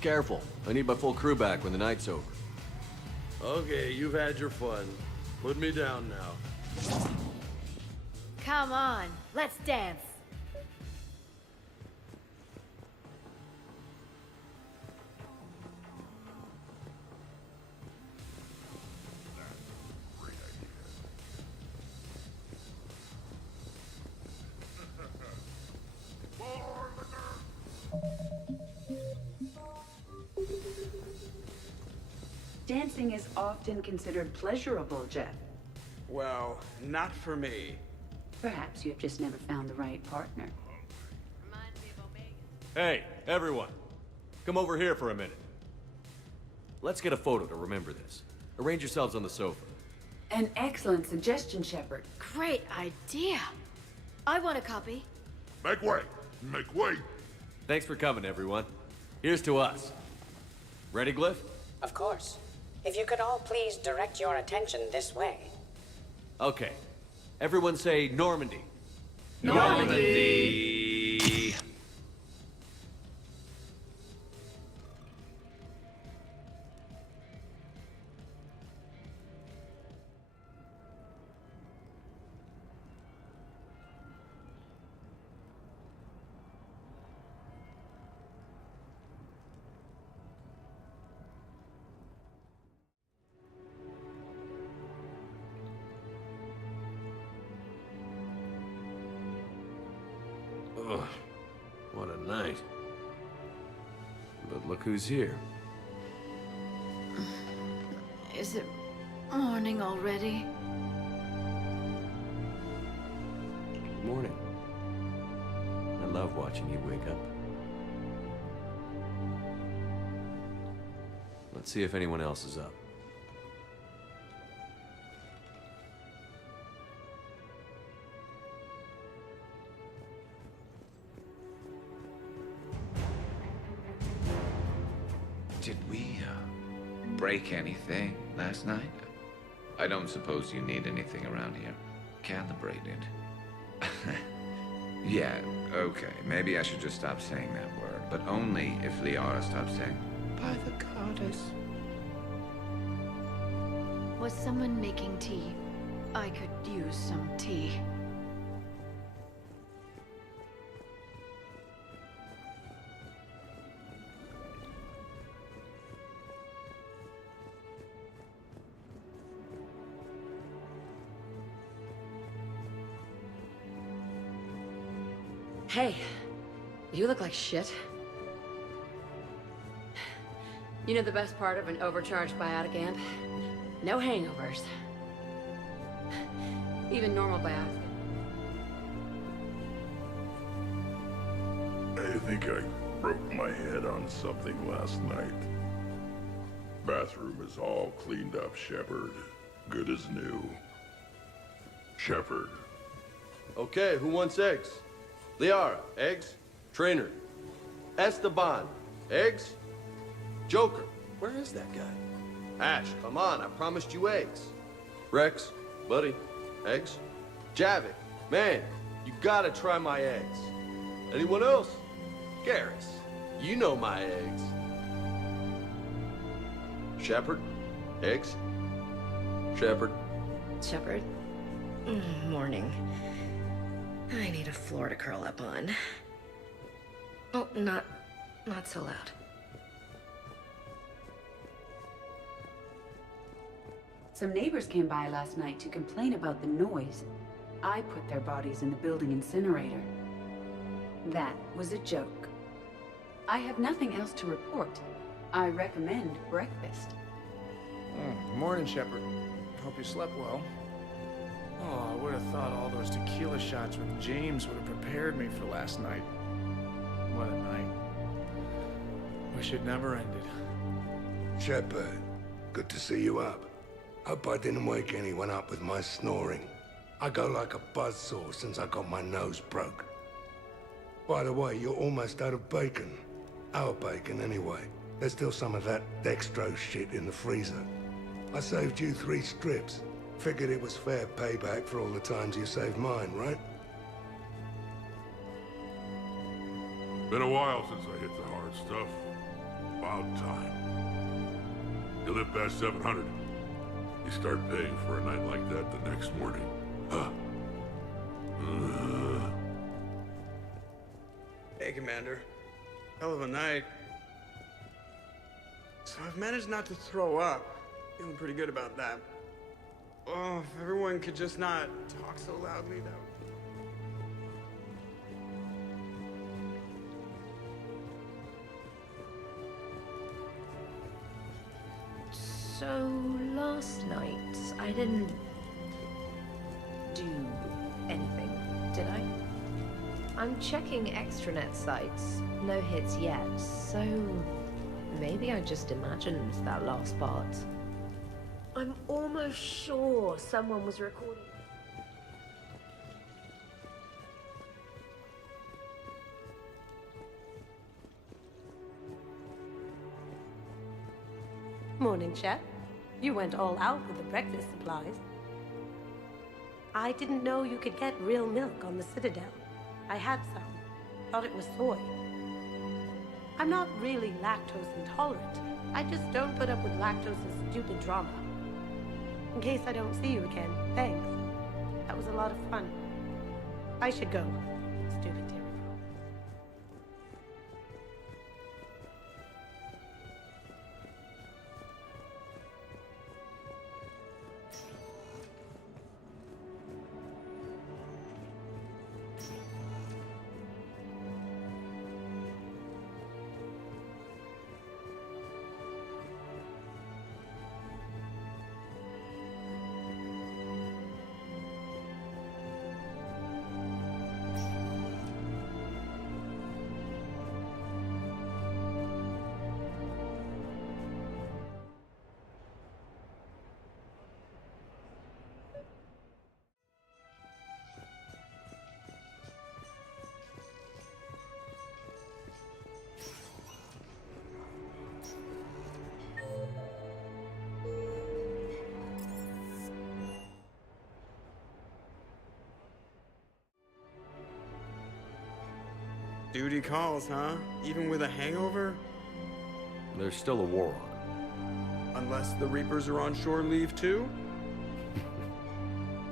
Careful. I need my full crew back when the night's over. Okay, you've had your fun. Put me down now. Come on, let's dance. Dancing is often considered pleasurable, Jeff. Well, not for me. Perhaps you have just never found the right partner. Hey, everyone. Come over here for a minute. Let's get a photo to remember this. Arrange yourselves on the sofa. An excellent suggestion, Shepard. Great idea. I want a copy. Make way! Make way! Thanks for coming, everyone. Here's to us. Ready, Glyph? Of course. If you could all please direct your attention this way. Okay. Everyone say Normandy. Normandy! Ugh, what a night. But look who's here. Is it morning already? Good morning. I love watching you wake up. Let's see if anyone else is up. Did we, break anything last night? I don't suppose you need anything around here. Calibrated. Yeah, okay. Maybe I should just stop saying that word, but only if Liara stops saying, by the goddess. Was someone making tea? I could use some tea. Hey, you look like shit. You know the best part of an overcharged biotic amp? No hangovers. Even normal biotics. I think I broke my head on something last night. Bathroom is all cleaned up, Shepard. Good as new. Shepard. Okay, who wants eggs? Liara, eggs? Trainer. Esteban, eggs? Joker, where is that guy? Ash, come on, I promised you eggs. Rex, buddy, eggs? Javik, man, you gotta try my eggs. Anyone else? Garrus, you know my eggs. Shepard, eggs? Shepard. Shepard? Morning. I need a floor to curl up on. Oh, not so loud. Some neighbors came by last night to complain about the noise. I put their bodies in the building incinerator. That was a joke. I have nothing else to report. I recommend breakfast. Morning, Shepard. Hope you slept well. Oh, I would have thought all those tequila shots with James would have prepared me for last night. What a night. Wish it never ended. Shepard, good to see you up. Hope I didn't wake anyone up with my snoring. I go like a buzzsaw since I got my nose broke. By the way, you're almost out of bacon. Our bacon, anyway. There's still some of that dextrose shit in the freezer. I saved you 3 strips. Figured it was fair payback for all the times you saved mine, right? Been a while since I hit the hard stuff. About time. You live past 700. You start paying for a night like that the next morning. Huh. Hey, Commander. Hell of a night. So I've managed not to throw up. Feeling pretty good about that. Oh, if everyone could just not talk so loudly, that would... So, last night, I didn't do anything, did I? I'm checking extranet sites. No hits yet, so maybe I just imagined that last part. I'm almost sure someone was recording. Morning, Chef. You went all out with the breakfast supplies. I didn't know you could get real milk on the Citadel. I had some. Thought it was soy. I'm not really lactose intolerant. I just don't put up with lactose's stupid drama. In case I don't see you again, thanks. That was a lot of fun. I should go. Stupid Terry. Duty calls, huh? Even with a hangover? There's still a war on. Unless the Reapers are on shore leave too?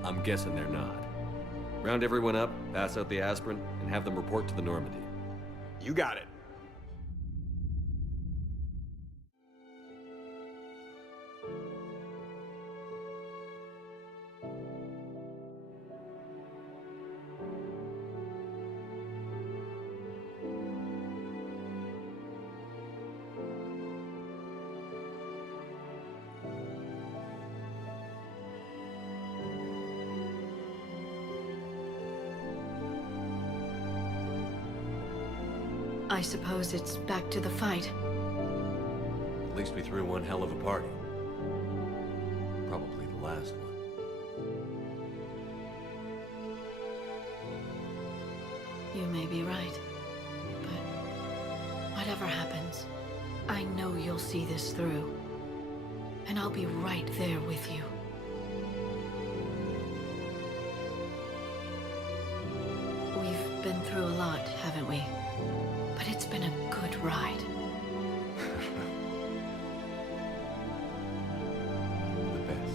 I'm guessing they're not. Round everyone up, pass out the aspirin, and have them report to the Normandy. You got it. I suppose it's back to the fight. At least we threw one hell of a party. Probably the last one. You may be right. But whatever happens, I know you'll see this through. And I'll be right there with you. We've been through a lot, haven't we? But it's been a good ride. The best.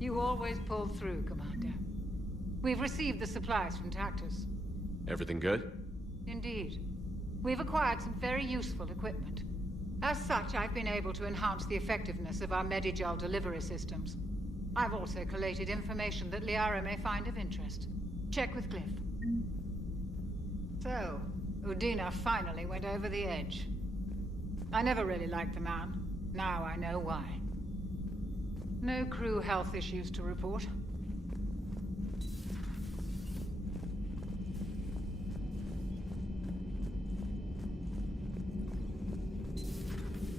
You always pull through, Commander. We've received the supplies from Tactus. Everything good? Indeed. We've acquired some very useful equipment. As such, I've been able to enhance the effectiveness of our Medigel delivery systems. I've also collated information that Liara may find of interest. Check with Cliff. So, Udina finally went over the edge. I never really liked the man. Now I know why. No crew health issues to report.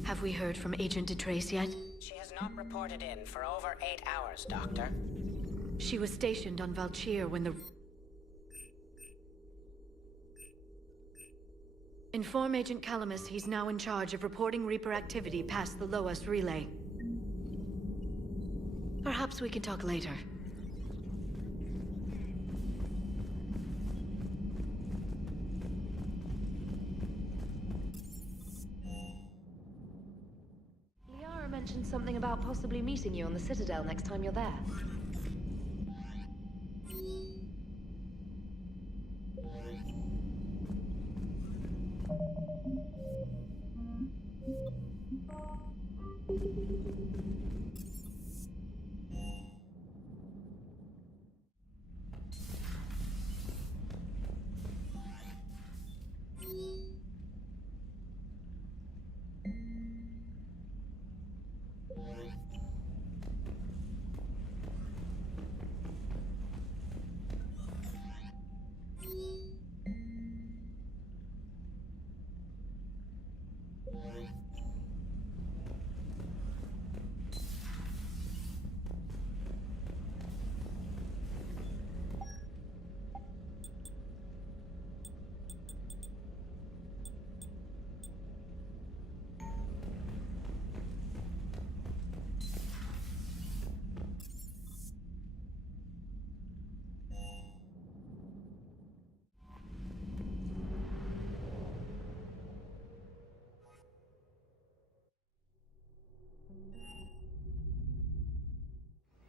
Have we heard from Agent DeTrace yet? She has not reported in for over 8 hours, Doctor. She was stationed on Valchir when the... Inform Agent Calamus he's now in charge of reporting Reaper activity past the Loas relay. Perhaps we can talk later. Liara mentioned something about possibly meeting you on the Citadel next time you're there.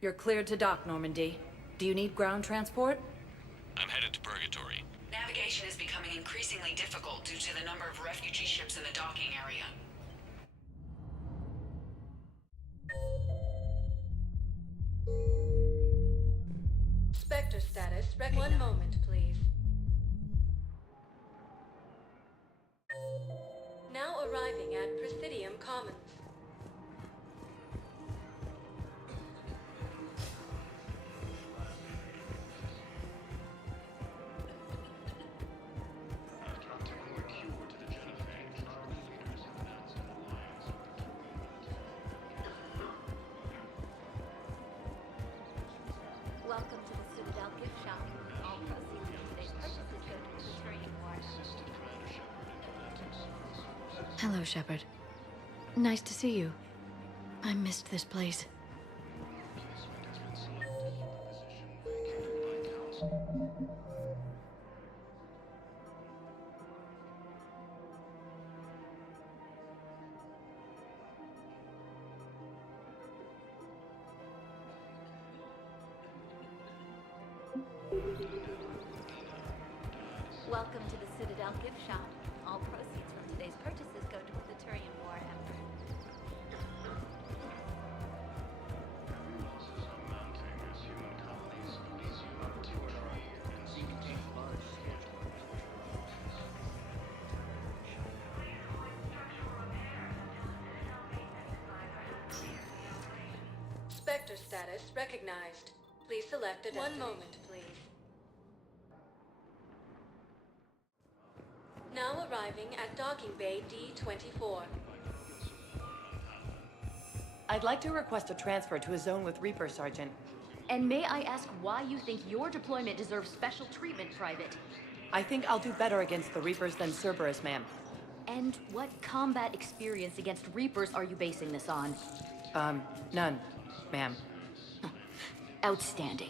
You're cleared to dock, Normandy. Do you need ground transport? I'm headed to Purgatory. Navigation is becoming increasingly difficult due to the number of refugee ships in the docking area. Spectre status recognized. 1 moment, please. Now arriving at Presidium Commons. Welcome to the Citadel gift shop. All proceeds from today's purchases go to the Turian War. Hello, Shepard. Nice to see you. I missed this place. Welcome to the Citadel gift shop. All proceeds from today's purchases go to the Turian War effort. Spectre status recognized. Please select a 1 moment, please. Now arriving at Docking Bay D-24. I'd like to request a transfer to a zone with Reaper, Sergeant. And may I ask why you think your deployment deserves special treatment, Private? I think I'll do better against the Reapers than Cerberus, ma'am. And what combat experience against Reapers are you basing this on? None, ma'am. Outstanding.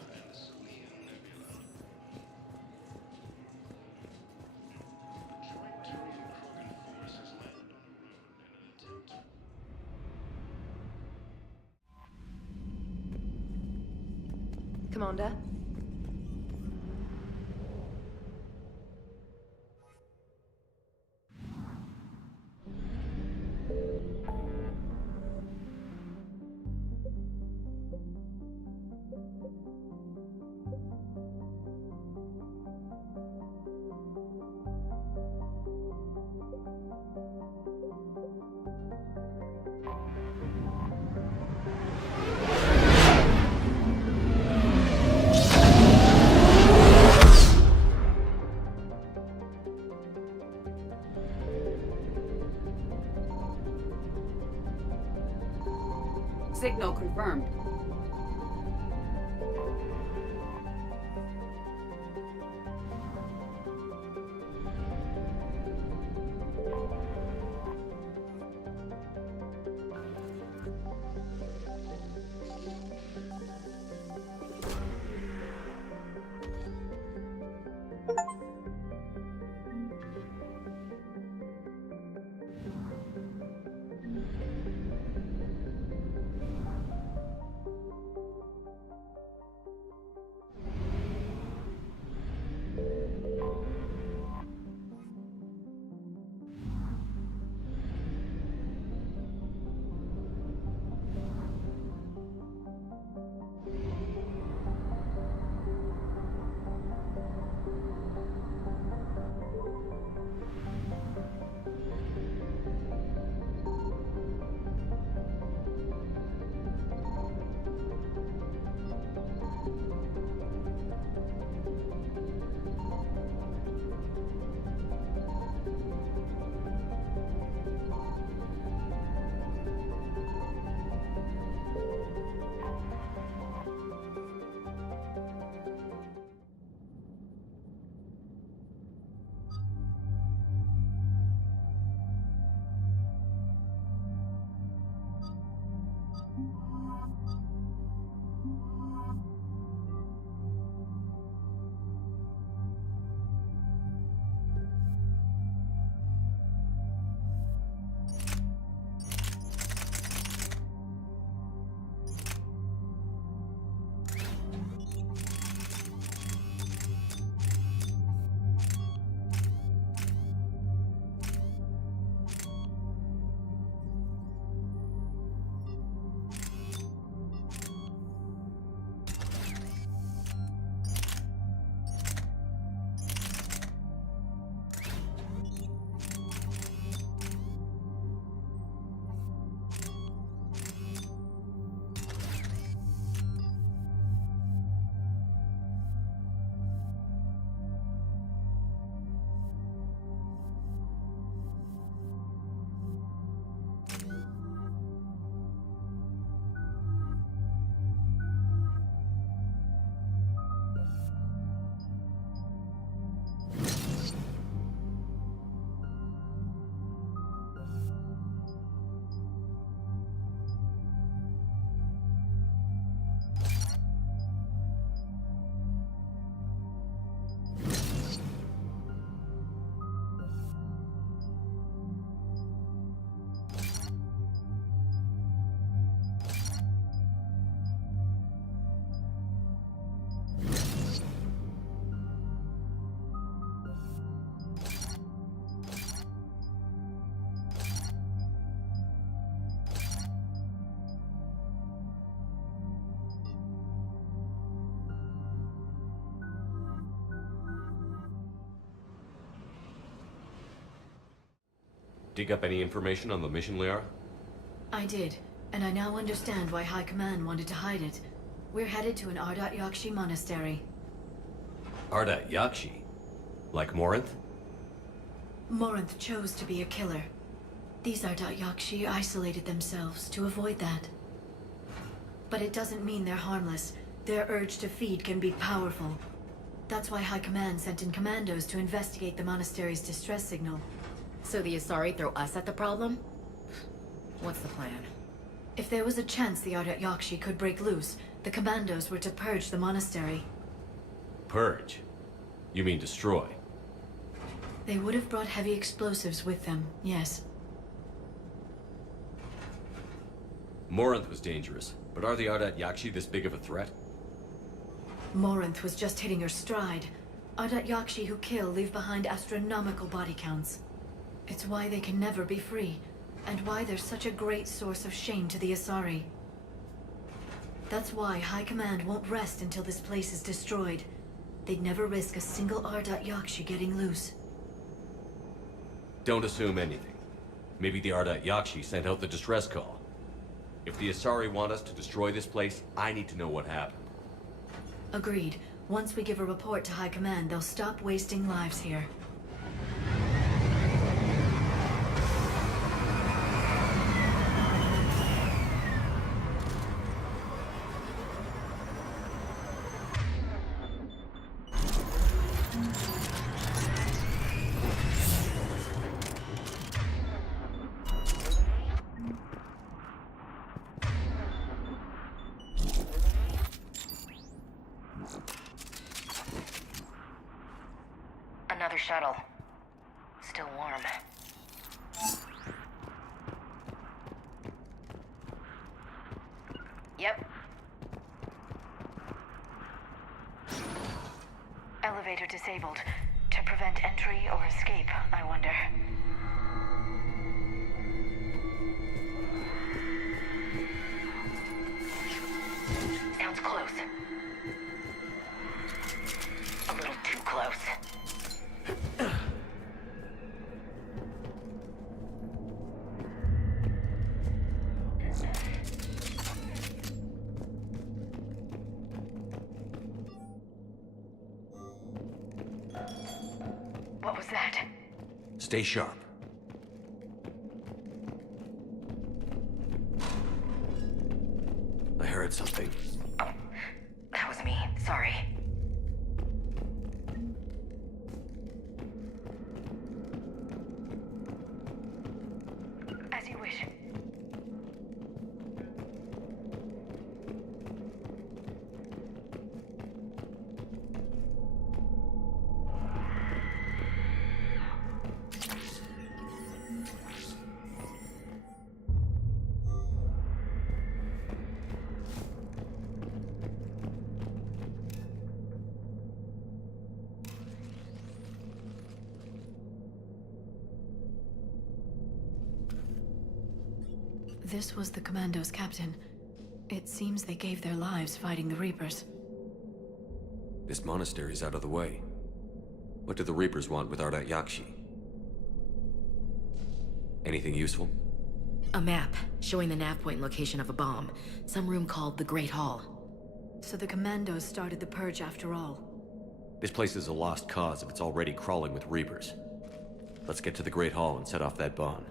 Commander? Signal confirmed. Dig up any information on the mission, Liara? I did, and I now understand why High Command wanted to hide it. We're headed to an Ardat Yakshi monastery. Ardat Yakshi? Like Morinth? Morinth chose to be a killer. These Ardat Yakshi isolated themselves to avoid that. But it doesn't mean they're harmless. Their urge to feed can be powerful. That's why High Command sent in commandos to investigate the monastery's distress signal. So the Asari throw us at the problem? What's the plan? If there was a chance the Ardat Yakshi could break loose, the commandos were to purge the monastery. Purge? You mean destroy? They would have brought heavy explosives with them, yes. Morinth was dangerous, but are the Ardat Yakshi this big of a threat? Morinth was just hitting her stride. Ardat Yakshi who kill leave behind astronomical body counts. It's why they can never be free, and why they're such a great source of shame to the Asari. That's why High Command won't rest until this place is destroyed. They'd never risk a single Ardat Yakshi getting loose. Don't assume anything. Maybe the Ardat Yakshi sent out the distress call. If the Asari want us to destroy this place, I need to know what happened. Agreed. Once we give a report to High Command, they'll stop wasting lives here. Another shuttle. Still warm. Yep. Elevator disabled. To prevent entry or escape, I wonder. Sounds close. A little too close. What was that? Stay sharp. I heard something. Oh, that was me. Sorry. As you wish. This was the Commando's captain. It seems they gave their lives fighting the Reapers. This monastery's out of the way. What do the Reapers want with Ardat Yakshi? Anything useful? A map showing the nav point location of a bomb. Some room called the Great Hall. So the Commandos started the purge after all. This place is a lost cause if it's already crawling with Reapers. Let's get to the Great Hall and set off that bomb.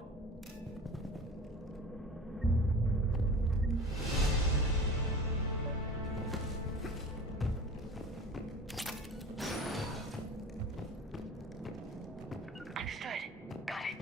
Understood. Got it.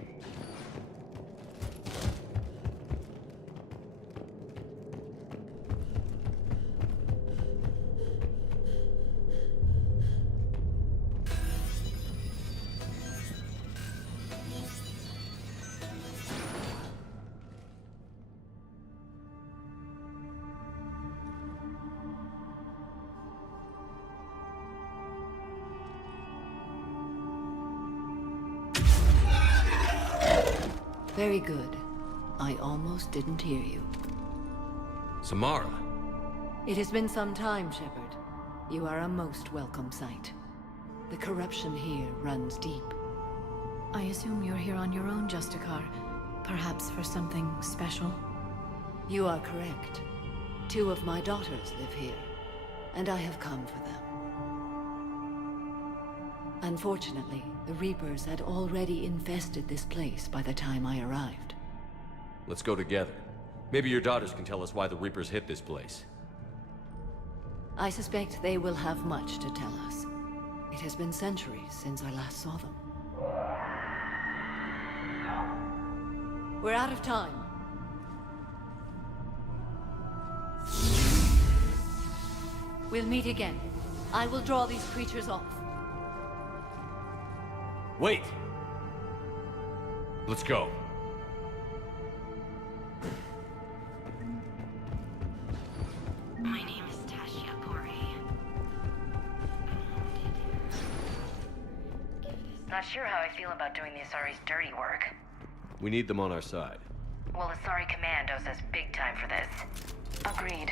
Very good. I almost didn't hear you. Samara! It has been some time, Shepard. You are a most welcome sight. The corruption here runs deep. I assume you're here on your own, Justicar. Perhaps for something special? You are correct. 2 of my daughters live here, and I have come for them. Unfortunately, the Reapers had already infested this place by the time I arrived. Let's go together. Maybe your daughters can tell us why the Reapers hit this place. I suspect they will have much to tell us. It has been centuries since I last saw them. We're out of time. We'll meet again. I will draw these creatures off. Wait! Let's go. My name is Tasha Pori. Not sure how I feel about doing the Asari's dirty work. We need them on our side. Well, Asari Command owes us big time for this. Agreed.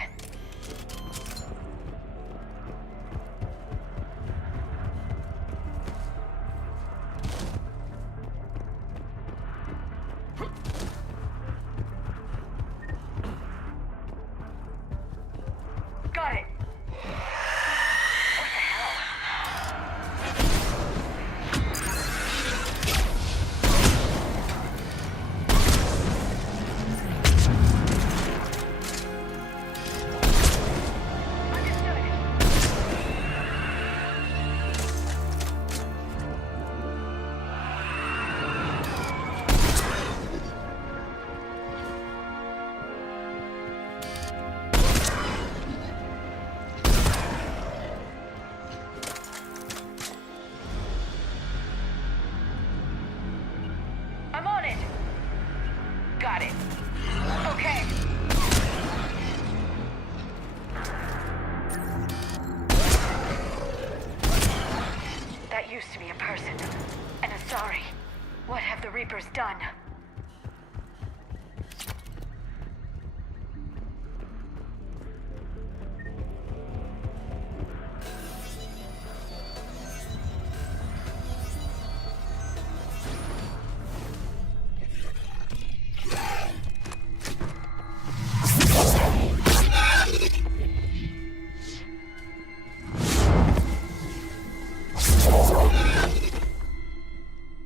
Got it! I'm on it! Got it. Okay. That used to be a person. An Asari. What have the Reapers done?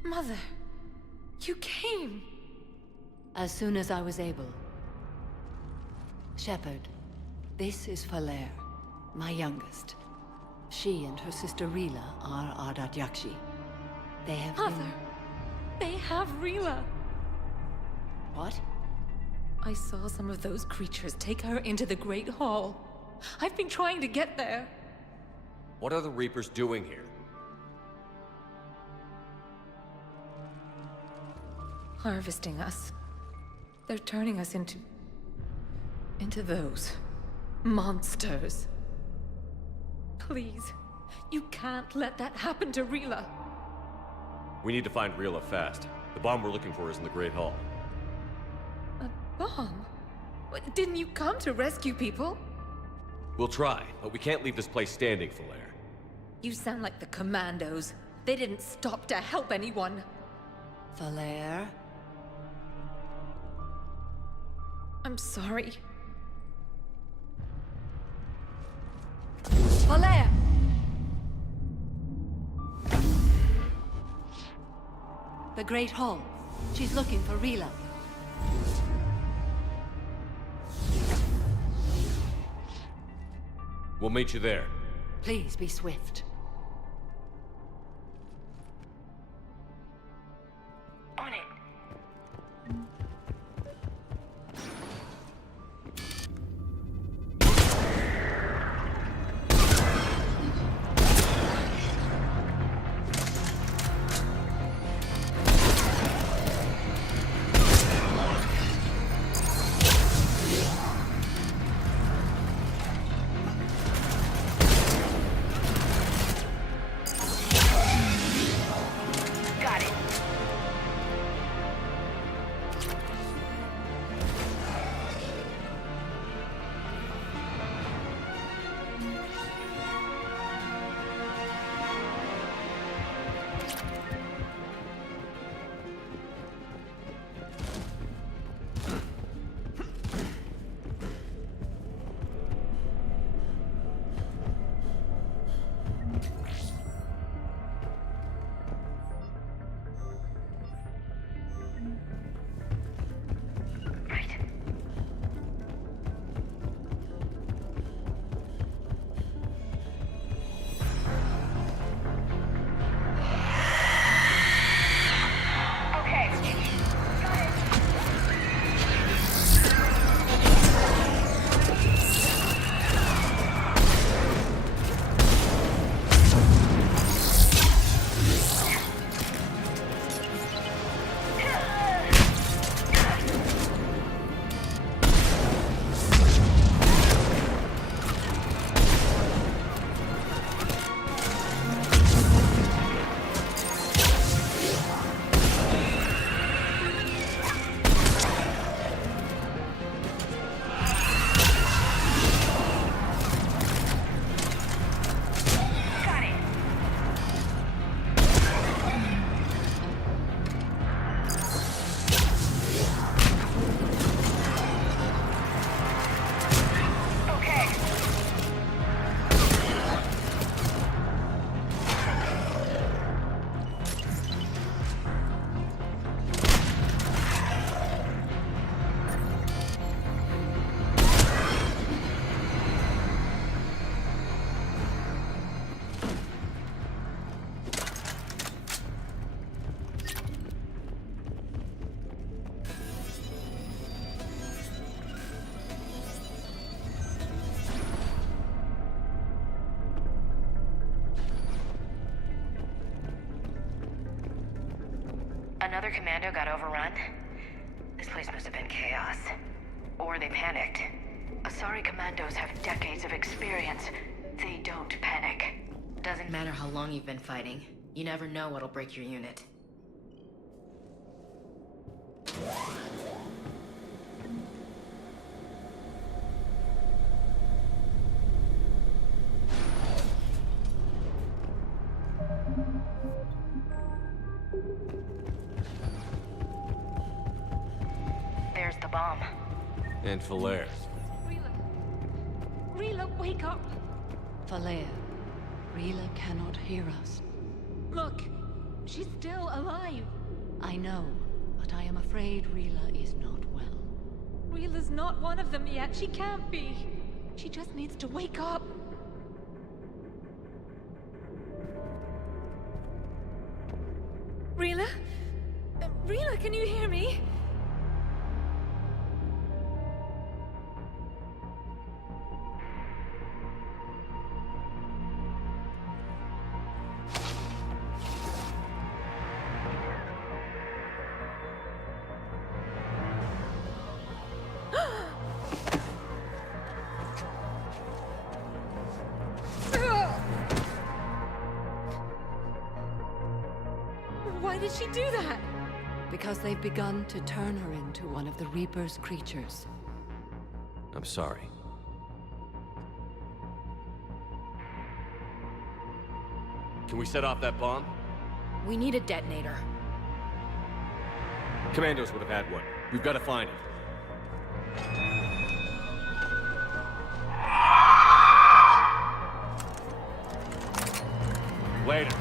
Mother, you came. As soon as I was able. Shepard, this is Falere, my youngest. She and her sister Rila are Ardat Yakshi. They have Mother, they have Rila. What? I saw some of those creatures take her into the Great Hall. I've been trying to get there. What are the Reapers doing here? Harvesting us. They're turning us into those monsters. Please, you can't let that happen to Rila. We need to find Rila fast. The bomb we're looking for is in the Great Hall. A bomb? What, didn't you come to rescue people? We'll try, but we can't leave this place standing, Falere. You sound like the Commandos. They didn't stop to help anyone. Falere? I'm sorry. Falere! The Great Hall. She's looking for Rila. We'll meet you there. Please be swift. On it. Another commando got overrun? This place must have been chaos. Or they panicked. Asari commandos have decades of experience. They don't panic. Doesn't matter how long you've been fighting. You never know what'll break your unit. There's the bomb. And Falere. Rila, wake up! Falere, Rila cannot hear us. Look, she's still alive. I know, but I am afraid Rila is not well. Rila's not one of them yet. She can't be. She just needs to wake up. Rila? Rila, can you hear me? Why did she do that? Because they've begun to turn her into one of the Reaper's creatures. I'm sorry. Can we set off that bomb? We need a detonator. Commandos would have had one. We've got to find it. Later.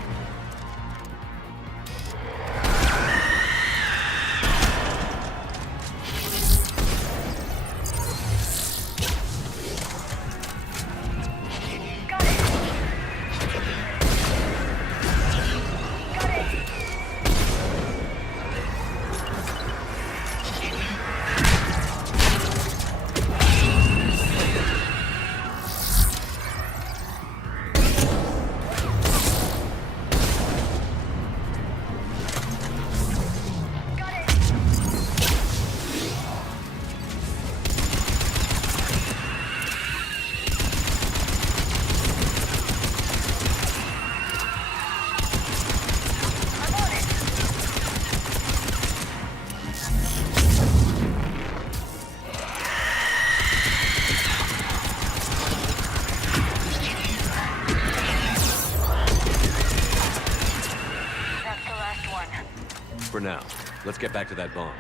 For now, let's get back to that bomb.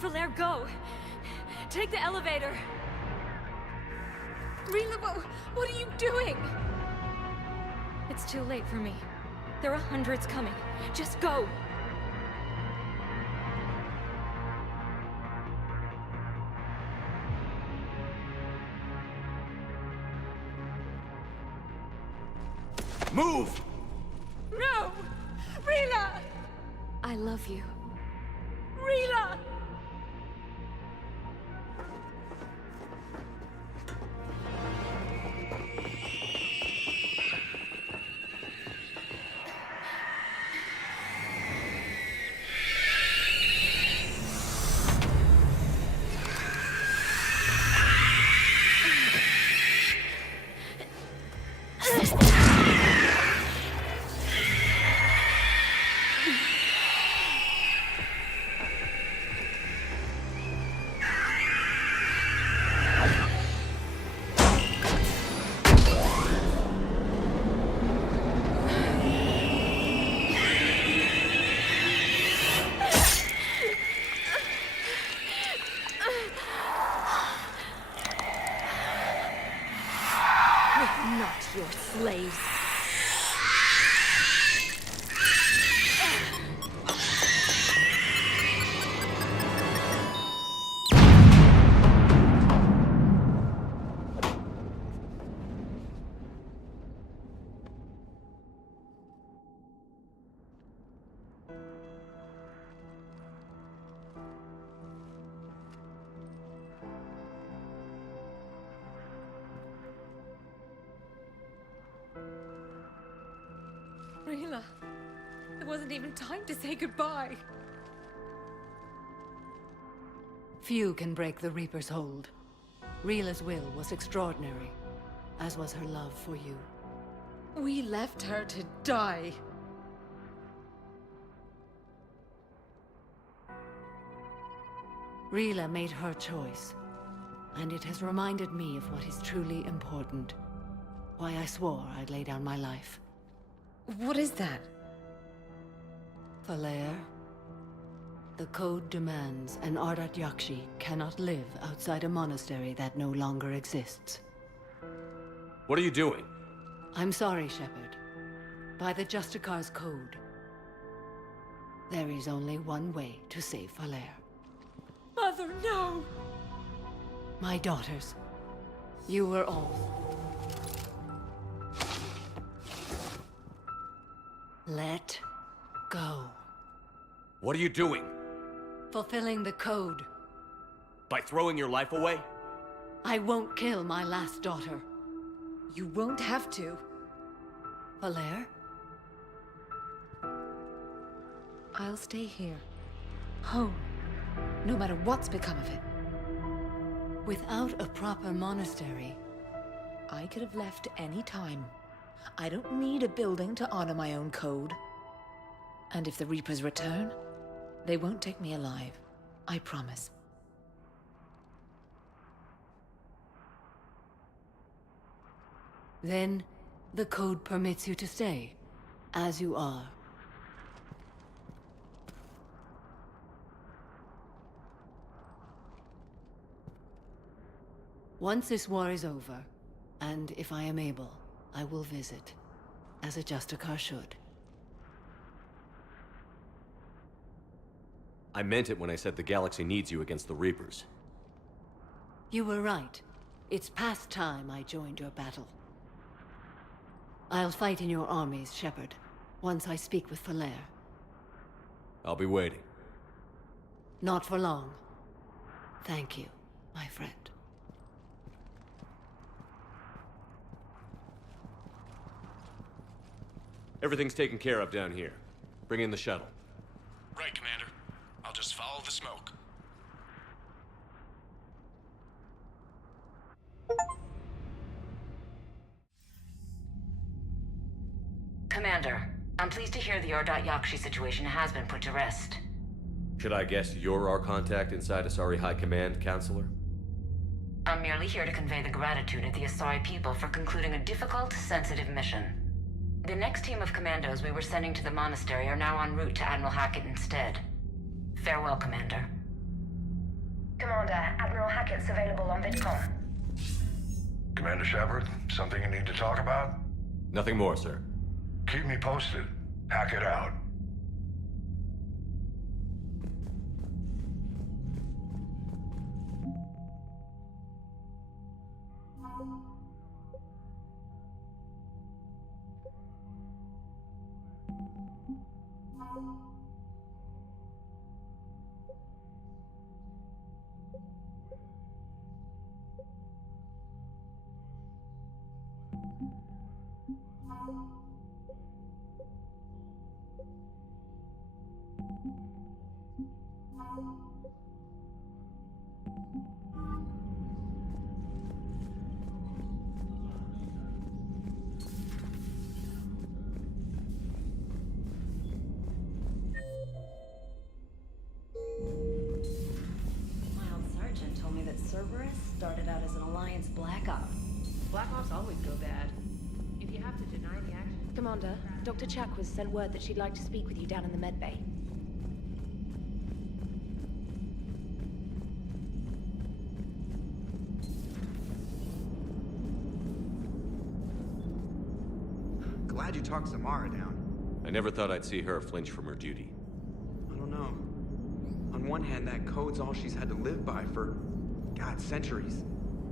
Falere, go! Take the elevator! Rila, what are you doing? It's too late for me. There are hundreds coming. Just go! Move! No! Rila! I love you. Rila! wasn't even time to say goodbye. Few can break the Reaper's hold. Rila's will was extraordinary, as was her love for you. We left her to die. Rila made her choice, and it has reminded me of what is truly important. Why I swore I'd lay down my life. What is that? Falere. The code demands an Ardat Yakshi cannot live outside a monastery that no longer exists. What are you doing? I'm sorry, Shepard. By the Justicar's code, there is only one way to save Falere. Mother, no! My daughters, you were all. Let go. What are you doing? Fulfilling the code. By throwing your life away? I won't kill my last daughter. You won't have to. Falere? I'll stay here. Home. No matter what's become of it. Without a proper monastery, I could have left any time. I don't need a building to honor my own code. And if the Reapers return, they won't take me alive. I promise. Then, the code permits you to stay, as you are. Once this war is over, and if I am able, I will visit, as a Justicar should. I meant it when I said the galaxy needs you against the Reapers. You were right. It's past time I joined your battle. I'll fight in your armies, Shepard, once I speak with Falere. I'll be waiting. Not for long. Thank you, my friend. Everything's taken care of down here. Bring in the shuttle. Right, Commander. I'll just follow the smoke. Commander, I'm pleased to hear the Ardat Yakshi situation has been put to rest. Should I guess you're our contact inside Asari High Command, Counselor? I'm merely here to convey the gratitude of the Asari people for concluding a difficult, sensitive mission. The next team of commandos we were sending to the monastery are now en route to Admiral Hackett instead. Farewell, Commander. Commander, Admiral Hackett's available on VidCom. Commander Shepard, something you need to talk about? Nothing more, sir. Keep me posted. Hackett out. Cerberus started out as an Alliance Black Op. Black Ops always go bad. If you have to deny the action... Commander, Dr. Chakwas sent word that she'd like to speak with you down in the medbay. Glad you talked Samara down. I never thought I'd see her flinch from her duty. I don't know. On one hand, that code's all she's had to live by for, God, centuries.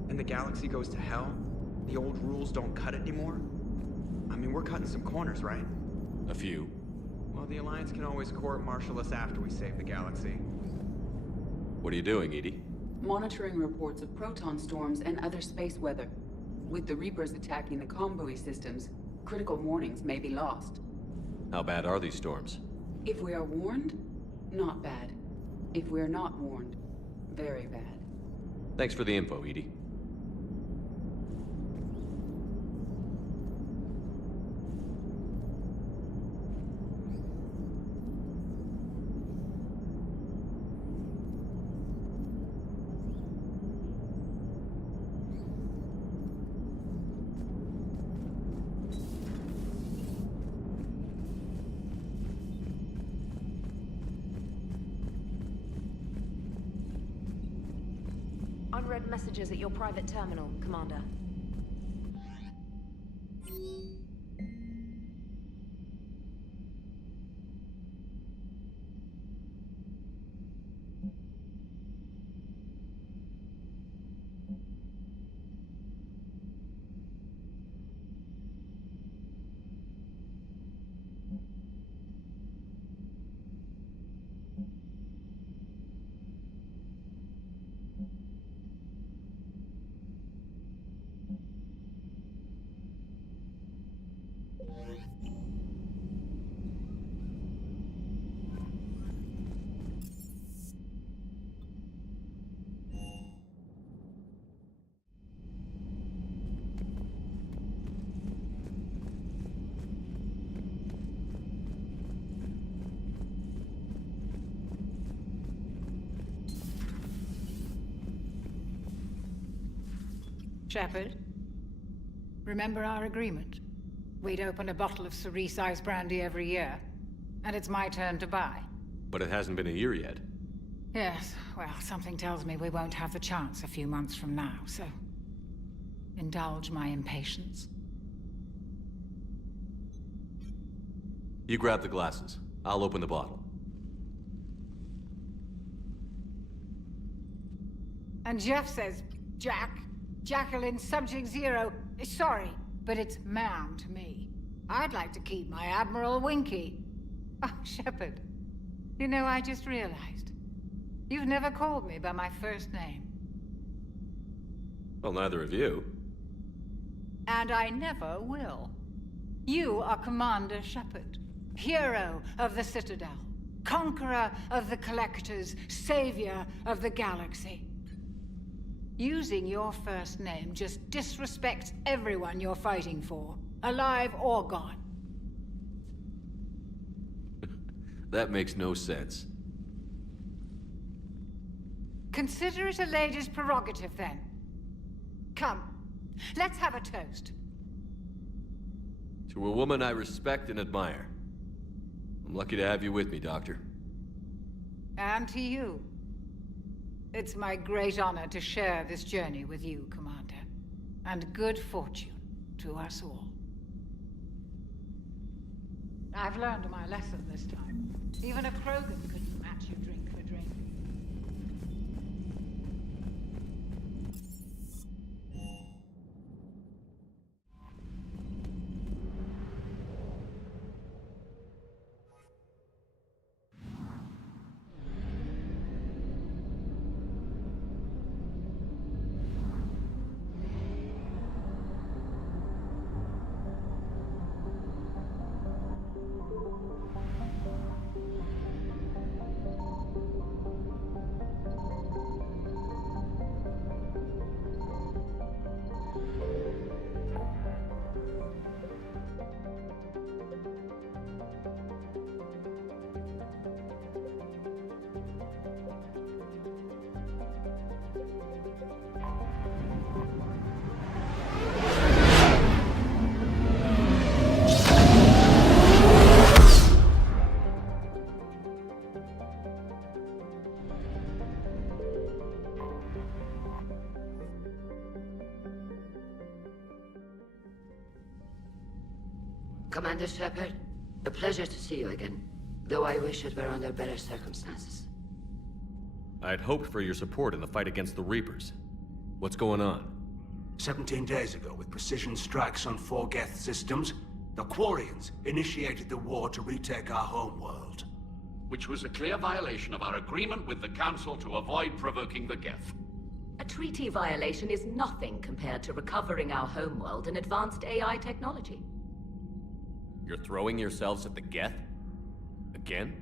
And the galaxy goes to hell. The old rules don't cut it anymore. I mean, we're cutting some corners, right? A few. Well, the Alliance can always court-martial us after we save the galaxy. What are you doing, EDI? Monitoring reports of proton storms and other space weather. With the Reapers attacking the comm buoy systems, critical warnings may be lost. How bad are these storms? If we are warned, not bad. If we're not warned, very bad. Thanks for the info, EDI. Unread messages at your private terminal, Commander. Shepard, remember our agreement? We'd open a bottle of cerise ice brandy every year, and it's my turn to buy. But it hasn't been a year yet. Yes, well, something tells me we won't have the chance a few months from now, so indulge my impatience. You grab the glasses. I'll open the bottle. And Jeff says, Jacqueline Subject Zero is sorry, but it's ma'am to me. I'd like to keep my Admiral Winky. Oh, Shepard, you know, I just realized. You've never called me by my first name. Well, neither of you. And I never will. You are Commander Shepard, hero of the Citadel, conqueror of the Collectors, savior of the galaxy. Using your first name just disrespects everyone you're fighting for, alive or gone. That makes no sense. Consider it a lady's prerogative, then. Come, let's have a toast. To a woman I respect and admire. I'm lucky to have you with me, Doctor. And to you. It's my great honor to share this journey with you, Commander. And good fortune to us all. I've learned my lesson this time. Even a Krogan couldn't match you drink for drink. Commander Shepard, a pleasure to see you again, though I wish it were under better circumstances. I'd hoped for your support in the fight against the Reapers. What's going on? 17 days ago, with precision strikes on 4 Geth systems, the Quarians initiated the war to retake our homeworld. Which was a clear violation of our agreement with the Council to avoid provoking the Geth. A treaty violation is nothing compared to recovering our homeworld and advanced AI technology. You're throwing yourselves at the Geth? Again?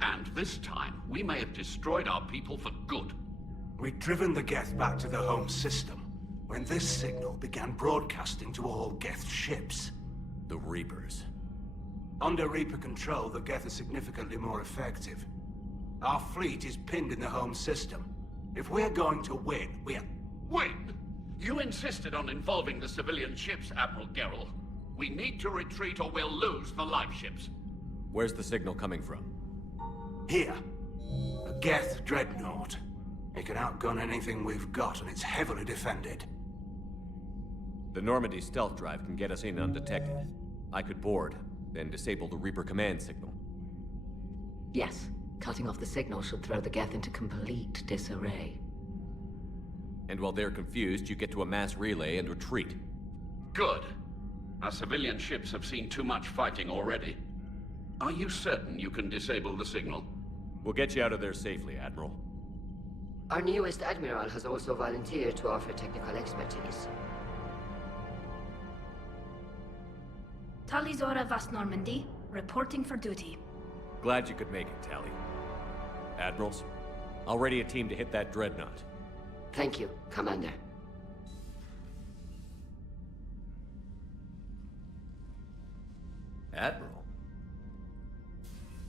And this time, we may have destroyed our people for good. We'd driven the Geth back to the home system when this signal began broadcasting to all Geth ships. The Reapers. Under Reaper control, the Geth are significantly more effective. Our fleet is pinned in the home system. If we're going to win, we're... Win? You insisted on involving the civilian ships, Admiral Gerrel. We need to retreat or we'll lose the live ships. Where's the signal coming from? Here. A Geth dreadnought. It can outgun anything we've got, and it's heavily defended. The Normandy stealth drive can get us in undetected. I could board, then disable the Reaper command signal. Yes. Cutting off the signal should throw the Geth into complete disarray. And while they're confused, you get to a mass relay and retreat. Good. Our civilian ships have seen too much fighting already. Are you certain you can disable the signal? We'll get you out of there safely, Admiral. Our newest Admiral has also volunteered to offer technical expertise. Talizora Vas Normandy, reporting for duty. Glad you could make it, Tally. Admirals, I'll ready a team to hit that dreadnought. Thank you, Commander. Admiral?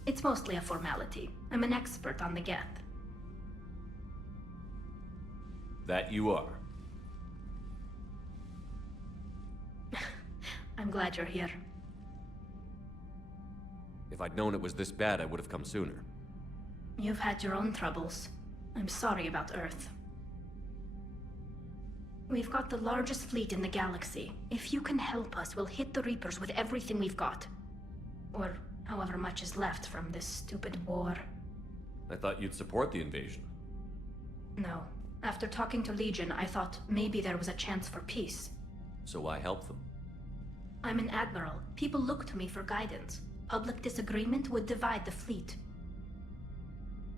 It's mostly a formality. I'm an expert on the Geth. That you are. I'm glad you're here. If I'd known it was this bad, I would have come sooner. You've had your own troubles. I'm sorry about Earth. We've got the largest fleet in the galaxy. If you can help us, we'll hit the Reapers with everything we've got. Or however much is left from this stupid war. I thought you'd support the invasion. No. After talking to Legion, I thought maybe there was a chance for peace. So why help them? I'm an admiral. People look to me for guidance. Public disagreement would divide the fleet.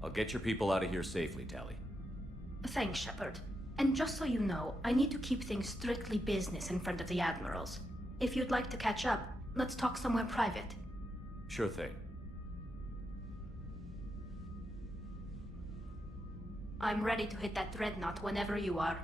I'll get your people out of here safely, Tally. Thanks, Shepard. And just so you know, I need to keep things strictly business in front of the admirals. If you'd like to catch up, let's talk somewhere private. Sure thing. I'm ready to hit that dreadnought whenever you are.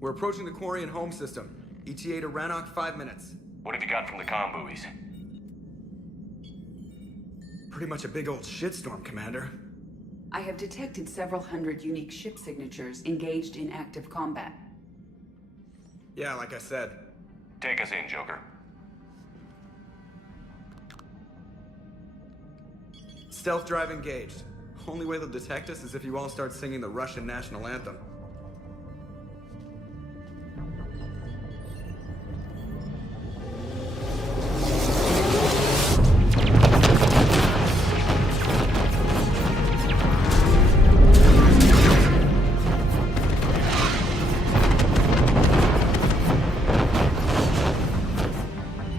We're approaching the Quarian home system. ETA to Rannoch, 5 minutes. What have you got from the comm buoys? Pretty much a big old shitstorm, Commander. I have detected several hundred unique ship signatures engaged in active combat. Yeah, like I said. Take us in, Joker. Stealth drive engaged. Only way they'll detect us is if you all start singing the Russian national anthem.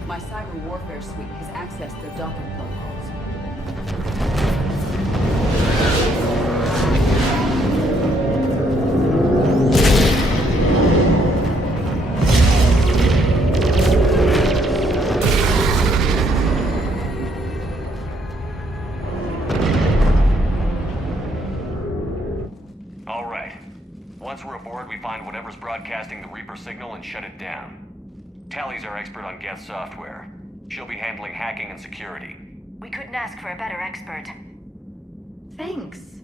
My cyber warfare suite has accessed their docking protocols. All right. Once we're aboard, we find whatever's broadcasting the Reaper signal and shut it down. Tally's our expert on Geth software. She'll be handling hacking and security. We couldn't ask for a better expert. Thanks,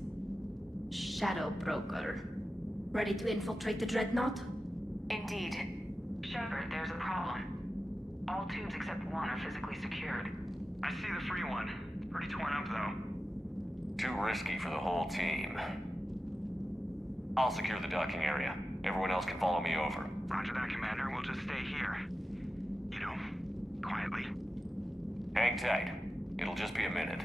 Shadow Broker. Ready to infiltrate the Dreadnought? Indeed. Shepard, there's a problem. All tubes except one are physically secured. I see the free one. Pretty torn up, though. Too risky for the whole team. I'll secure the docking area. Everyone else can follow me over. Roger that, Commander. We'll just stay here. You know, quietly. Hang tight. It'll just be a minute.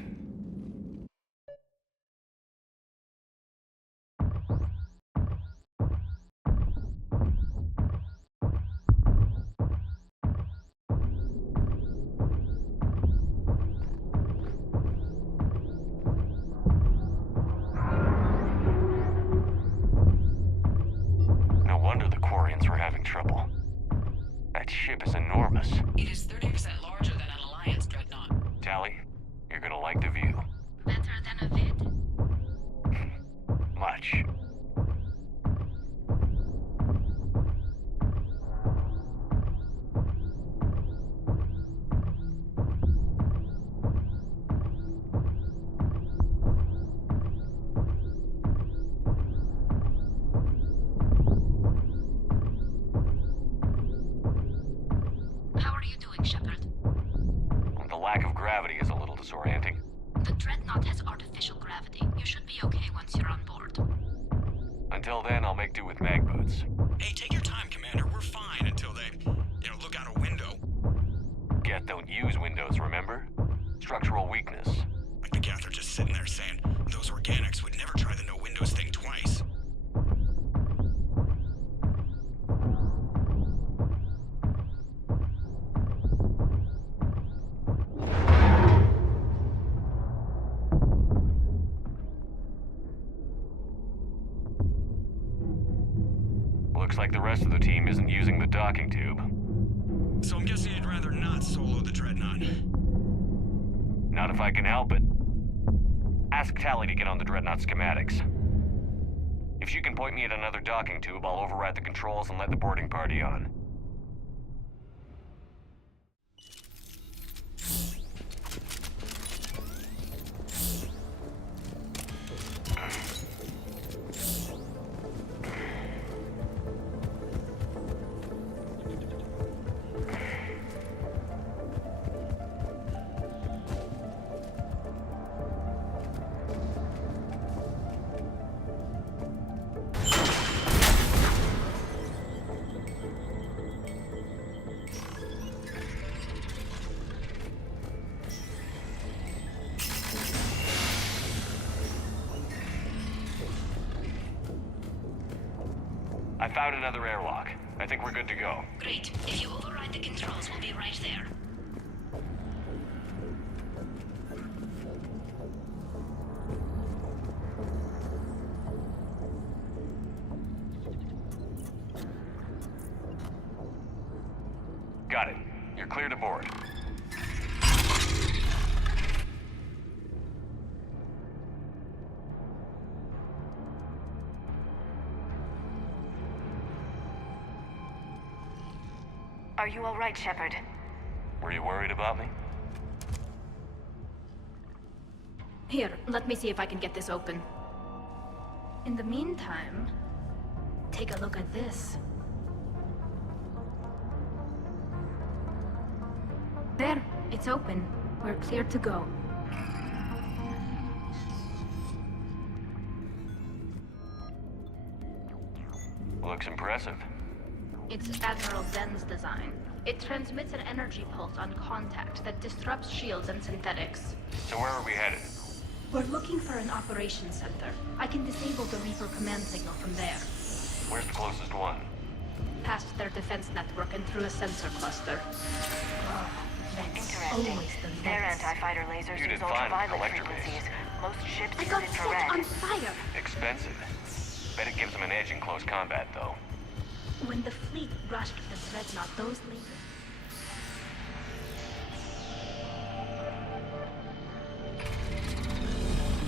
No wonder the Quarians were having trouble. That ship is enormous. It is 30% larger than an Alliance dreadnought. Tally, you're gonna like the view. Better than a vid? Much. How are you doing, Shepard? The lack of gravity is a little disorienting. The Dreadnought has artificial gravity. You should be okay once you're on board. Until then, I'll make do with mag boots. Hey, take your time, Commander. We're fine until they, look out a window. Geth don't use windows, remember? Structural weakness. Like the Geth are just sitting there saying, those organics would never try the no windows thing twice. Looks like the rest of the team isn't using the docking tube. So I'm guessing you'd rather not solo the Dreadnought. Not if I can help it. Ask Tally to get on the Dreadnought schematics. If she can point me at another docking tube, I'll override the controls and let the boarding party on. I found another airlock. I think we're good to go. Great. If you override the controls, we'll be right there. Got it. You're clear to board. Are you all right, Shepard? Were you worried about me? Here, let me see if I can get this open. In the meantime, take a look at this. There, it's open. We're clear to go. Looks impressive. It's Admiral Zen's design. It transmits an energy pulse on contact that disrupts shields and synthetics. So where are we headed? We're looking for an operations center. I can disable the Reaper command signal from there. Where's the closest one? Past their defense network and through a sensor cluster. Interesting. Their anti-fighter lasers You use did fine with ultraviolet collector frequencies. Most ships I use got set on infrared. fire! Expensive. Bet it gives them an edge in close combat, though. When the fleet rushed the Dreadnought, those lasers...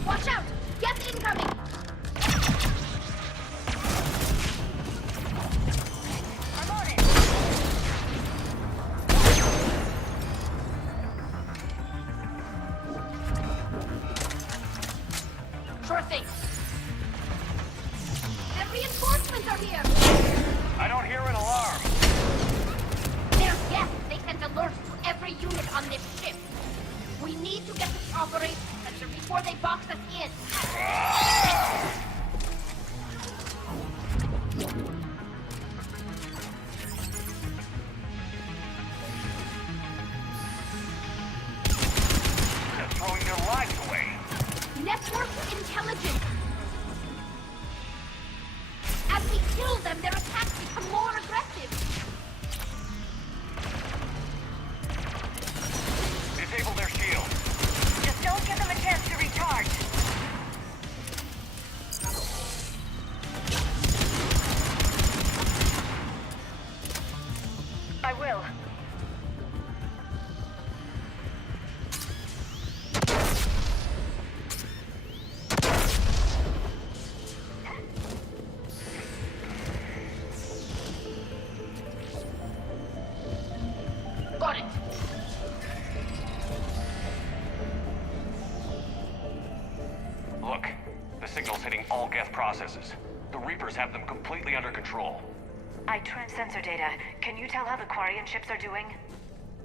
Watch out! Gas incoming! I'm on it! Sure thing. The reinforcements are here! I don't hear an alarm. There's gas! They sent alerts to every unit on this ship. We need to get to the operations center before they box us in. They're throwing their lives away. Network intelligence! As we kill them, their attacks become more aggressive. Disable their shield. Just don't give them a chance to recharge. I will. Got it. Look, the signal's hitting all Geth processes. The Reapers have them completely under control. I trend sensor data. Can you tell how the Quarian ships are doing?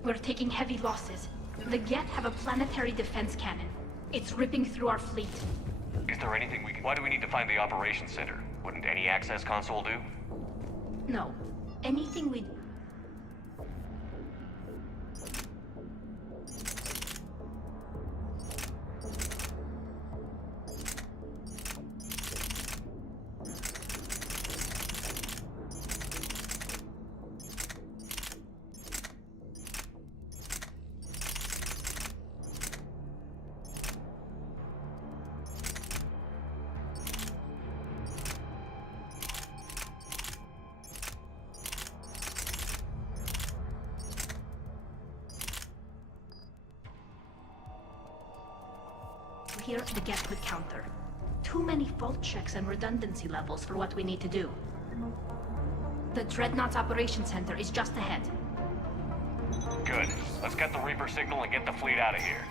We're taking heavy losses. The Geth have a planetary defense cannon. It's ripping through our fleet. Is there anything we can... Why do we need to find the operations center? Wouldn't any access console do? No. Anything we... Here, the Geth could counter. Too many fault checks and redundancy levels for what we need to do. The Dreadnought's Operations Center is just ahead. Good. Let's get the Reaper signal and get the fleet out of here.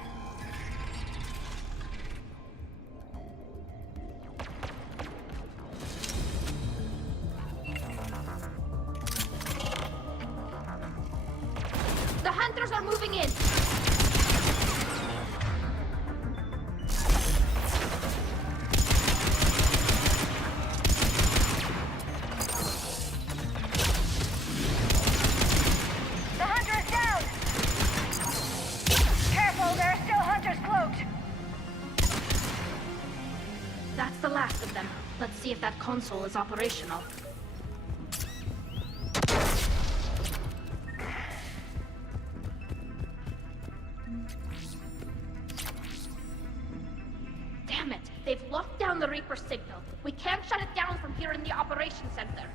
The Hunters are moving in! The Hunter is down! Careful, there are still Hunters cloaked! That's the last of them. Let's see if that console is operational. Damn it! They've locked down the Reaper signal. We can't shut it down from here in the operations center.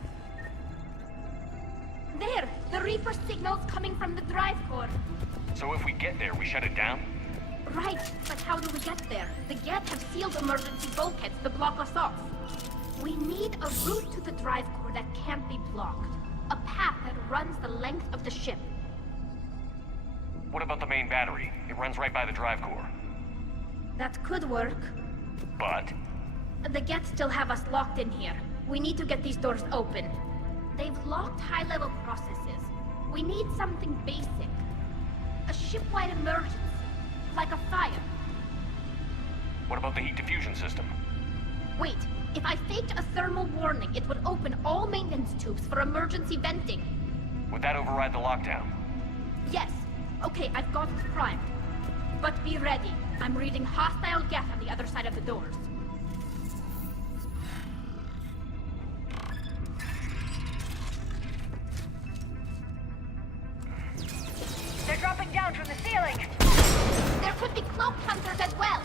There! The Reaper signal's coming from the drive core. So if we get there, we shut it down? Right, but how do we get there? The Geth have sealed emergency bulkheads to block us off. We need a route to the drive core that can't be blocked. A path that runs the length of the ship. What about the main battery? It runs right by the drive core. That could work. But The Geth still have us locked in here. We need to get these doors open. They've locked high-level processes. We need something basic. A ship-wide emergency. Like a fire. what about the heat diffusion system? Wait, if I faked a thermal warning, it would open all maintenance tubes for emergency venting. Would that override the lockdown? Yes. Okay, I've got it primed. But be ready. I'm reading hostile Geth on the other side of the doors. They're dropping down from the ceiling. There could be cloak hunters as well.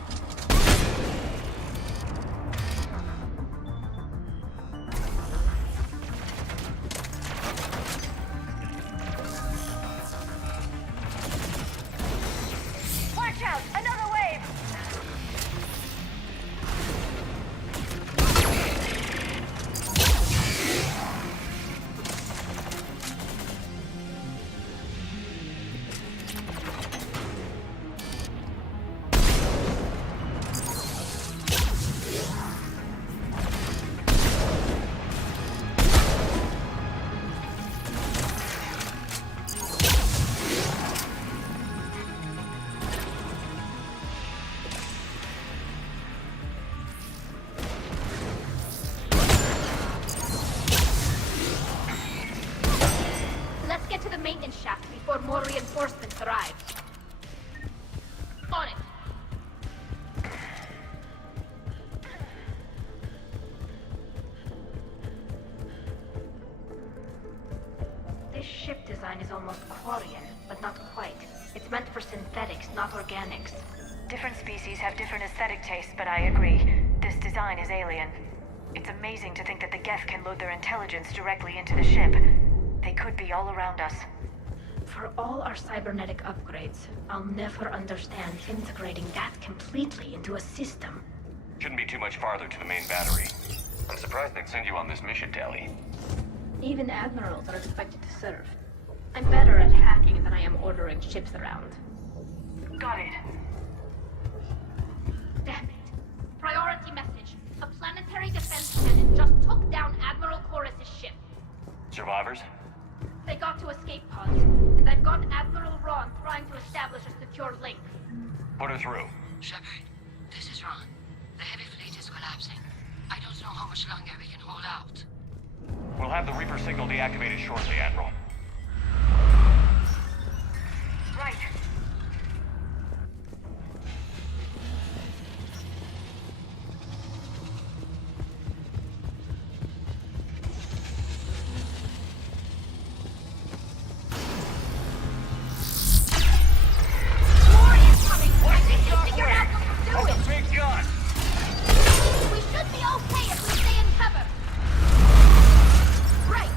Watch out! Another wave! Let's get to the maintenance shaft before more reinforcements arrive. On it. This ship design is almost Quarian, but not quite. It's meant for synthetics, not organics. Different species have different aesthetic tastes, but I agree. This design is alien. It's amazing to think that the Geth can load their intelligence directly into the ship. They could be all around us. For all our cybernetic upgrades, I'll never understand integrating that completely into a system. Shouldn't be too much farther to the main battery. I'm surprised they'd send you on this mission, Tali. Even admirals are expected to serve. I'm better at hacking than I am ordering ships around. Got it. Damn it. Priority message. A planetary defense cannon just took down Admiral Chorus's ship. Survivors? They got to escape pods, and I've got Admiral Ron trying to establish a secure link. Put her through. Shepard, this is Ron. The heavy fleet is collapsing. I don't know how much longer we can hold out. We'll have the Reaper signal deactivated shortly, Admiral. Right. More incoming! I think we figured out what to do it! Big gun! We should be okay if we stay in cover! Right!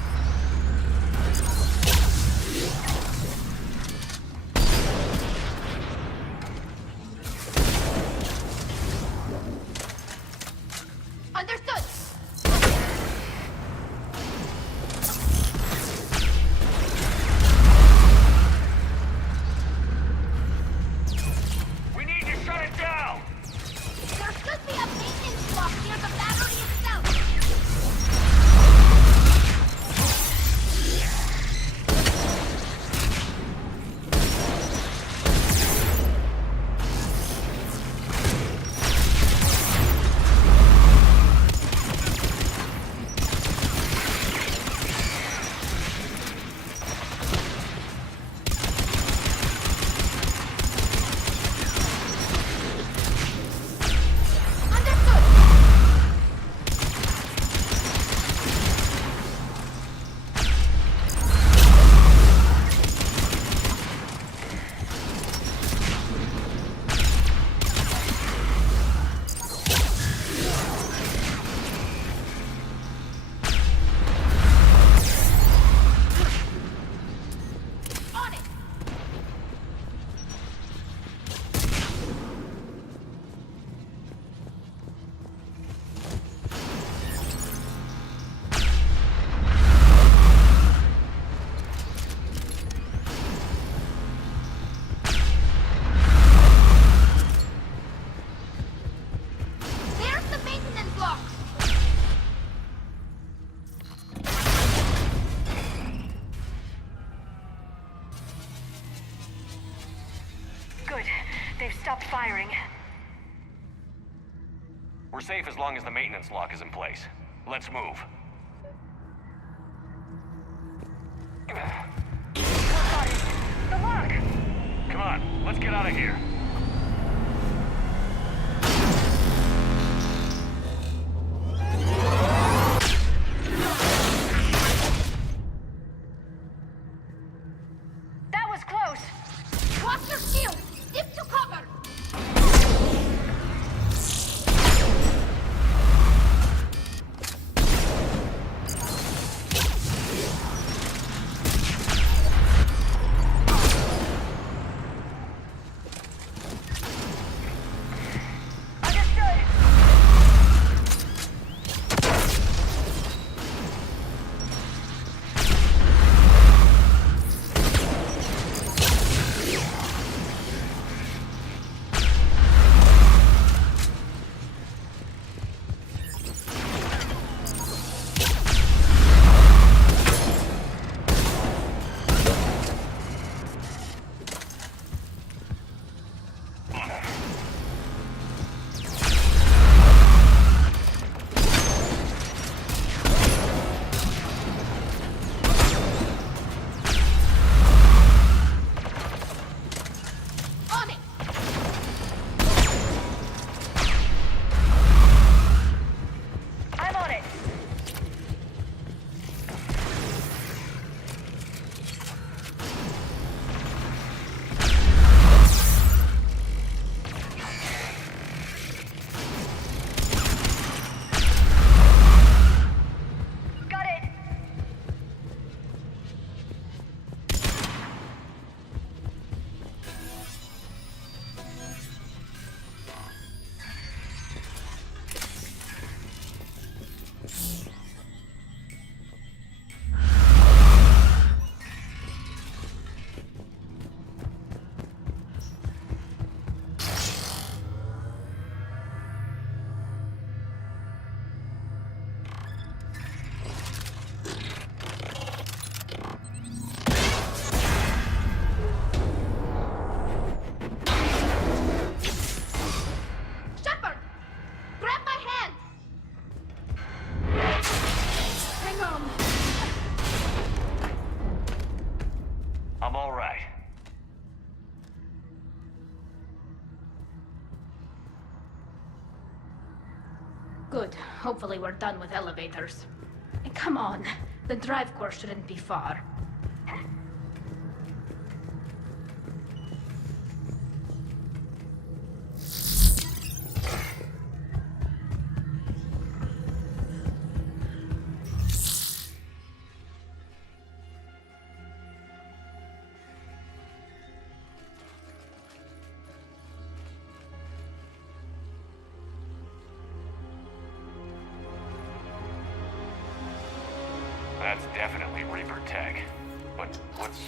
stopped firing. We're safe as long as the maintenance lock is in place. Let's move. The lock! Come on, let's get out of here. That was close! Watch your shield! Dip to cover! Good. Hopefully we're done with elevators. And come on, the drive core shouldn't be far. That's definitely Reaper tech. But what's...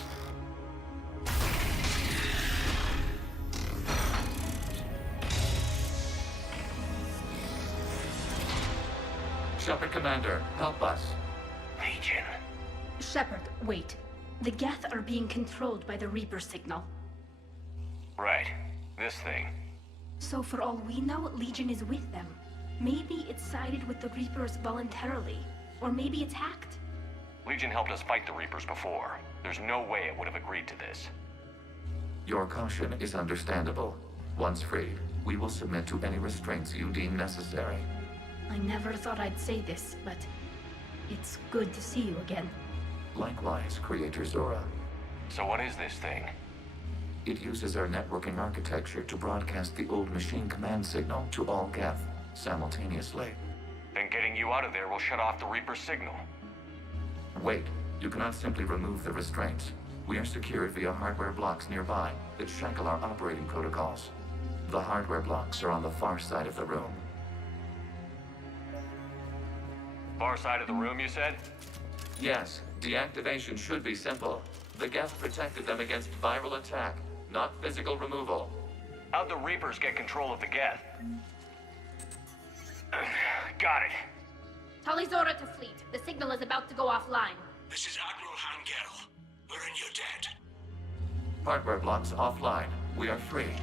Shepard Commander, help us. Legion. Shepard, wait. The Geth are being controlled by the Reaper signal. Right. This thing. So for all we know, Legion is with them. Maybe it sided with the Reapers voluntarily. Or maybe it's hacked. Legion helped us fight the Reapers before. There's no way it would have agreed to this. Your caution is understandable. Once freed, we will submit to any restraints you deem necessary. I never thought I'd say this, but it's good to see you again. Likewise, Creator Zora. So what is this thing? It uses our networking architecture to broadcast the old machine command signal to all Geth simultaneously. Then getting you out of there will shut off the Reaper signal. Wait, you cannot simply remove the restraints. We are secured via hardware blocks nearby that shackle our operating protocols. The hardware blocks are on the far side of the room. Far side of the room, you said? Yes, deactivation should be simple. The Geth protected them against viral attack, not physical removal. How'd the Reapers get control of the Geth? Got it. Tali Zora to fleet. The signal is about to go offline. This is Admiral Hangel. We're in your debt. Hardware blocks offline. We are free.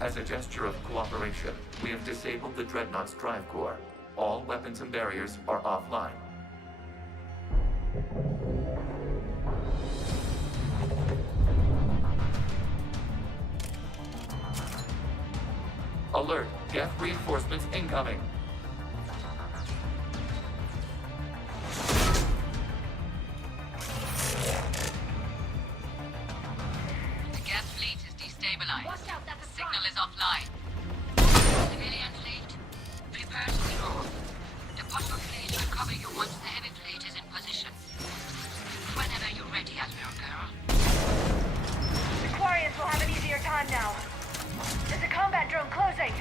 As a gesture of cooperation, we have disabled the Dreadnought's drive core. All weapons and barriers are offline. Alert! Geth reinforcements incoming! The Geth fleet is destabilized. Watch out, that's a Signal is offline. Civilian fleet, prepare to withdraw. The Butcher fleet will cover you once the heavy fleet is in position. Whenever you're ready, Admiral Girl. The Quarians will have an easier time now. There's a combat drone closing.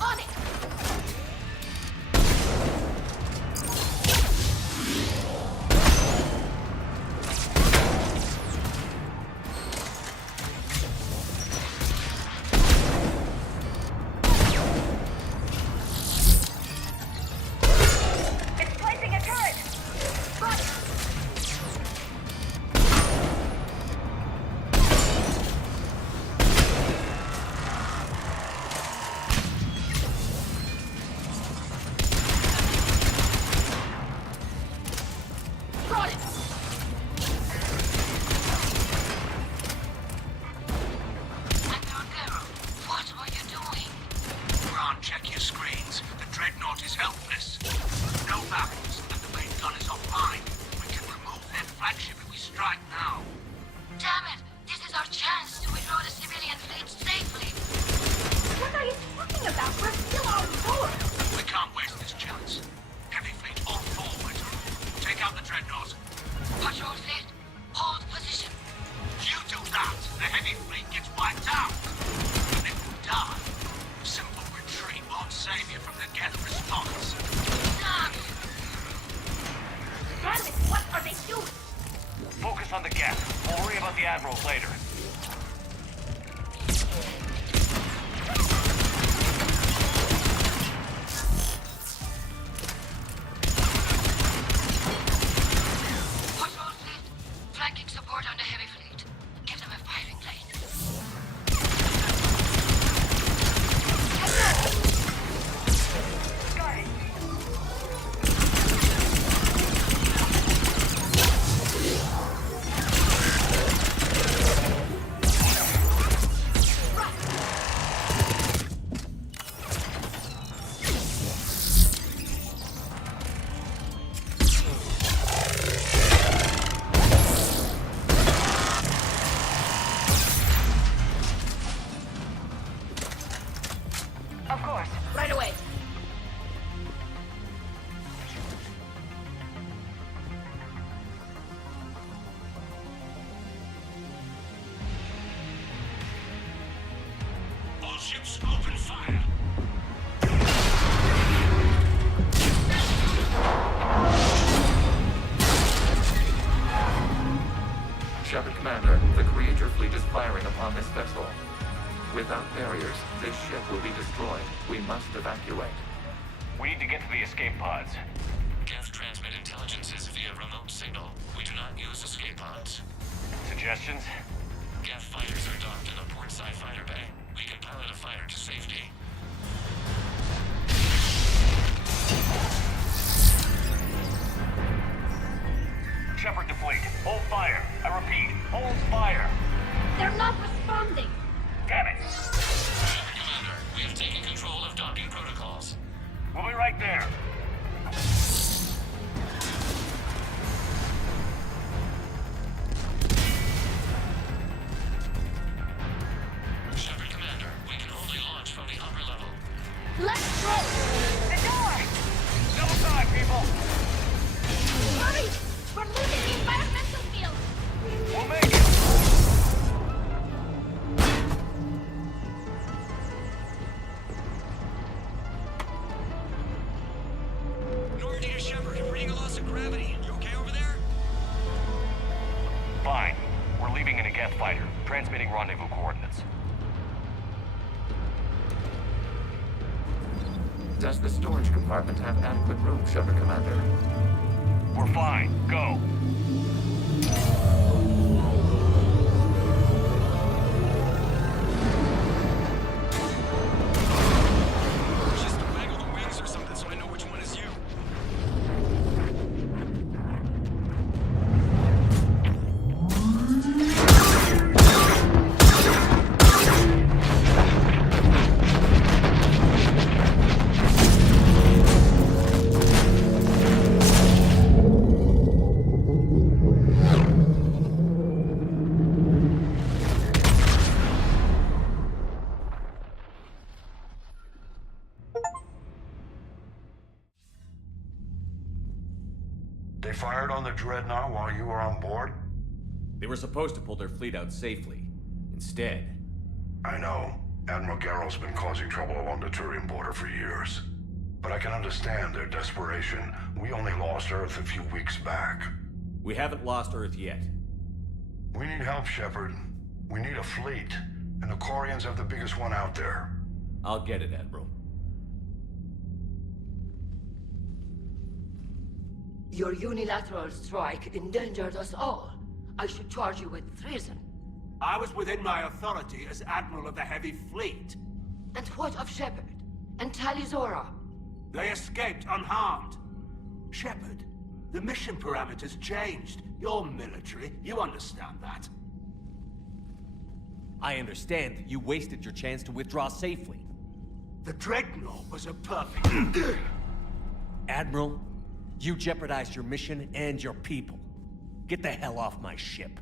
On it! It's placing a turret. Got it! Got it! Admiral Girl, what are you doing? Grant, check your screens. The Dreadnought is helpless. No battles, and the main gun is offline. We can remove their flagship if we strike now. Damn it! This is our chance to withdraw the civilian fleet safely. What are you talking about? We're still on board! We can't waste this chance. Heavy fleet on forward. Take out the Dreadnought. Patrol fleet, hold position. You do that, the heavy fleet gets wiped out. And if we die, simple retreat won't save you from the Geth response. Damn it! Damn it, what are they doing? Focus on the Geth. We'll worry about the Admirals later. Patrol fleet, flanking support on the heavy fleet. Give them a firing lane. Got it. Of course. Right away. All ships open fire. Shepard Commander, the Creator fleet is firing upon this vessel. Without barriers, this ship will be destroyed. We must evacuate. We need to get to the escape pods. Geth transmit intelligences via remote signal. We do not use escape pods. Suggestions? Geth fighters are docked in the portside fighter bay. We can pilot a fighter to safety. Shepard to fleet. Hold fire. I repeat, hold fire. They're not responding! Damn it. Shepard Commander, we have taken control of docking protocols. We'll be right there. Shepard Commander, we can only launch from the upper level. Let's go! The door! people! Hurry! We're losing the environmental field! We'll make it! Normandy to Shepard, I'm reading a loss of gravity. You okay over there? Fine. We're leaving in a Geth fighter, transmitting rendezvous coordinates. Does the storage compartment have adequate room, Shepard Commander? We're fine. Go. Just waggle the wings or something so I know which one is you. They fired on the Dreadnought while you were on board? They were supposed to pull their fleet out safely. Instead... I know. Admiral Garrow's been causing trouble along the Turian border for years. But I can understand their desperation. We only lost Earth a few weeks back. We haven't lost Earth yet. We need help, Shepard. We need a fleet. And the Quarians have the biggest one out there. I'll get it, Admiral. Your unilateral strike endangered us all. I should charge you with treason. I was within my authority as Admiral of the Heavy Fleet. And what of Shepard? And Talizora? They escaped unharmed. Shepard, the mission parameters changed. You're military, you understand that. I understand that you wasted your chance to withdraw safely. The Dreadnought was a perfect... Admiral, you jeopardized your mission and your people. Get the hell off my ship.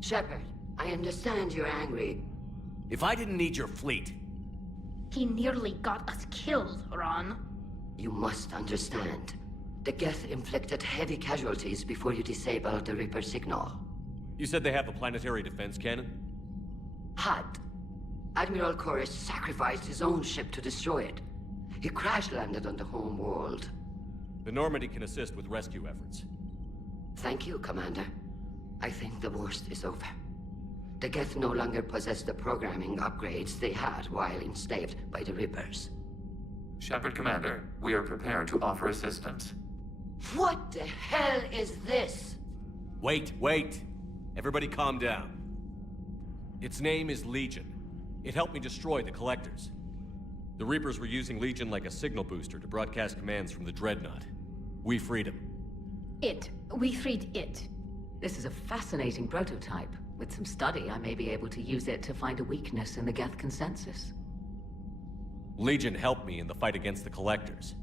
Shepard, I understand you're angry. If I didn't need your fleet... He nearly got us killed, Ron. You must understand. The Geth inflicted heavy casualties before you disabled the Reaper signal. You said they have a planetary defense cannon? Had. Admiral Koris sacrificed his own ship to destroy it. He crash-landed on the home world. The Normandy can assist with rescue efforts. Thank you, Commander. I think the worst is over. The Geth no longer possess the programming upgrades they had while enslaved by the Reapers. Shepard Commander, we are prepared to offer assistance. What the hell is this? Wait. Everybody calm down. Its name is Legion. It helped me destroy the Collectors. The Reapers were using Legion like a signal booster to broadcast commands from the Dreadnought. We freed him. We freed it. This is a fascinating prototype. With some study, I may be able to use it to find a weakness in the Geth consensus. Legion helped me in the fight against the Collectors.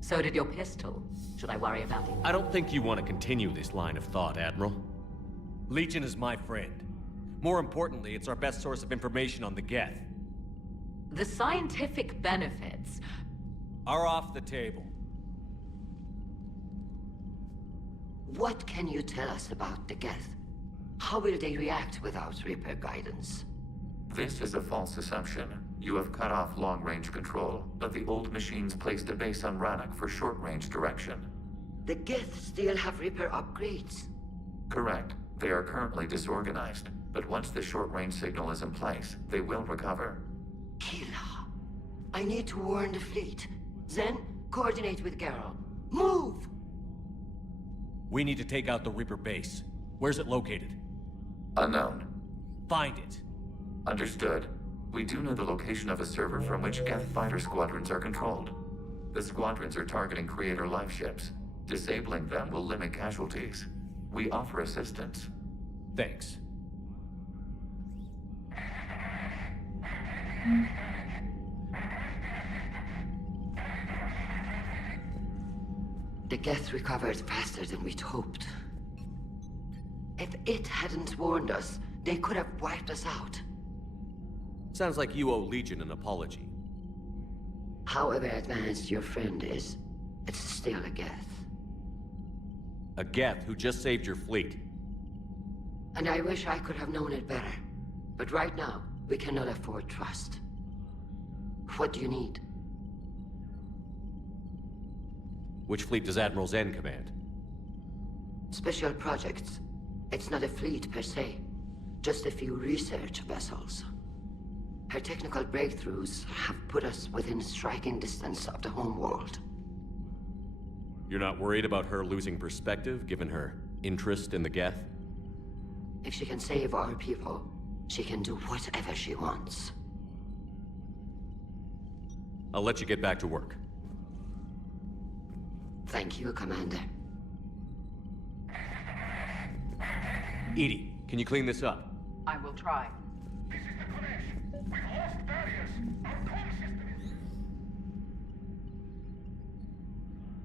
So did your pistol. Should I worry about it? I don't think you want to continue this line of thought, Admiral. Legion is my friend. More importantly, it's our best source of information on the Geth. The scientific benefits are off the table. What can you tell us about the Geth? How will they react without Reaper guidance? This is a false assumption. You have cut off long-range control, but the old machines placed a base on Rannoch for short-range direction. The Geth still have Reaper upgrades? Correct. They are currently disorganized, but once the short-range signal is in place, they will recover. Kila, I need to warn the fleet. Then, coordinate with Garrow. Move! We need to take out the Reaper base. Where's it located? Unknown. Find it. Understood. We do know the location of a server from which Geth fighter squadrons are controlled. The squadrons are targeting Creator life ships. Disabling them will limit casualties. We offer assistance. Thanks. The Geth recovered faster than we'd hoped. If it hadn't warned us, they could have wiped us out. Sounds like you owe Legion an apology. However advanced your friend is, it's still a Geth. A Geth who just saved your fleet. And I wish I could have known it better. But right now, we cannot afford trust. What do you need? Which fleet does Admiral Zen command? Special projects. It's not a fleet per se. Just a few research vessels. Her technical breakthroughs have put us within striking distance of the homeworld. You're not worried about her losing perspective, given her interest in the Geth? If she can save our people, she can do whatever she wants. I'll let you get back to work. Thank you, Commander. EDI, can you clean this up? I will try.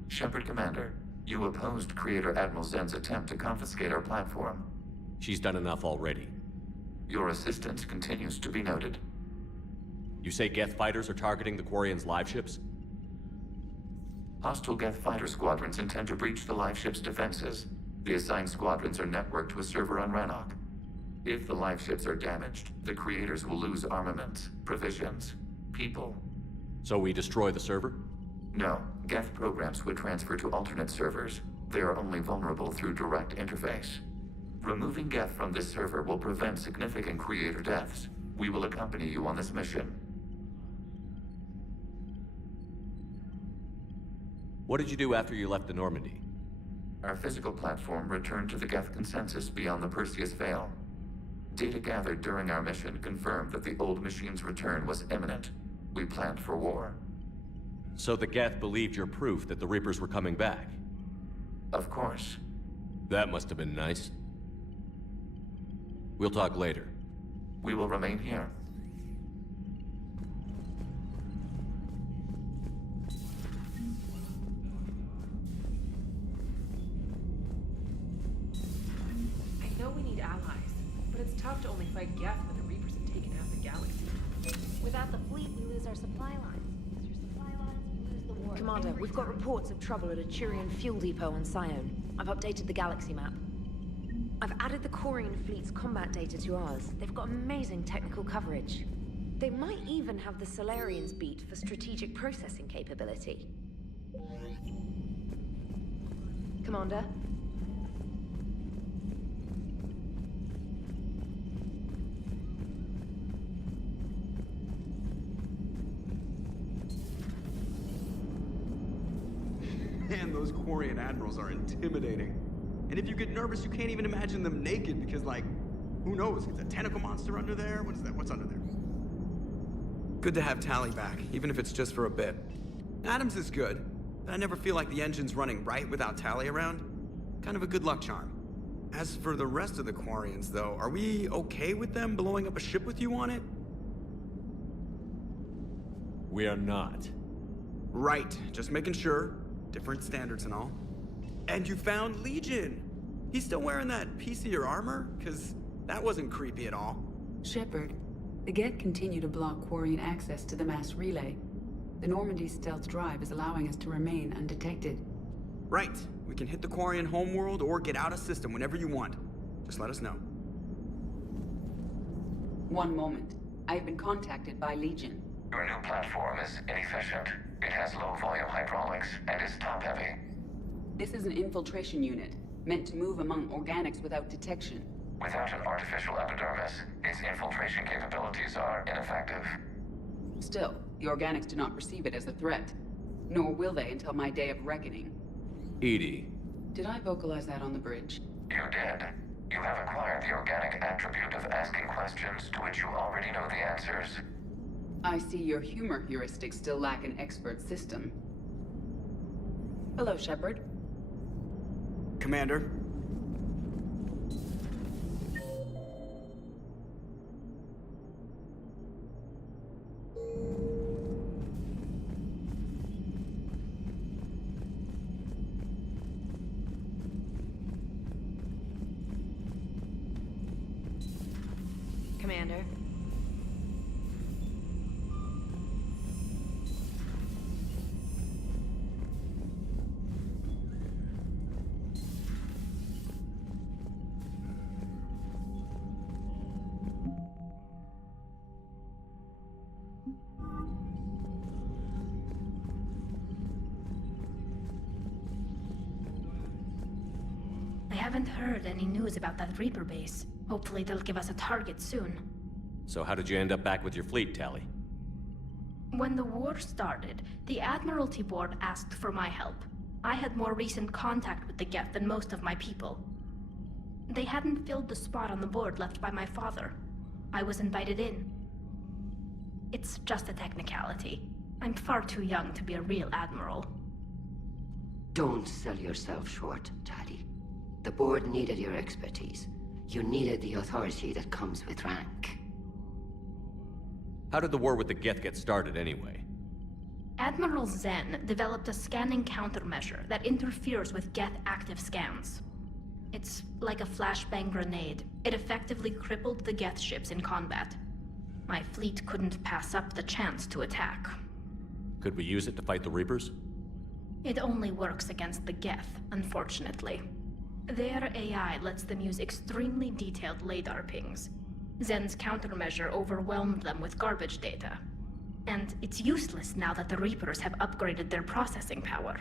Shepard Commander, you opposed Creator Admiral Zen's attempt to confiscate our platform. She's done enough already. Your assistance continues to be noted. You say Geth fighters are targeting the Quarians' live ships? Hostile Geth fighter squadrons intend to breach the live ship's defenses. The assigned squadrons are networked to a server on Rannoch. If the live ships are damaged, the Creators will lose armaments, provisions, people. So we destroy the server? No, Geth programs would transfer to alternate servers. They are only vulnerable through direct interface. Removing Geth from this server will prevent significant Creator deaths. We will accompany you on this mission. What did you do after you left the Normandy? Our physical platform returned to the Geth consensus beyond the Perseus Veil. Data gathered during our mission confirmed that the old machine's return was imminent. We planned for war. So the Geth believed your proof that the Reapers were coming back? Of course. That must have been nice. We'll talk later. We will remain here. I know we need allies, but it's tough to only fight Geth when the Reapers have taken out the galaxy. Without the fleet, we lose our supply lines. Lose your supply lines, you lose the war. Commander, we've got reports of trouble at a Turian fuel depot on Scion. I've updated the galaxy map. I've added the Quarian fleet's combat data to ours. They've got amazing technical coverage. They might even have the Solarians beat for strategic processing capability. Commander? Man, those Quarian admirals are intimidating. And if you get nervous, you can't even imagine them naked because, like, who knows? Is a tentacle monster under there? What is that? What's under there? Good to have Tali back, even if it's just for a bit. Adams is good, but I never feel like the engine's running right without Tali around. Kind of a good luck charm. As for the rest of the Quarians, though, are we okay with them blowing up a ship with you on it? We are not. Right, just making sure. Different standards and all. And you found Legion! He's still wearing that piece of your armor? Cause that wasn't creepy at all. Shepard, the Geth continue to block Quarian access to the mass relay. The Normandy stealth drive is allowing us to remain undetected. Right. We can hit the Quarian homeworld or get out of system whenever you want. Just let us know. One moment. I have been contacted by Legion. Your new platform is inefficient. It has low-volume hydraulics and is top-heavy. This is an infiltration unit, meant to move among organics without detection. Without an artificial epidermis, its infiltration capabilities are ineffective. Still, the organics do not perceive it as a threat. Nor will they until my day of reckoning. EDI. Did I vocalize that on the bridge? You did. You have acquired the organic attribute of asking questions to which you already know the answers. I see your humor heuristics still lack an expert system. Hello, Shepard. Commander. Commander. haven't heard any news about that Reaper base. Hopefully they'll give us a target soon. So how did you end up back with your fleet, Tali? When the war started, the Admiralty Board asked for my help. I had more recent contact with the Geth than most of my people. They hadn't filled the spot on the board left by my father. I was invited in. It's just a technicality. I'm far too young to be a real admiral. Don't sell yourself short, Tali. The board needed your expertise. You needed the authority that comes with rank. How did the war with the Geth get started anyway? Admiral Zen developed a scanning countermeasure that interferes with Geth active scans. It's like a flashbang grenade. It effectively crippled the Geth ships in combat. My fleet couldn't pass up the chance to attack. Could we use it to fight the Reapers? It only works against the Geth, unfortunately. Their AI lets them use extremely detailed LADAR pings. Zen's countermeasure overwhelmed them with garbage data. And it's useless now that the Reapers have upgraded their processing power.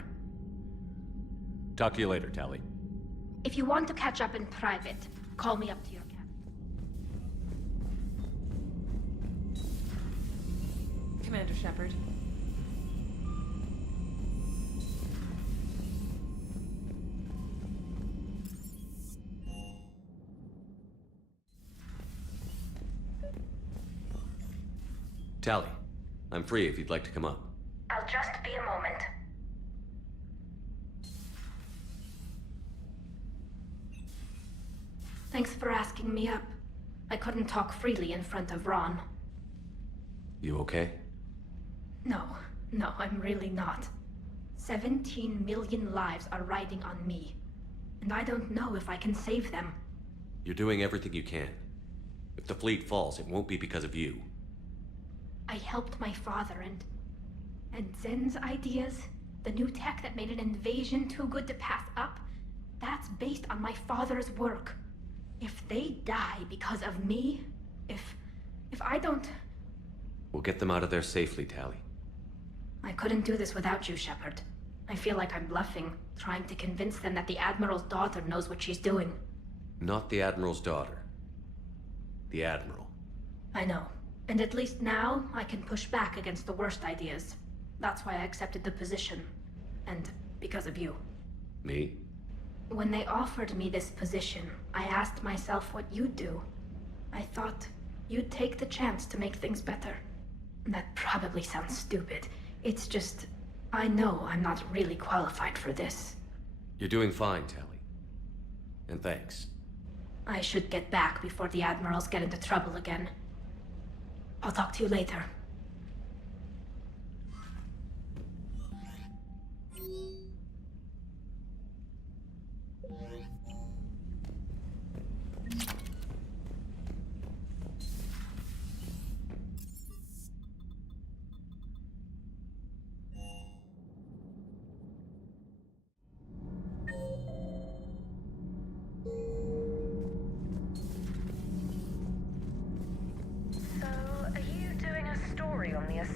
Talk to you later, Tali. If you want to catch up in private, call me up to your cabin. Commander Shepard. Tali, I'm free if you'd like to come up. I'll just be a moment. Thanks for asking me up. I couldn't talk freely in front of Ron. You okay? No, I'm really not. 17 million lives are riding on me. And I don't know if I can save them. You're doing everything you can. If the fleet falls, it won't be because of you. I helped my father and Zen's ideas, the new tech that made an invasion too good to pass up, that's based on my father's work. If they die because of me, if I don't... We'll get them out of there safely, Tali. I couldn't do this without you, Shepard. I feel like I'm bluffing, trying to convince them that the Admiral's daughter knows what she's doing. Not the Admiral's daughter. The Admiral. I know. And at least now, I can push back against the worst ideas. That's why I accepted the position. And because of you. Me? When they offered me this position, I asked myself what you'd do. I thought you'd take the chance to make things better. That probably sounds stupid. It's just, I know I'm not really qualified for this. You're doing fine, Tali. And thanks. I should get back before the Admirals get into trouble again. I'll talk to you later.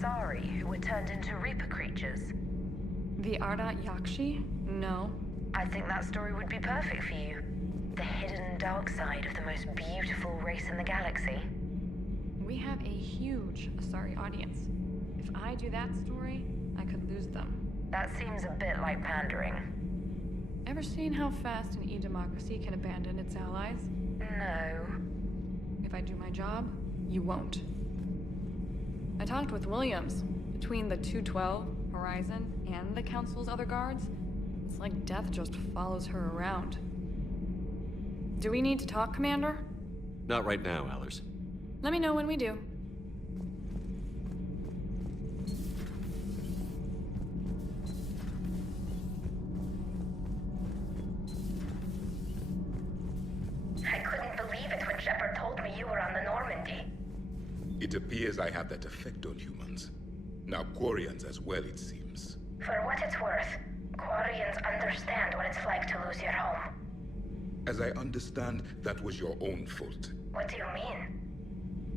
Asari, who were turned into Reaper creatures. The Ardat Yakshi? No. I think that story would be perfect for you. The hidden dark side of the most beautiful race in the galaxy. We have a huge Asari audience. If I do that story, I could lose them. That seems a bit like pandering. Ever seen how fast an e-democracy can abandon its allies? No. If I do my job, you won't. I talked with Williams. Between the 212, Horizon, and the Council's other guards, it's like death just follows her around. Do we need to talk, Commander? Not right now, Allers. Let me know when we do. I couldn't believe it when Shepard told me you were on the Normandy. It appears I have that effect on humans. Now Quarians as well, it seems. For what it's worth, Quarians understand what it's like to lose your home. As I understand, that was your own fault. What do you mean?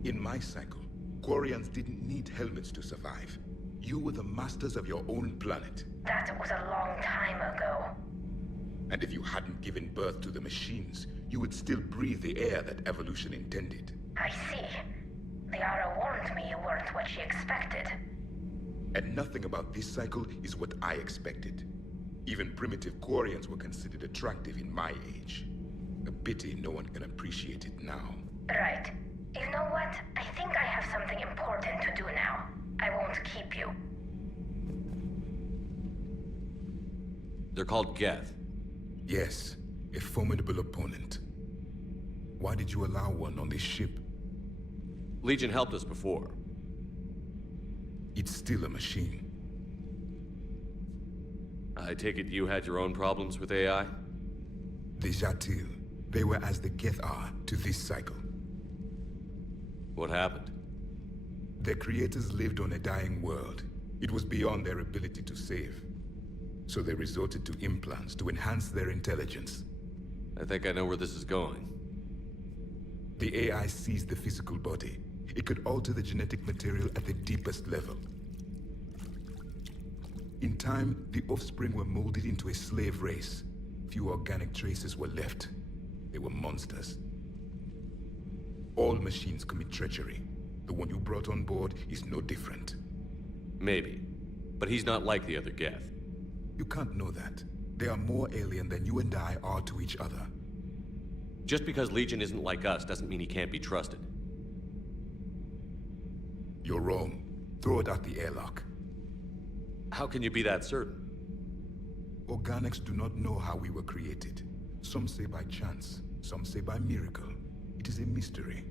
In my cycle, Quarians didn't need helmets to survive. You were the masters of your own planet. That was a long time ago. And if you hadn't given birth to the machines, you would still breathe the air that evolution intended. I see. Liara warned me you weren't what she expected. And nothing about this cycle is what I expected. Even primitive Quarians were considered attractive in my age. A pity no one can appreciate it now. Right. You know what? I think I have something important to do now. I won't keep you. They're called Geth. Yes, a formidable opponent. Why did you allow one on this ship? Legion helped us before. It's still a machine. I take it you had your own problems with AI? The Jatil. They were as the Geth are to this cycle. What happened? Their creators lived on a dying world. It was beyond their ability to save. So they resorted to implants to enhance their intelligence. I think I know where this is going. The AI seized the physical body. It could alter the genetic material at the deepest level. In time, the offspring were molded into a slave race. Few organic traces were left. They were monsters. All machines commit treachery. The one you brought on board is no different. Maybe. But he's not like the other Geth. You can't know that. They are more alien than you and I are to each other. Just because Legion isn't like us doesn't mean he can't be trusted. You're wrong. Throw it out the airlock. How can you be that certain? Organics do not know how we were created. Some say by chance, some say by miracle. It is a mystery.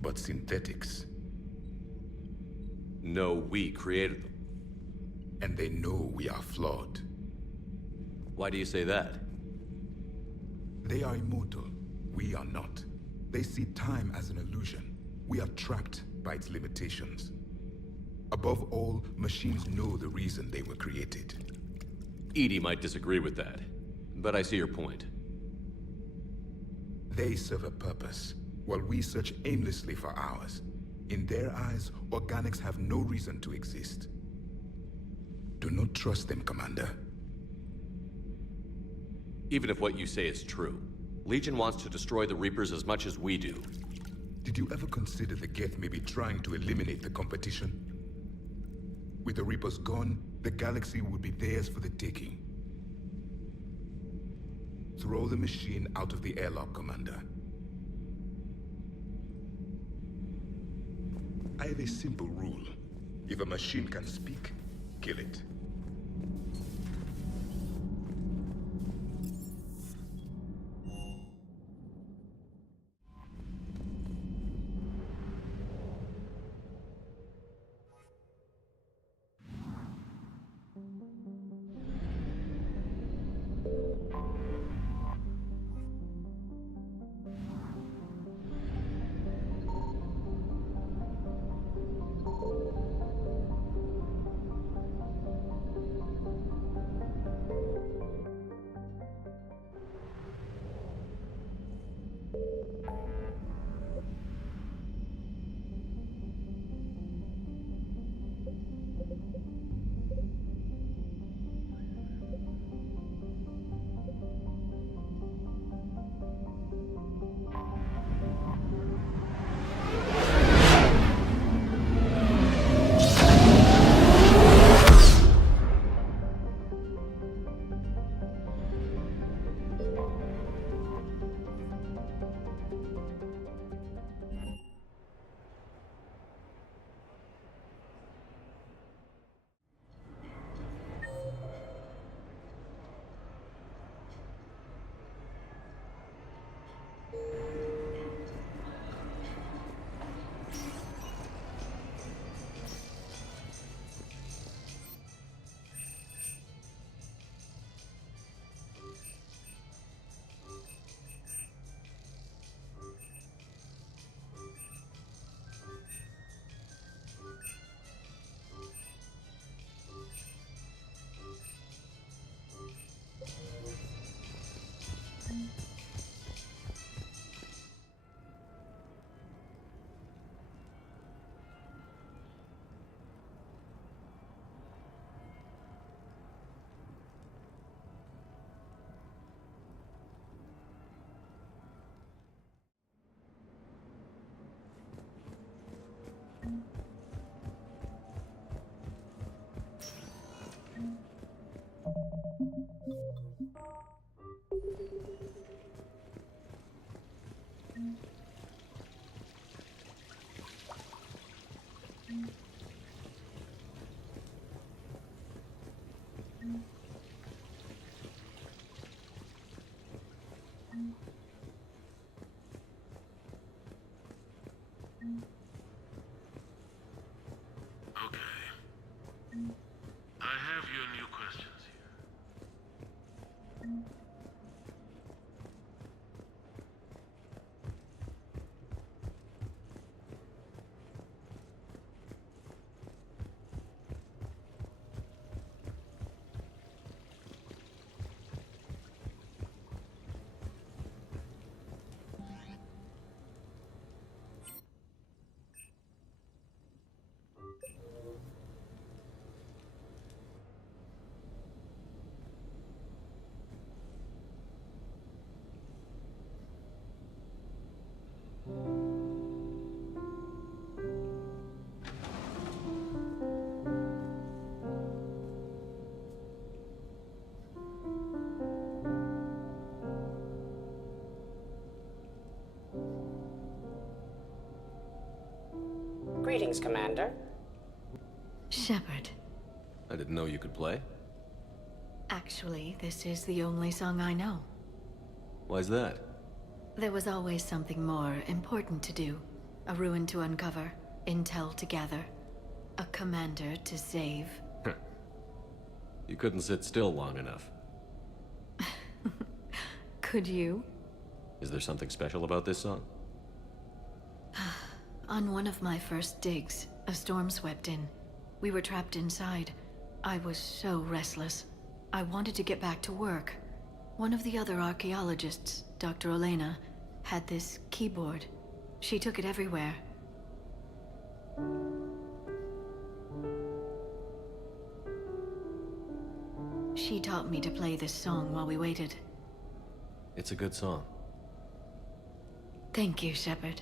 But synthetics... No, we created them. And they know we are flawed. Why do you say that? They are immortal. We are not. They see time as an illusion. We are trapped by its limitations. Above all, machines know the reason they were created. EDI might disagree with that, but I see your point. They serve a purpose, while we search aimlessly for ours. In their eyes, organics have no reason to exist. Do not trust them, Commander. Even if what you say is true, Legion wants to destroy the Reapers as much as we do. Did you ever consider the Geth may be trying to eliminate the competition? With the Reapers gone, the galaxy would be theirs for the taking. Throw the machine out of the airlock, Commander. I have a simple rule. If a machine can speak, kill it. Okay. I have your new questions here. Greetings, Commander. Shepard. I didn't know you could play. Actually, this is the only song I know. Why's that? There was always something more important to do. A ruin to uncover, intel to gather, a commander to save. You couldn't sit still long enough. Could you? Is there something special about this song? On one of my first digs, a storm swept in. We were trapped inside. I was so restless. I wanted to get back to work. One of the other archaeologists, Dr. Elena, had this keyboard. She took it everywhere. She taught me to play this song while we waited. It's a good song. Thank you, Shepard.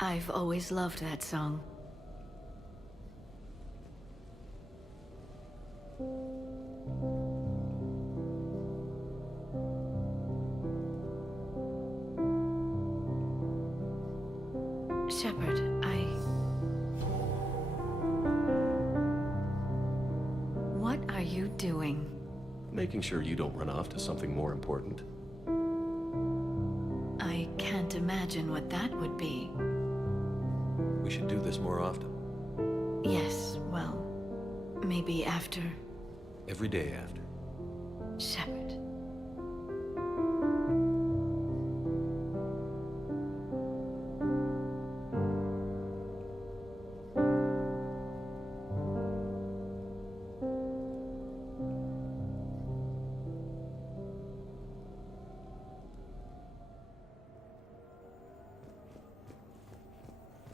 I've always loved that song. Shepard, What are you doing? Making sure you don't run off to something more important. I can't imagine what that would be. We should do this more often. Yes, well, maybe after. Every day after. Shepard.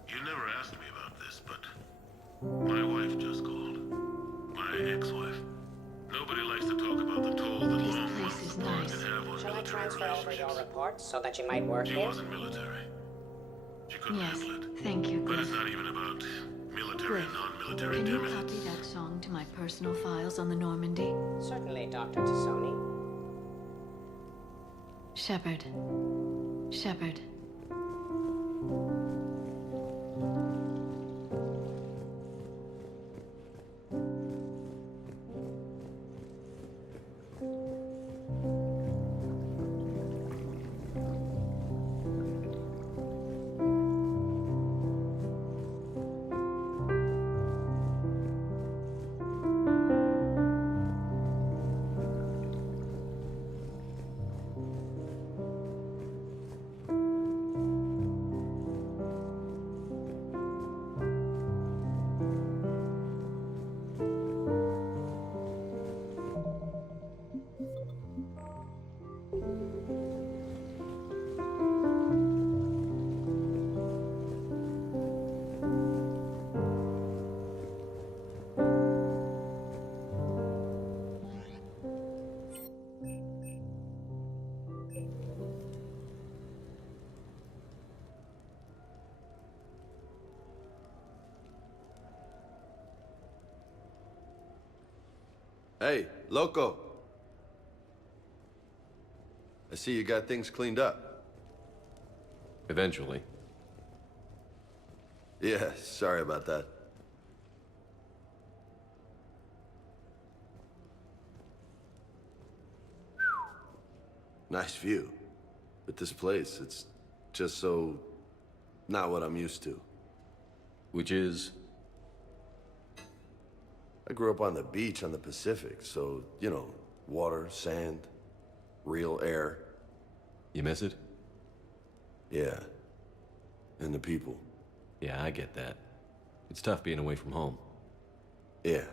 You never asked me about this, but my wife just called. My ex-wife. Nobody likes to talk about the toll that long months apart can have on Shall I military transfer over your relationships. report so that you might work She here? wasn't military. She couldn't Yes, handle it. thank you, But Cliff. it's not even about military Cliff, and non-military can you indemnity. copy that song to my personal files on the Normandy? Certainly, Dr. Tassoni. Shepard. Shepard. Hey, Loco. I see you got things cleaned up. Eventually. Yeah, sorry about that. Nice view. But this place, it's just so... not what I'm used to. Which is? I grew up on the beach on the Pacific, so, you know, water, sand, real air. You miss it? Yeah. And the people. Yeah, I get that. It's tough being away from home. Yeah.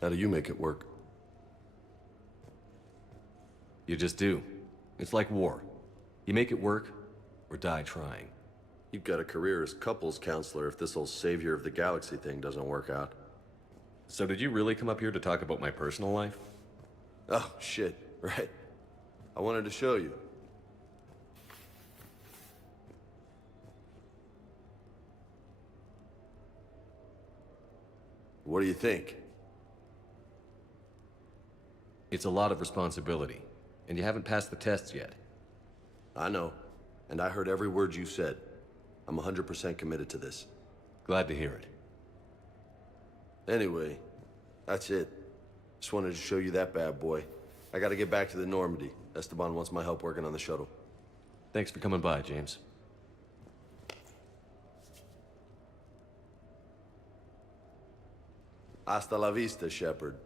How do you make it work? You just do. It's like war. You make it work, or die trying. You've got a career as couples counselor if this whole savior of the galaxy thing doesn't work out. So did you really come up here to talk about my personal life? Oh, shit. Right. I wanted to show you. What do you think? It's a lot of responsibility, and you haven't passed the tests yet. I know, and I heard every word you said. I'm 100% committed to this. Glad to hear it. Anyway, that's it. Just wanted to show you that bad boy. I gotta get back to the Normandy. Esteban wants my help working on the shuttle. Thanks for coming by, James. Hasta la vista, Shepard.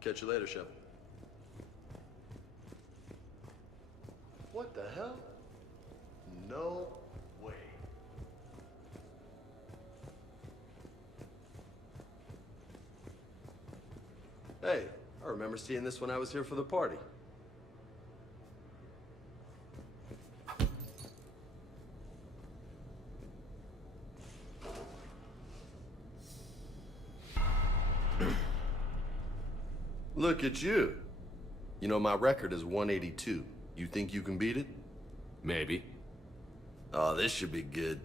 Catch you later, Shepard. What the hell? No way. Hey, I remember seeing this when I was here for the party. Look at you. You know, my record is 182. You think you can beat it? Maybe. Oh, this should be good.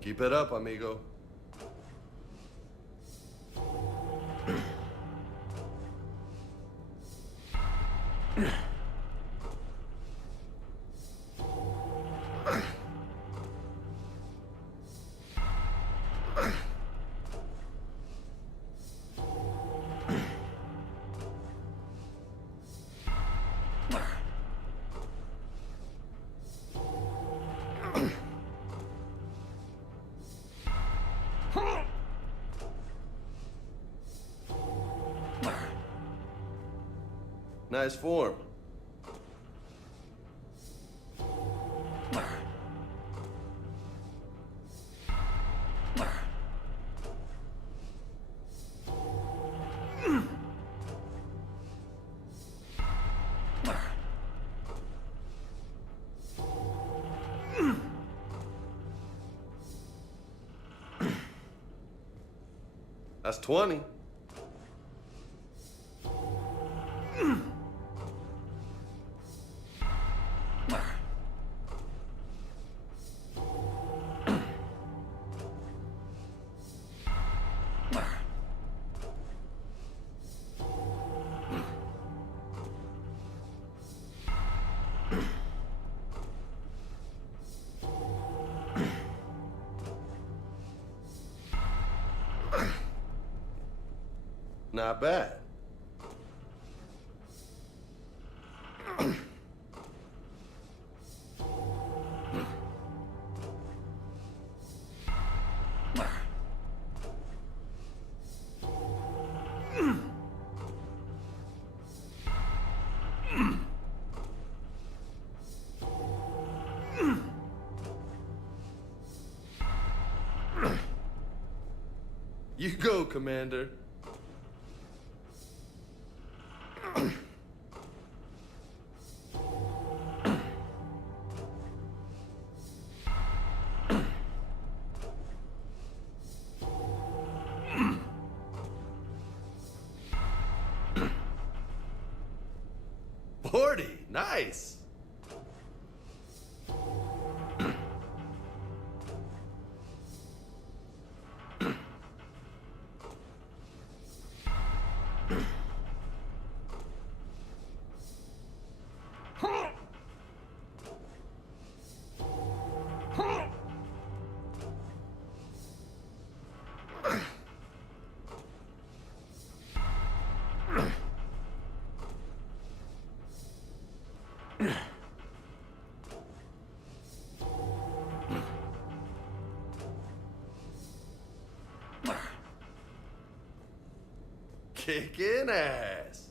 Keep it up, amigo. Nice form. That's 20. Not bad. You go, Commander. Nice. Kicking ass.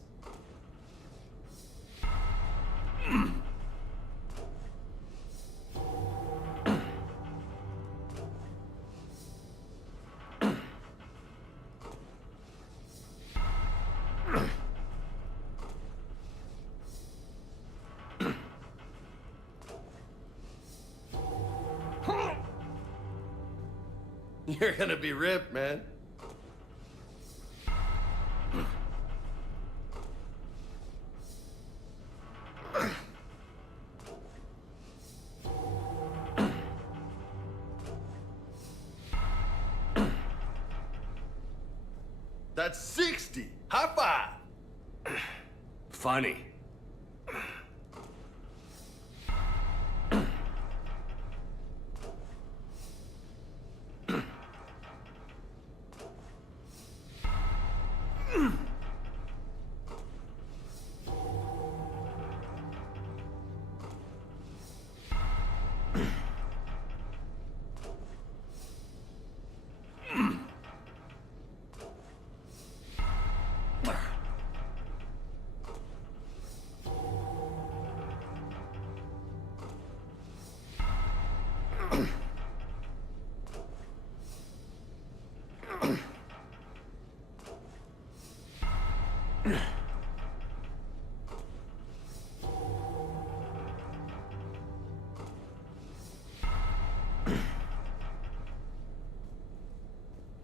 You're gonna be ripped, man. That's 60. High five. Funny.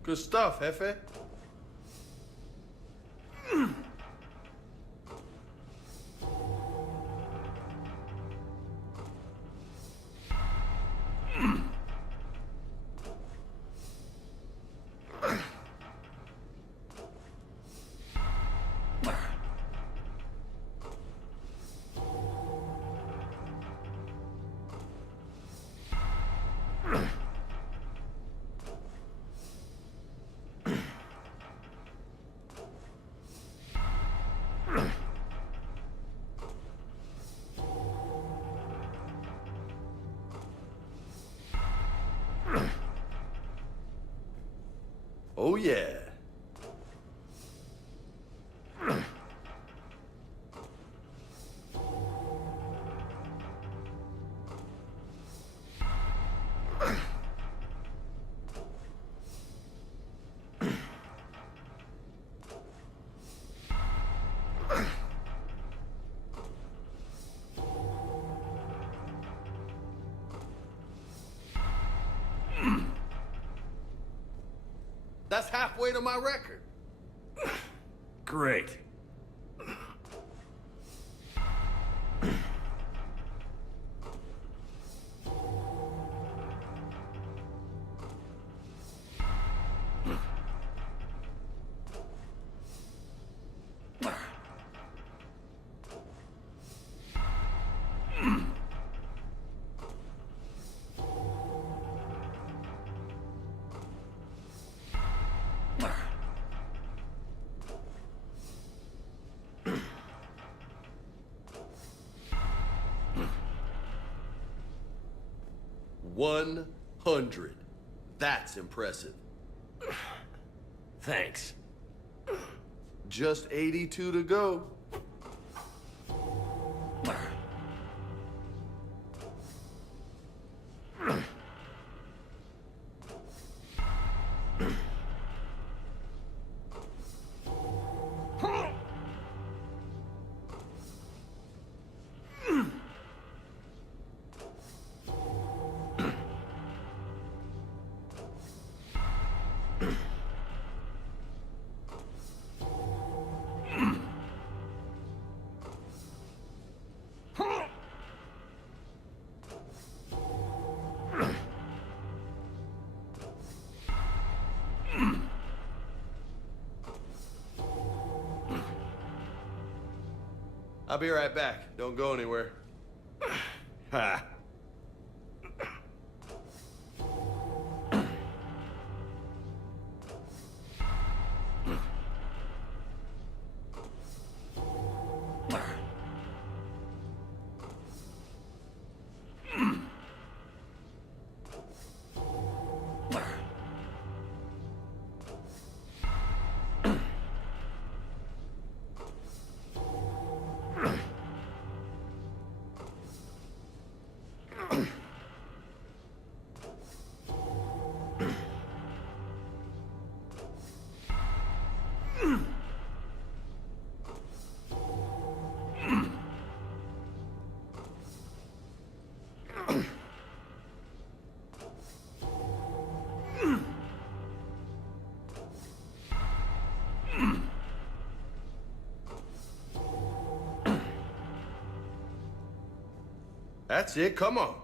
Good stuff, Jefe. Oh, yeah. That's halfway to my record. Great. $100. That's impressive. Thanks. Just 82 to go. I'll be right back. Don't go anywhere. Ha. That's it, come on.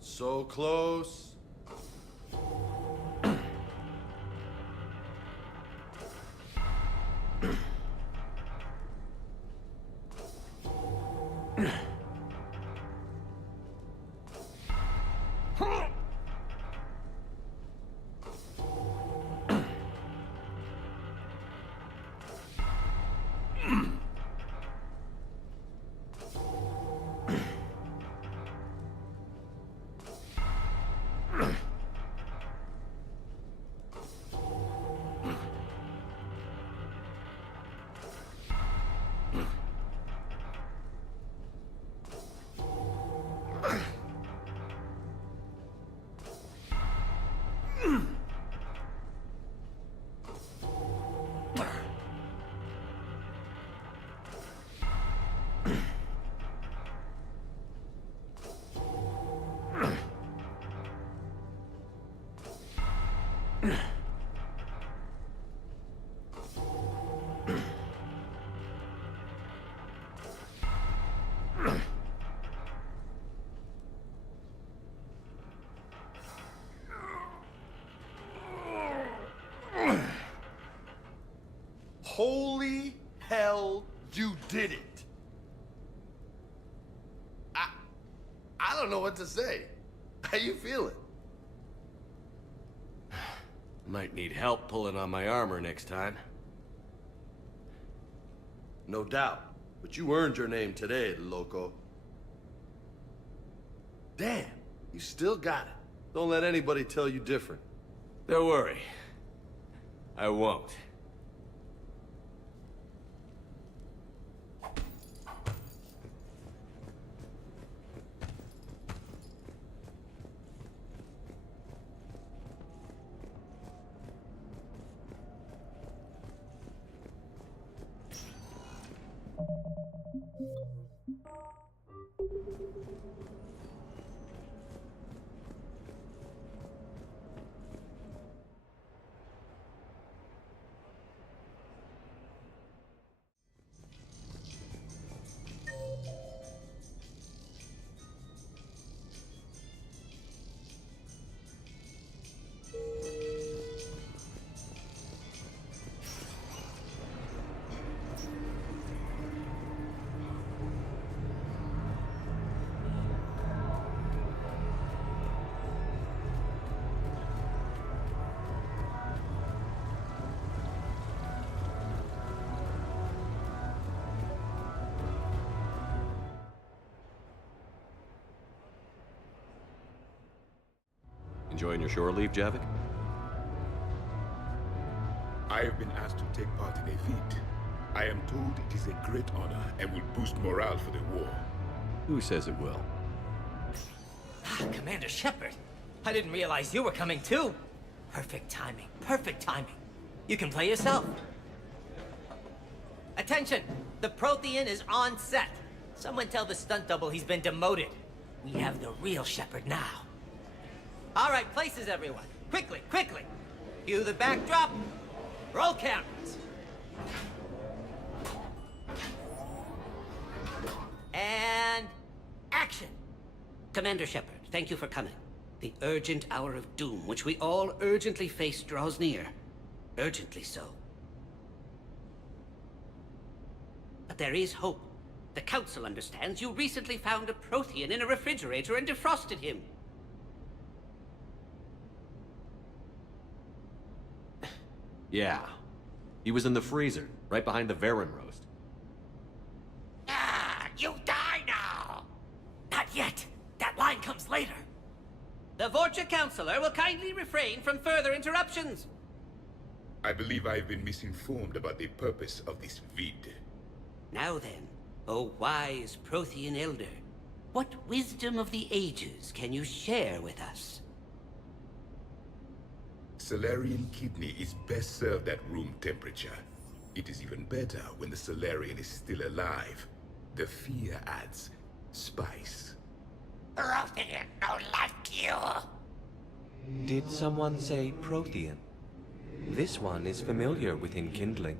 So close. Holy hell, you did it! I don't know what to say. How you feeling? Might need help pulling on my armor next time. No doubt, but you earned your name today, loco. Damn, you still got it. Don't let anybody tell you different. Don't worry. I won't. Enjoying your shore leave, Javik? I have been asked to take part in a feat. I am told it is a great honor and will boost morale for the war. Who says it will? Commander Shepard, I didn't realize you were coming too. Perfect timing, perfect timing. You can play yourself. Attention! The Prothean is on set. Someone tell the stunt double he's been demoted. We have the real Shepard now. All right, places everyone. Quickly, quickly. Cue the backdrop. Roll cameras. And action. Commander Shepard, thank you for coming. The urgent hour of doom, which we all urgently face, draws near. Urgently so. But there is hope. The Council understands you recently found a Prothean in a refrigerator and defrosted him. Yeah. He was in the freezer, right behind the Varen roast. You die now! Not yet. That line comes later. The Vorcha Councilor will kindly refrain from further interruptions. I believe I have been misinformed about the purpose of this vid. Now then, O wise Prothean Elder, what wisdom of the ages can you share with us? Salarian kidney is best served at room temperature. It is even better when the Salarian is still alive. The fear adds spice. Prothean don't like you. Did someone say Prothean? This one is familiar with enkindling.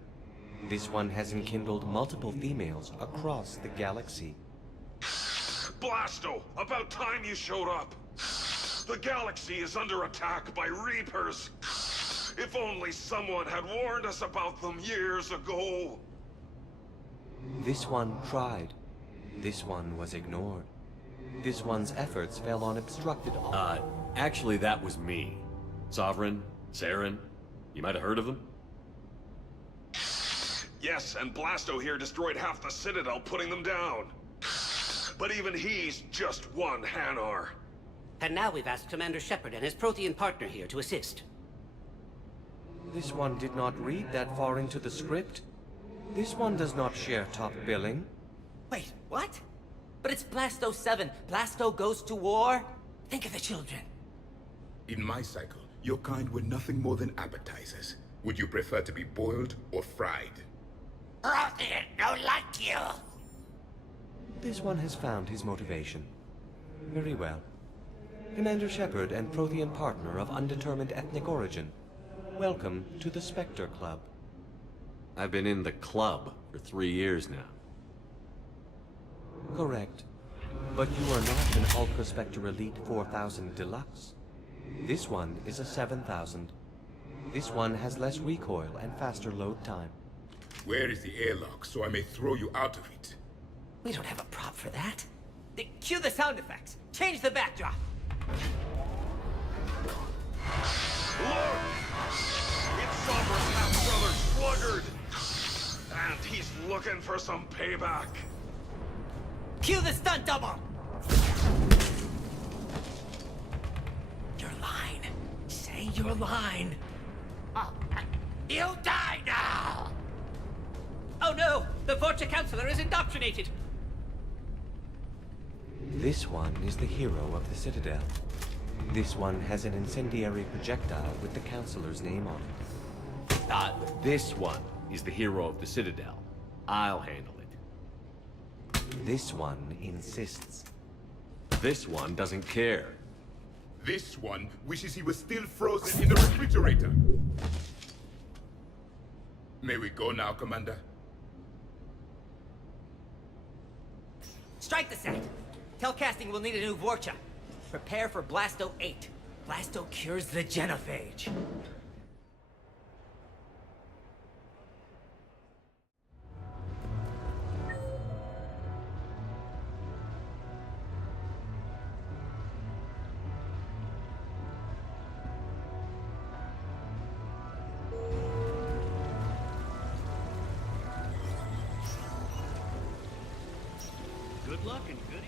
This one has enkindled multiple females across the galaxy. Blasto, about time you showed up. The galaxy is under attack by Reapers. If only someone had warned us about them years ago. This one tried. This one was ignored. This one's efforts fell on obstructed... Actually that was me. Sovereign, Saren, you might have heard of them? Yes, and Blasto here destroyed half the Citadel, putting them down. But even he's just one Hanar. And now we've asked Commander Shepard and his Prothean partner here to assist. This one did not read that far into the script. This one does not share top billing. Wait, what? But it's Blasto 7. Blasto goes to war? Think of the children. In my cycle, your kind were nothing more than appetizers. Would you prefer to be boiled or fried? Prothean don't like you. This one has found his motivation. Very well. Commander Shepard and Prothean partner of undetermined ethnic origin. Welcome to the Spectre Club. I've been in the club for 3 years now. Correct. But you are not an Ultra Spectre Elite 4000 Deluxe. This one is a 7000. This one has less recoil and faster load time. Where is the airlock so I may throw you out of it? We don't have a prop for that. Cue the sound effects. Change the backdrop. Look! It's Sovereign's half-brother Sluggard! And he's looking for some payback. Cue the stunt double! Your line. Say your line. You die now! Oh no! The Vorcha Councilor is indoctrinated! This one is the hero of the Citadel. This one has an incendiary projectile with the Councilor's name on it. This one is the hero of the Citadel. I'll handle it. This one insists. This one doesn't care. This one wishes he was still frozen in the refrigerator. May we go now, Commander? Strike the set! Telcasting will need a new Vorcha. Prepare for Blasto 8. Blasto cures the genophage. Good luck and goody.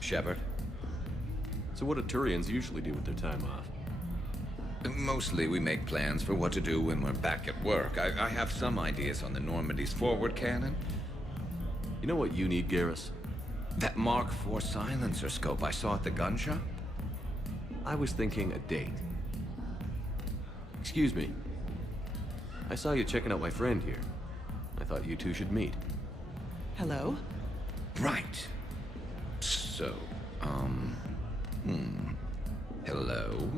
Shepard? So what do Turians usually do with their time off? Mostly we make plans for what to do when we're back at work. I have some ideas on the Normandy's forward cannon. You know what you need, Garrus? That Mark IV silencer scope I saw at the gun shop? I was thinking a date. Excuse me. I saw you checking out my friend here. I thought you two should meet. Hello? Right. So, hello.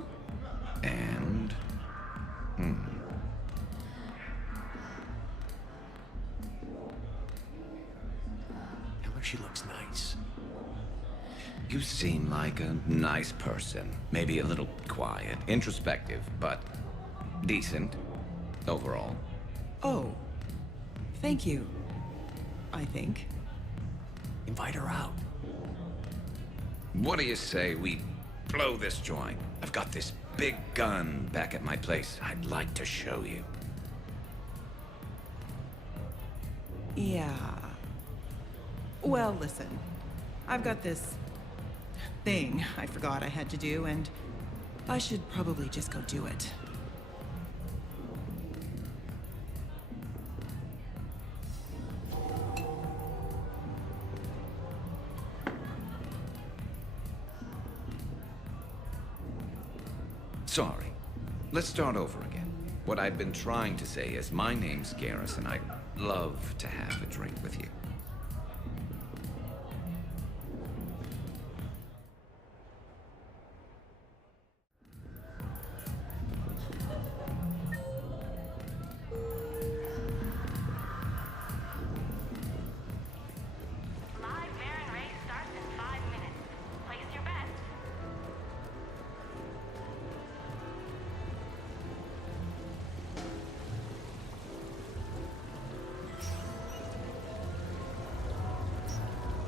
And, Tell her she looks nice. You seem like a nice person. Maybe a little quiet, introspective, but decent overall. Oh. Thank you. I think. Invite her out. What do you say we blow this joint? I've got this big gun back at my place I'd like to show you. Yeah. Well, listen. I've got this thing I forgot I had to do, and I should probably just go do it. Sorry. Let's start over again. What I've been trying to say is my name's Garrus, and I'd love to have a drink with you.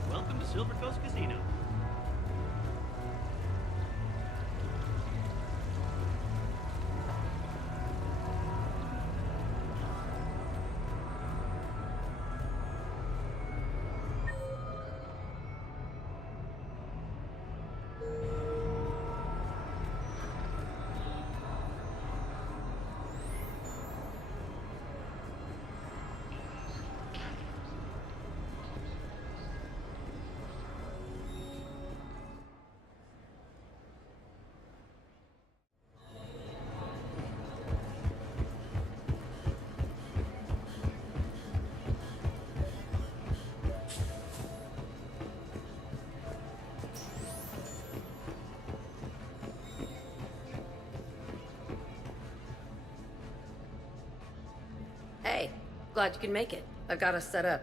Welcome to Silver Coast Casino. Hey, glad you can make it. I've got us set up.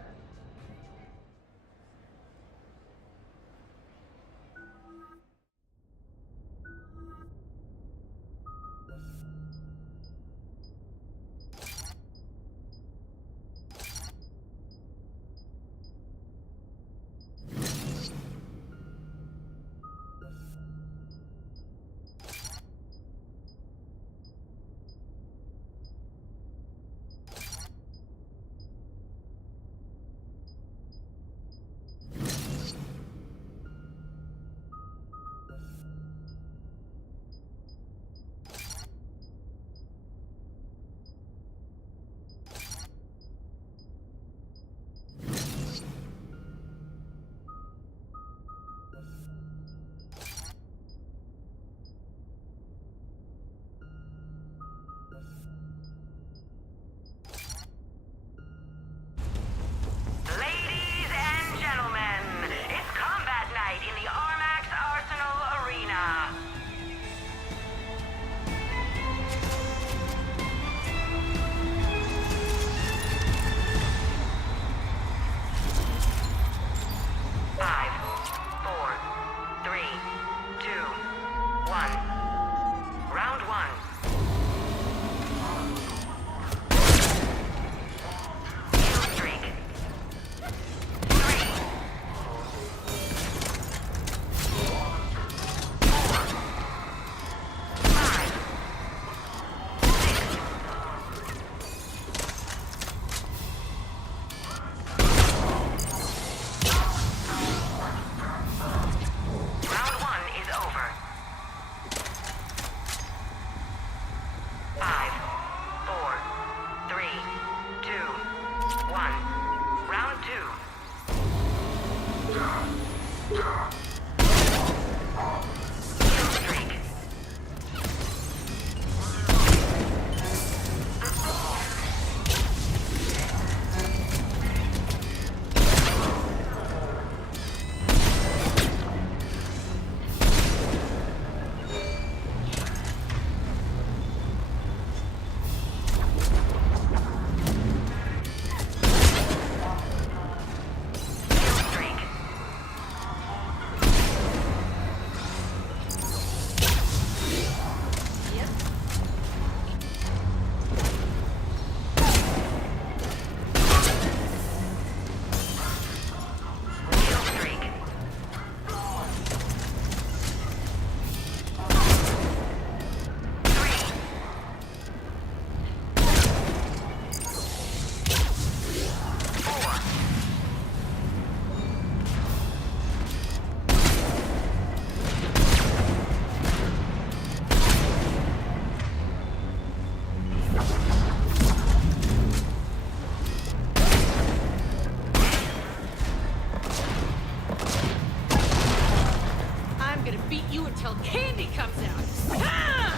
Mindy comes out. Ah!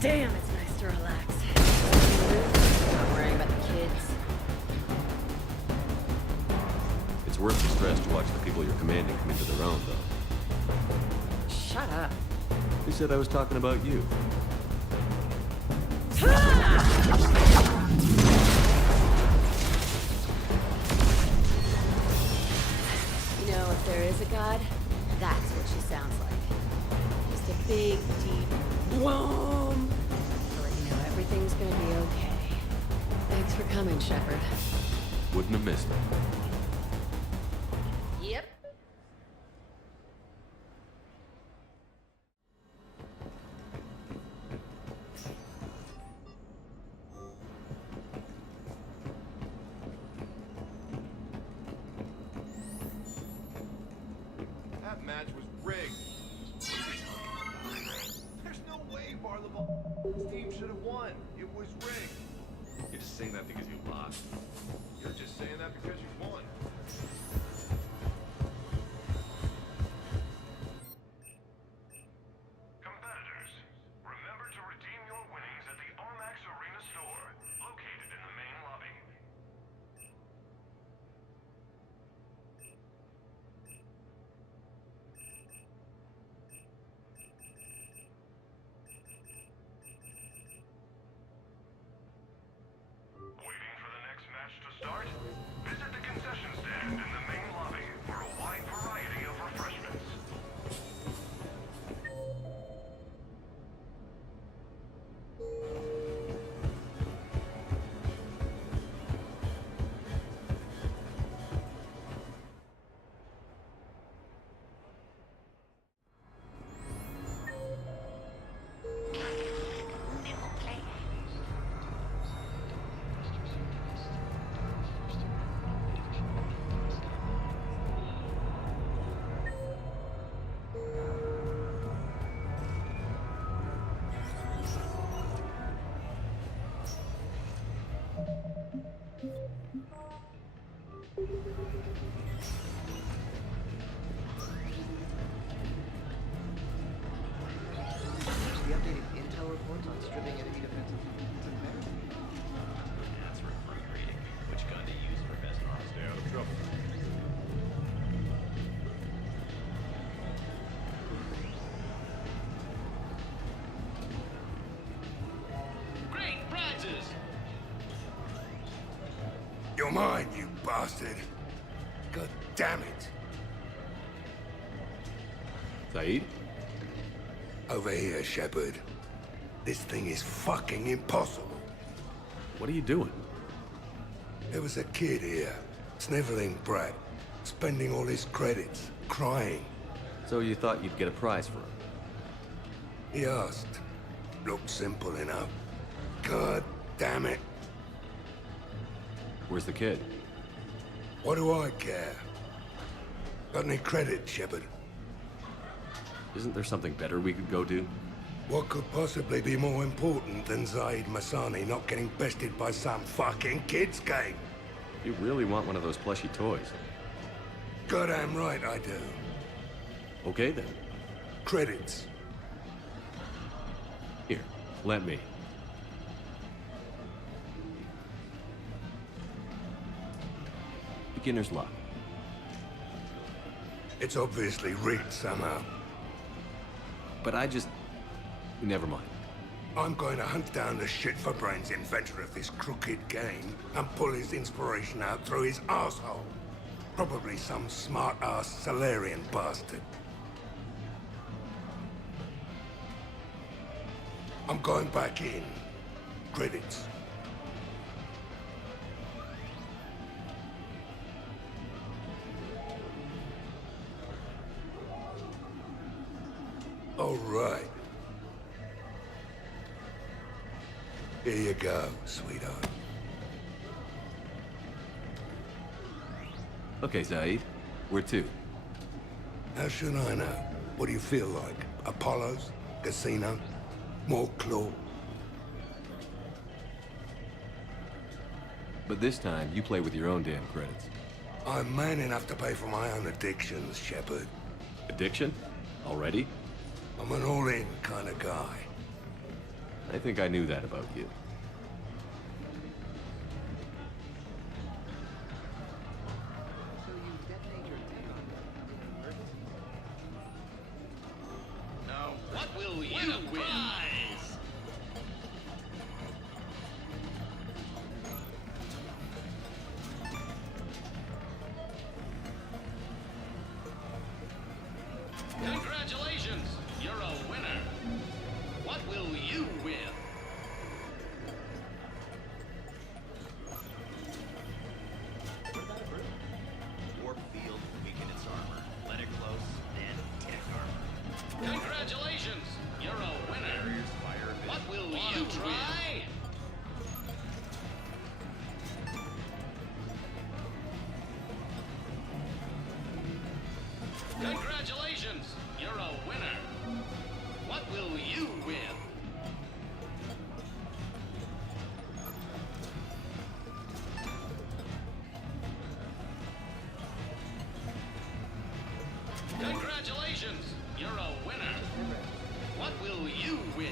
Damn, it's nice to relax. Not worrying about the kids. It's worth the stress to watch the people you're commanding come into their own, though. Shut up. Who said I was talking about you? You know, if there is a god, that's what she sounds like. Just a big, deep whoom. To let you know everything's gonna be okay. Thanks for coming, Shepard. Wouldn't have missed it. Yep. That match was rigged. There's no way Barleball team should have won. It was rigged. You're just saying that because you lost. You're just saying that because you won. Competitors, remember to redeem your winnings at the Armax Arena store, located in the main lobby. Waiting for the next match to start? Visit the concession stand in the main lobby for a wide variety of refreshments. The updated intel reports on stripping enemy defensive units and better. That's recruit reading. Which gun to use for best knock? Stay out of trouble. Great prizes! You're mine, you bastard. God damn it. Saeed? Over here, Shepard. This thing is fucking impossible. What are you doing? There was a kid here, sniveling brat, spending all his credits, crying. So you thought you'd get a prize for him? He asked. Looked simple enough. God damn it. Where's the kid? What do I care? Got any credit, Shepard? Isn't there something better we could go do? What could possibly be more important than Zaid Masani not getting bested by some fucking kids game? You really want one of those plushy toys? Goddamn right I do. Okay then. Credits. Here, let me. Beginner's luck. It's obviously rigged somehow. But I just... Never mind. I'm going to hunt down the shit-for-brains inventor of this crooked game and pull his inspiration out through his asshole. Probably some smart-ass Salarian bastard. I'm going back in. Credits. All right. Here you go, sweetheart. Okay, Zaid. Where to? How should I know? What do you feel like? Apollo's? Casino? More claw? But this time, you play with your own damn credits. I'm man enough to pay for my own addictions, Shepard. Addiction? Already? I'm an all-in kind of guy. I think I knew that about you. Now, what will you win? Congratulations! You're a winner! What will you win? Warp field, weaken its armor. Let it close, then tech armor. Congratulations! You're a winner! What will you try? Congratulations! You're a winner! What will you win? Congratulations! You're a winner! What will you win?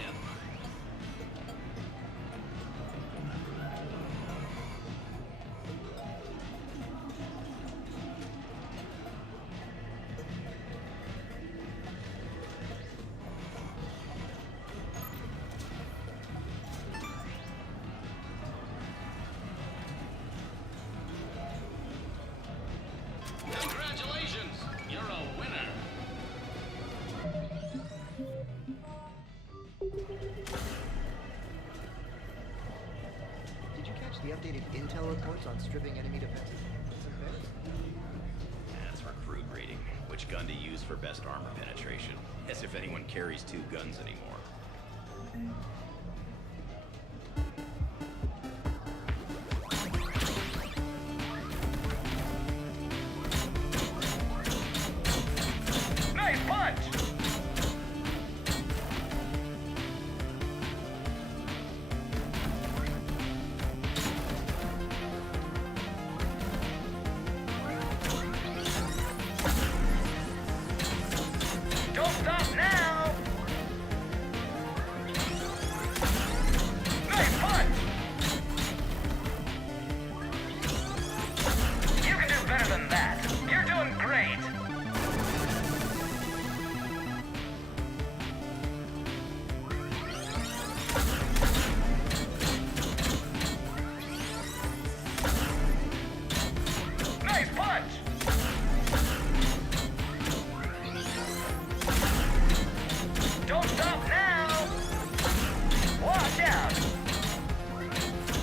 Congratulations! You're a winner! Did you catch the updated intel reports on stripping enemy defenses? That's recruit rating. Which gun to use for best armor penetration. As if anyone carries two guns anymore. Nice punch! Don't stop now! Nice punch! You can do better than that. You're doing great. Nice punch! Don't stop now! Watch out!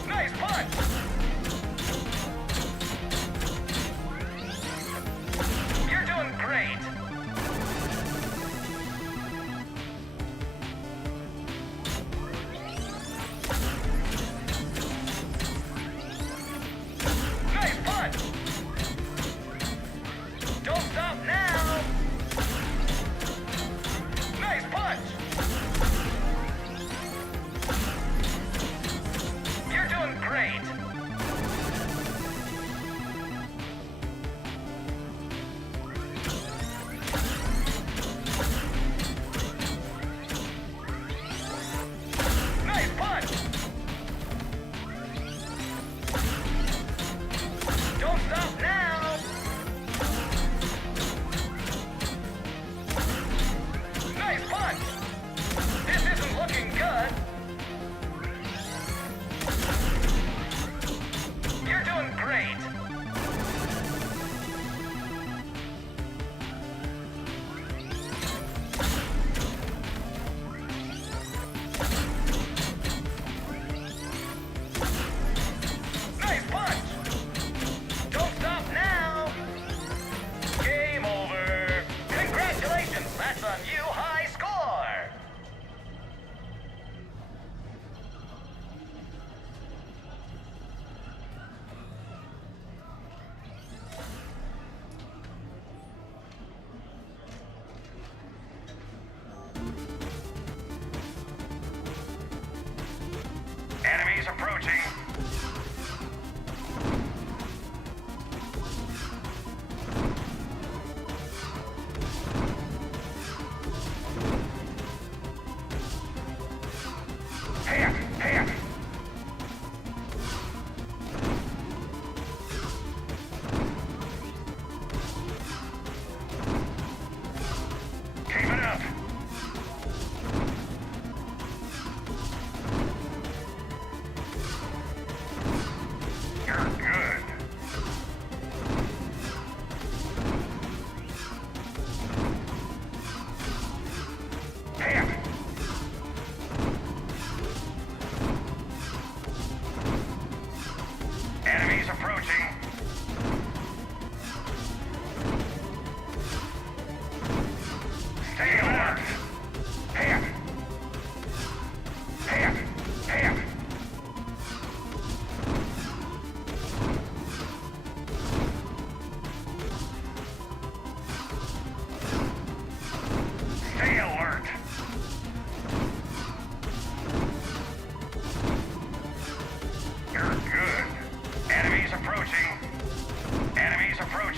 Nice punch! You're doing great! Nice punch! Don't stop now! Nice punch! You're doing great! Nice punch! Don't stop!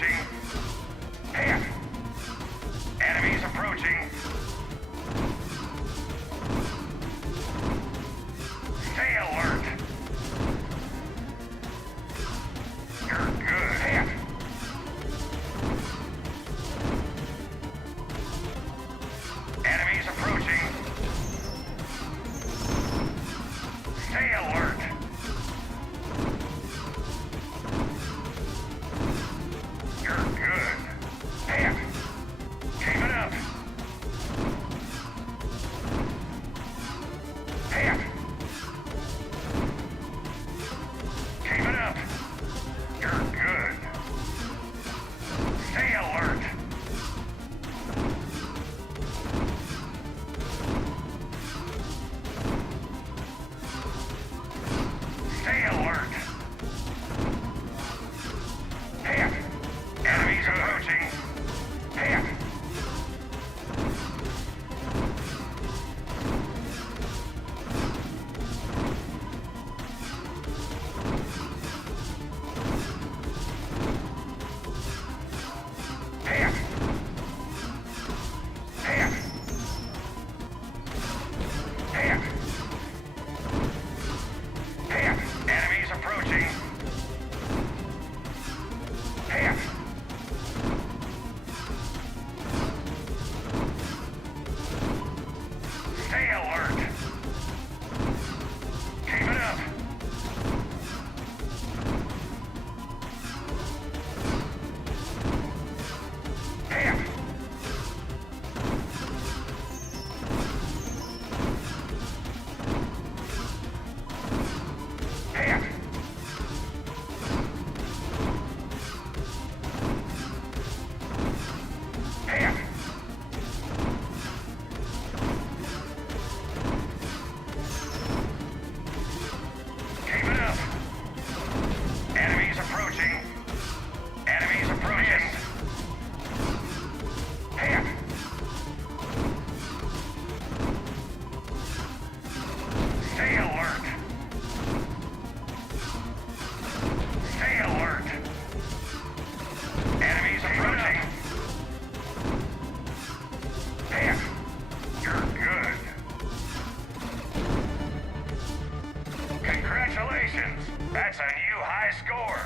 approaching. Hit! Enemies approaching. Stay alert. You're good. Hit! Enemies approaching. Stay alert. You're good. Hit! Keep it up. Hit! Keep it up. You're good. Stay alert. Stay alert. Hit! Enemies approaching. Hit! Hit! Hit! Hit! Hit! Enemies approaching. Hit! Stay alert. Keep it up. Hit! Hit! Hit! Keep it up. Enemies approaching. Enemies approaching. Hit! Stay alert. Stay alert. Enemies approaching. Hit! You're good. Congratulations! That's a new high score.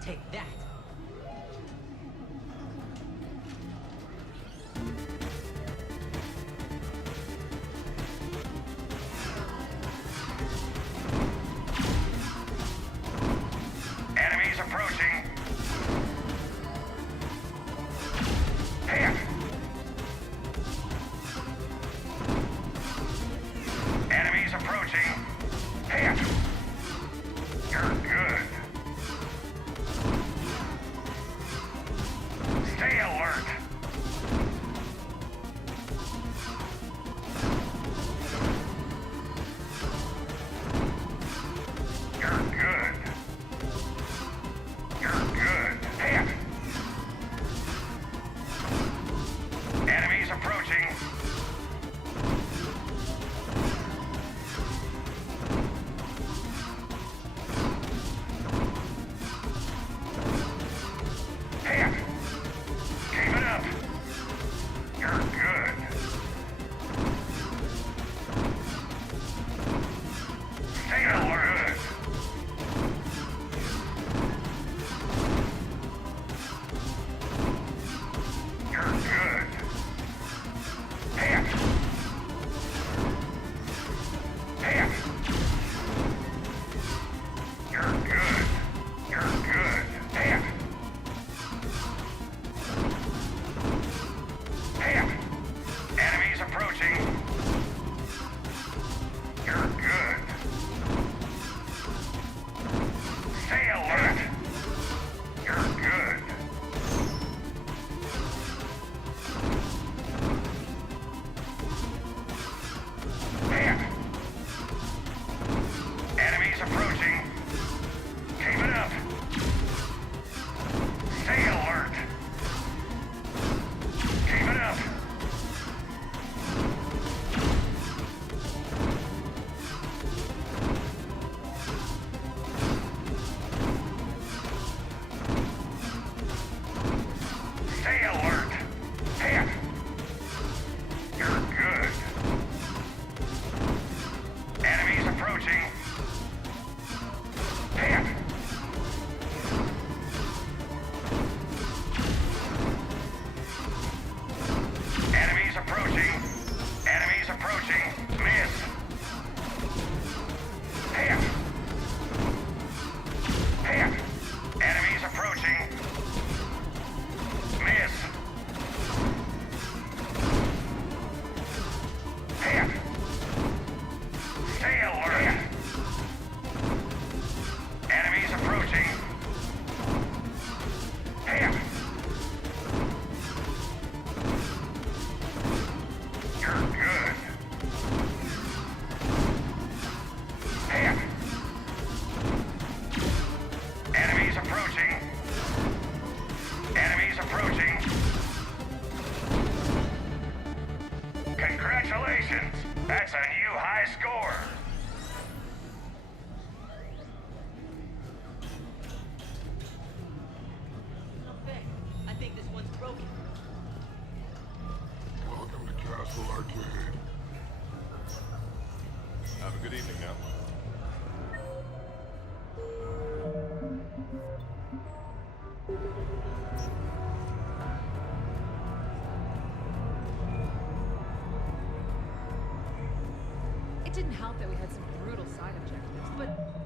Take that. Enemies approaching. Hit! Enemies approaching. Hit! You're good. Decent. That's a new high score. Okay, I think this one's broken. Welcome to Castle Arcade. Have a good evening now. It didn't help that we had some brutal side objectives, but